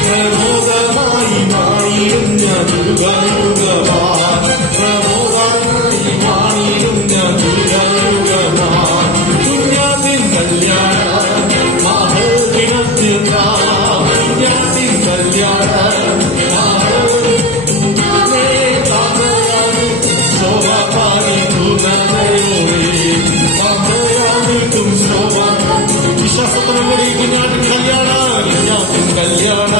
പ്രമോദമായി മാറിയും ഞാൻ യുഗയുഗമാ പ്രമോദമായി മാറിയും ഞാൻ യുഗയുഗമാ കുഞ്ഞാട്ടിൻ കല്യാണ മാതൃദിനത്തിൽ നാം കുഞ്ഞാട്ടിൻ കല്യാണ ശോഭ പരിപൂർണതയോടെ കാന്തയാനിൽക്കും ശോഭ വിശ്വാസപരമ്പരയിൽ കുഞ്ഞാട്ടിൻ കല്യാണ കുഞ്ഞാട്ടിൻ കല്യാണ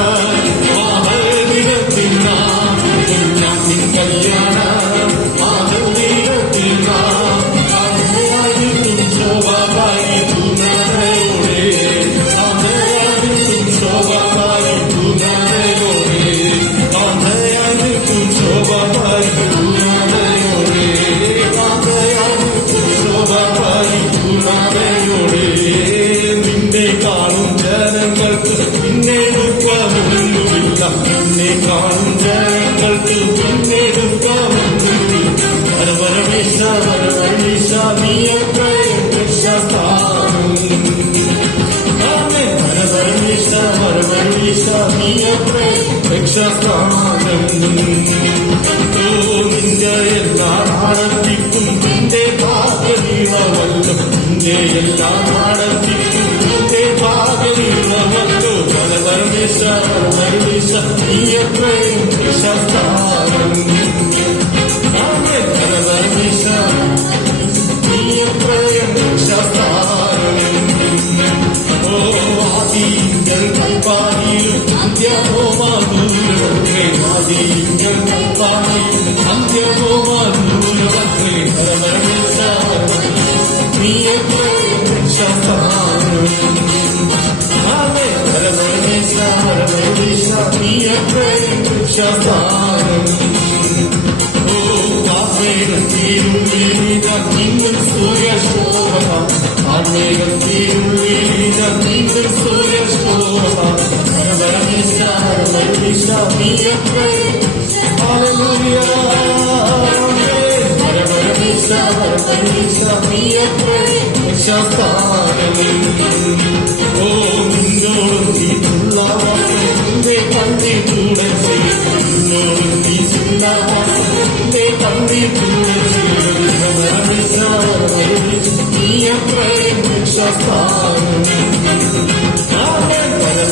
മാതൃദിനത്തിൽ നാം കുഞ്ഞാട്ടിൻ കല്യാണ മാതൃദിനത്തിൽ നാം കാന്തയാനിൽക്കും ശോഭ പരിപൂർണതയോടെ കാന്തയാനിൽക്കും ശോഭ പരിപൂർണതയോടെ കാന്തയാനിൽക്കും ശോഭ പരിപൂർണതയോടെ കാന്തയാനിൽക്കും ശോഭ പരിപൂർണതയോടെ നിന്നെ കാണും ജനങ്ങൾക്ക് നിന്നെ ദുഃഖമോ നീയത്രേ രക്ഷാസ്ഥാനം. നിന്റെ എല്ലാ നാടത്തിക്കും നിന്റെ ഭാഗ്യനീളമല്ലോ, നിന്റെ എല്ലാ നാടത്തിക്കും നിന്റെ ഭാഗ്യനീളമല്ലോ. പരമേശ പരമേശ നീയത്രേ രക്ഷാസ്ഥാനം. പരമേശ നീയത്രേ രക്ഷാസ്ഥാനം. ഓ ആദിങ്കൽ കൽപ്പാനിയിലും അന്ത്യഹോമാനൂരമത്രേ, ആദിങ്കൽ കൽപ്പാനിയിലും അന്ത്യഹോമാനൂരമത്രേ. പരമേശ നീയത്രേ രക്ഷാസ്ഥാനം. പരമേശ പരമേശ നീയത്രേ രക്ഷാസ്ഥാനം. ഓ ആത്മേകം തീരുള്ളിലിത നിങ്ങൾ സൂര്യശോഭ, ആത്മേകം തീരുള്ളിലിത നിങ്ങൾ സൂര്യശോഭ. പരമേശ പരമേശ നീയത്രേ ഹല്ലേലൂയ. പരമേശ പരമേശ നീയത്രേ രക്ഷാസ്ഥാനം. ഓ നിന്നോടും നീയുള്ള വാക്ക് നിന്റെ കണ്ണിലൂടെ ചെയ്യും, നിന്നോടും നീയുള്ള വാക്ക് നിന്റെ കണ്ണിലൂടെ ചെയ്യും. പരമേശ പരമേശ നീയത്രേ രക്ഷാസ്ഥാനം.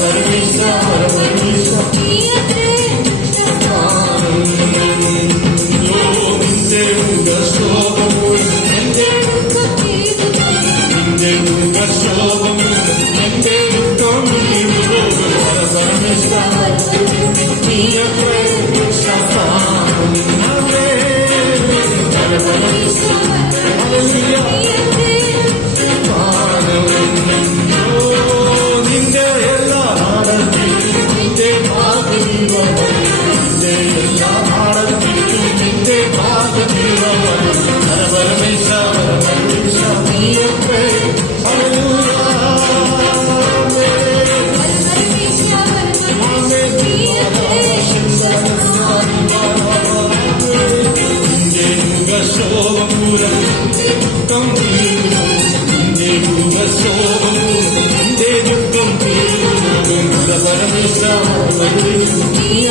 പരമേശ പരമേശ നീയത്രേ രക്ഷാസ്ഥാനം. നിന്റെ മുഖശോഭമോ എന്റെ നിന്റെ മുഖശോഭമോ എന്റെ ദുഃഖം നീങ്ങുന്നു. പരമേശ നീയത്രേ രക്ഷാസ്ഥാനം. പരമേശ ഹല്ലേലൂയ. നിന്റെ എല്ലാ നാടത്തിലും നിന്റെ ഭാഗ്യനീളമല്ലോ, നിന്റെ എല്ലാ നാടത്തിലും നിന്റെ ഭാഗ്യനീളമല്ലോ. പരമേശ പരമേശ നീയത്രേ ഹല്ലേലൂയ. നിന്റെ മുഖശോഭമൂലം ദുഃഖം തീർന്നു, നിന്റെ മുഖശോഭമൂലം നിന്റെ ദുഃഖം തീർന്നു. പരമേശ ഹല്ലേലൂയ.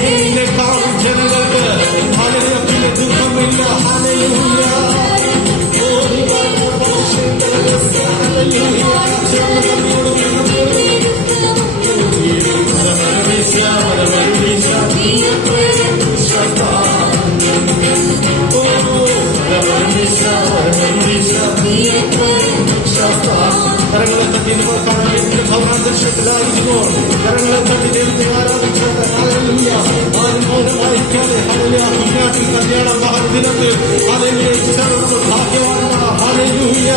നിന്നെ കാണും ജനങ്ങൾക്ക് ഹല്ലേലൂയ ദുഃഖമില്ല. ഹല്ലേലൂയ. പരമേശ പരമേശ നീയത്രേ രക്ഷാസ്ഥാനം. പരമേശ പരമേശ നീയത്രേ രക്ഷാസ്ഥാനം. കരങ്ങളെ തട്ടി നമ്മൾ കാണാൻ ഭവനാന്തരീക്ഷത്തിലായിരിക്കുമോ? കരങ്ങളെ തട്ടി ദൈവത്തെ ആരാധിച്ചാൽ ഹല്ലേലൂയ. ആരും മൗനമായിരിക്കാതെ ഹല്ലേലൂയ. കുഞ്ഞാട്ടിൽ കല്യാണ മഹദിനത്തിൽ ഹല്ലേലൂയ ചേർത്ത് ഭാഗ്യവാനാ. ഹല്ലേലൂയ.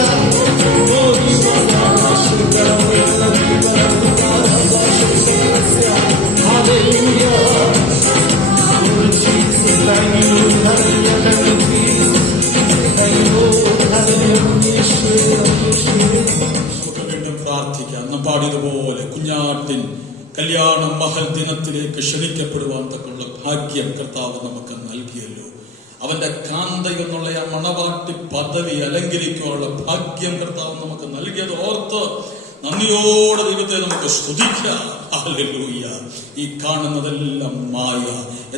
വീണ്ടും പ്രാർത്ഥിക്കാം. നാം പാടിയതുപോലെ കുഞ്ഞാട്ടിൻ കല്യാണ മഹൽ ദിനത്തിലേക്ക് ക്ഷണിക്കപ്പെടുവാൻ തക്കുള്ള ഭാഗ്യം കർത്താവ് നമുക്ക് നൽകിയല്ലോ. അവന്റെ കാന്ത എന്നുള്ള ആ മണവാട്ടി പദവി അലങ്കരിക്കുവാനുള്ള ഭാഗ്യം കർത്താവ് നമുക്ക് നൽകിയത് ഓർത്ത് നന്ദിയോടെ ദൈവത്തെ നമുക്ക് സ്തുതിക്കാം. ഹല്ലേലൂയ. ഈ കാണുന്നതെല്ലാം മായ,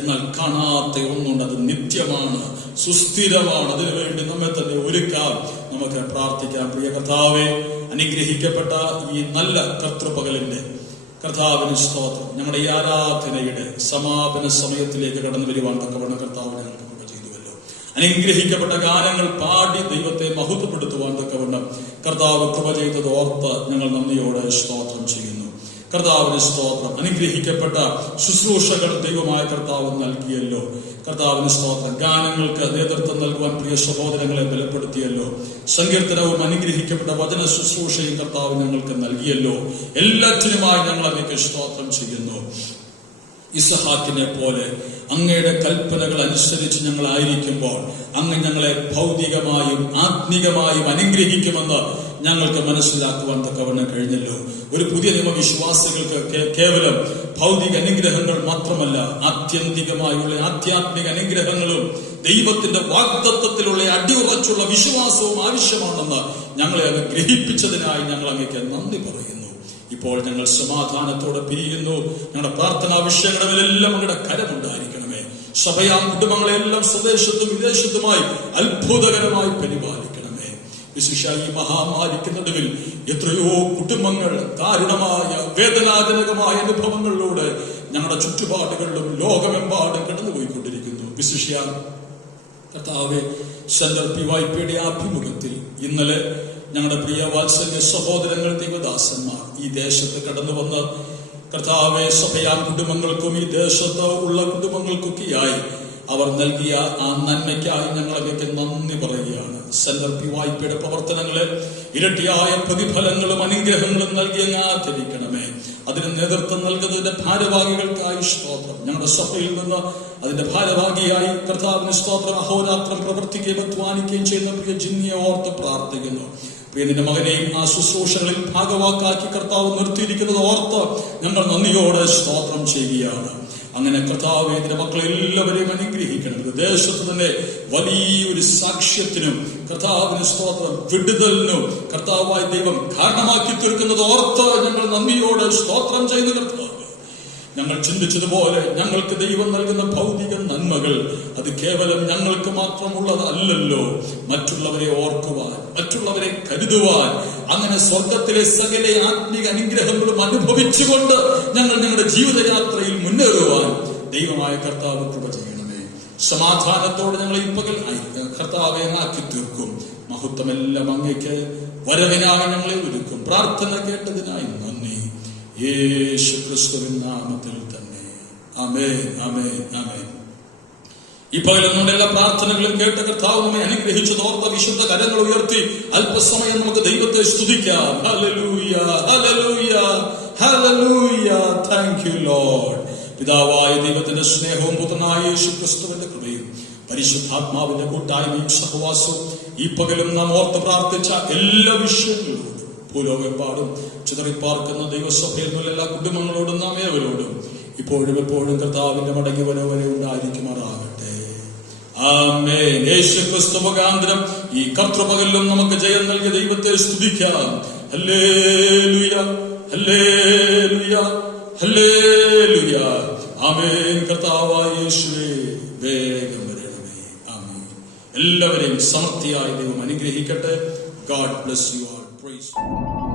എന്നാൽ കാണാത്ത ഒന്നുണ്ട്, അത് നിത്യമാണ്, സുസ്ഥിരമാണ്. അതിനുവേണ്ടി നമ്മെ തന്നെ ഒരുക്കാം. നമുക്ക് പ്രാർത്ഥിക്കാം. പ്രിയ കർത്താവേ, അനുഗ്രഹിക്കപ്പെട്ട ഈ നല്ല കർത്തൃപകലിന്റെ കർത്താവിന് സ്തോത്രം. ഞങ്ങളുടെ ഈ ആരാധനയുടെ സമാപന സമയത്തിലേക്ക് കടന്നു വരുവാൻ തക്കവണ്ണം കർത്താവ് ഞങ്ങൾക്ക് ചെയ്തുവല്ലോ. അനുഗ്രഹിക്കപ്പെട്ട ഗാനങ്ങൾ പാടി ദൈവത്തെ മഹത്വപ്പെടുത്തുവാൻ തക്കവണ്ണം കർത്താവ് കൃപ ചെയ്തത് ഓർത്ത് ഞങ്ങൾ നന്ദിയോടെ സ്തോത്രം ചെയ്യുന്നു. കർത്താവിന് സ്തോത്രം. അനുഗ്രഹിക്കപ്പെട്ട ശുശ്രൂഷകൾ ദൈവമായ കർത്താവ് നൽകിയല്ലോ. കർത്താവിന് സ്തോത്രം. ഗാനങ്ങൾക്ക് നേതൃത്വം നൽകുവാൻ പ്രിയ സഹോദരങ്ങളെ ബലപ്പെടുത്തിയല്ലോ. സങ്കീർത്തനവും അനുഗ്രഹിക്കപ്പെട്ട വചന ശുശ്രൂഷയും കർത്താവ് ഞങ്ങൾക്ക് നൽകിയല്ലോ. എല്ലാറ്റിനുമായി ഞങ്ങൾ അതിലേക്ക് സ്തോത്രം ചെയ്യുന്നു. ഇസഹാക്കിനെ പോലെ അങ്ങയുടെ കൽപ്പനകൾ അനുസരിച്ച് ഞങ്ങളായിരിക്കുമ്പോൾ അങ്ങ് ഞങ്ങളെ ഭൗതികമായും ആത്മീകമായും അനുഗ്രഹിക്കുമെന്ന് ഞങ്ങൾക്ക് മനസ്സിലാക്കുവാൻ തക്കവണ്ണം കഴിഞ്ഞല്ലോ. ഒരു പുതിയ നിയമവിശ്വാസികൾക്ക് കേവലം ഭൗതിക അനുഗ്രഹങ്ങൾ മാത്രമല്ല, ആത്യന്തികമായുള്ള ആധ്യാത്മിക അനുഗ്രഹങ്ങളും ദൈവത്തിന്റെ വാഗ്ദത്തത്തിലുള്ള അടിയുറച്ചുള്ള വിശ്വാസവും ആവശ്യമാണെന്ന് ഞങ്ങളെ അങ്ങ് ഗ്രഹിപ്പിച്ചതിനായി ഞങ്ങൾ അങ്ങേക്ക് നന്ദി പറയുന്നു. ഇപ്പോൾ ഞങ്ങൾ സമാധാനത്തോടെ പിരിയുന്നു. ഞങ്ങളുടെ പ്രാർത്ഥനാ വിഷയങ്ങളിലെല്ലാം അങ്ങയുടെ കരമുണ്ടായിരിക്കണമേ. സഭയാ കുടുംബങ്ങളെല്ലാം സ്വദേശത്തും വിദേശത്തുമായി അത്ഭുതകരമായി പരിപാലിക്കണമേ. വിശേഷ ഈ മഹാമാരിക്ക് നടുവിൽ എത്രയോ കുടുംബങ്ങൾ ദാരുണമായ വേദനാജനകമായ അനുഭവങ്ങളിലൂടെ ഞങ്ങളുടെ ചുറ്റുപാടുകളിലും ലോകമെമ്പാടും കടന്നുപോയിക്കൊണ്ടിരിക്കുന്നു. വിശേഷ കർത്താവേ, സെന്റർ PYPയുടെ ആഭിമുഖ്യത്തിൽ ഇന്നലെ ഞങ്ങളുടെ പ്രിയ വാത്സല്യ സഹോദരങ്ങൾ, ദൈവദാസന്മാർ ഈ ദേശത്ത് കടന്നു വന്ന് കർത്താവെ സഭയാം കുടുംബങ്ങൾക്കും ഈ ദേശത്ത് ഉള്ള കുടുംബങ്ങൾക്കൊക്കെയായി അവർ നൽകിയ ആ നന്മയ്ക്കായി ഞങ്ങളൊക്കെ നന്ദി പറയുകയാണ്. സെന്റർ PYPയുടെ പ്രവർത്തനങ്ങളെ ഇരട്ടിയായ പ്രതിഫലങ്ങളും അനുഗ്രഹങ്ങളും നൽകി അങ്ങ് ആദരിക്കണമേ. അതിന് നേതൃത്വം നൽകുന്നതിന്റെ ഭാരവാഹികൾക്കായി സ്തോത്രം. ഞങ്ങളുടെ സഭയിൽ നിന്ന് അതിന്റെ ഭാരവാഹിയായി കർത്താവിന് സ്തോത്രം അഹോരാത്രം പ്രവർത്തിക്കുകയും അധ്വാനിക്കുകയും ചെയ്യുന്ന പ്രിയ ജിന്നിയെ ഓർത്ത് പ്രാർത്ഥിക്കുന്നു. പ്രിയന്റെ മകനെയും ആ ശുശ്രൂഷകളിൽ ഭാഗവാക്കാക്കി കർത്താവ് നിർത്തിയിരിക്കുന്നത് ഓർത്ത് ഞങ്ങൾ നന്ദിയോടെ സ്തോത്രം ചെയ്യുകയാണ്. അങ്ങനെ കർത്താവ് ഇതിന്റെ മക്കളെല്ലാവരെയും അനുഗ്രഹിക്കണം. ദേശത്ത് തന്നെ വലിയൊരു സാക്ഷ്യത്തിനും കർത്താവിന് സ്തോത്രം വിടുതലിനും കർത്താവായ ദൈവം കാരണമാക്കി തീർക്കുന്നത് ഓർത്ത് ഞങ്ങൾ നന്ദിയോടെ സ്തോത്രം ചെയ്യുന്ന കർത്താവ്, ഞങ്ങൾ ചിന്തിച്ചതുപോലെ ഞങ്ങൾക്ക് ദൈവം നൽകുന്ന ഭൗതിക നന്മകൾ അത് കേവലം ഞങ്ങൾക്ക് മാത്രമുള്ളതല്ലല്ലോ. മറ്റുള്ളവരെ ഓർക്കുവാൻ, മറ്റുള്ളവരെ കരുതുവാൻ, അങ്ങനെ സ്വർഗത്തിലെ സകല ആത്മീക അനുഗ്രഹങ്ങളും അനുഭവിച്ചുകൊണ്ട് ഞങ്ങൾ ഞങ്ങളുടെ ജീവിതയാത്രയിൽ മുന്നേറുവാൻ ദൈവമായ കർത്താവ് കൃപ ചെയ്യണമേ. സമാധാനത്തോടെ ഞങ്ങൾ ഈ പകൽ കർത്താവെ ആക്കി തീർക്കും. മഹത്വമെല്ലാം അങ്ങേക്ക് വരവിനായി ഞങ്ങളെ ഒരുക്കും. പ്രാർത്ഥന കേട്ടതിനായി നന്ദി. യേശു ക്രിസ്തുവിൻ നാമത്തിൽ തന്നെ. ആമേൻ, ആമേൻ, ആമേൻ. ഈ പകലൊന്നും എല്ലാ പ്രാർത്ഥനകളും കേട്ട കർത്താവ് നമ്മെ അനുഗ്രഹിച്ചതോർത്ത വിശുദ്ധ കരങ്ങൾ ഉയർത്തി അല്പസമയം നമുക്ക് ദൈവത്തെ സ്തുതിക്കാം. ഹല്ലേലൂയ, ഹല്ലേലൂയ, ഹല്ലേലൂയ. Thank you Lord. പിതാവായ ദൈവത്തിന്റെ സ്നേഹവും പുത്രനായ യേശു ക്രിസ്തുവിന്റെ കൃപയും പരിശുദ്ധാത്മാവിന്റെ കൂട്ടായ്മയും സഹവാസവും ഈ പകലും നാം ഓർത്ത് പ്രാർത്ഥിച്ച എല്ലാ വിഷയങ്ങളോടും ഭൂലോകെമ്പാടും ചിതറിപ്പാർക്കുന്ന ദൈവസഭയിൽ നിന്നുള്ള എല്ലാ കുടുംബങ്ങളോടും നാം ഏവരോടും ഇപ്പോഴും എപ്പോഴും കർത്താവിന്റെ മടങ്ങി വരവരെ ഉണ്ടായിരിക്കുമാറാകട്ടെ. ആമേൻ. യേശു ക്രിസ്തു മുഖാന്തരം ഈ കർത്തൃപകലിലും നമുക്ക് ജയം നൽകിയ ദൈവത്തെ സ്തുതിക്കാം. ഹല്ലേലൂയ, ഹല്ലേലൂയ, ഹല്ലേലൂയ. ആമേൻ. കർത്താവായ യേശുവേ, വേഗം വരണമേ. ആമേൻ. എല്ലാവരെയും സമൃദ്ധിയായി ദൈവം അനുഗ്രഹിക്കട്ടെ. God bless you all. Praise you.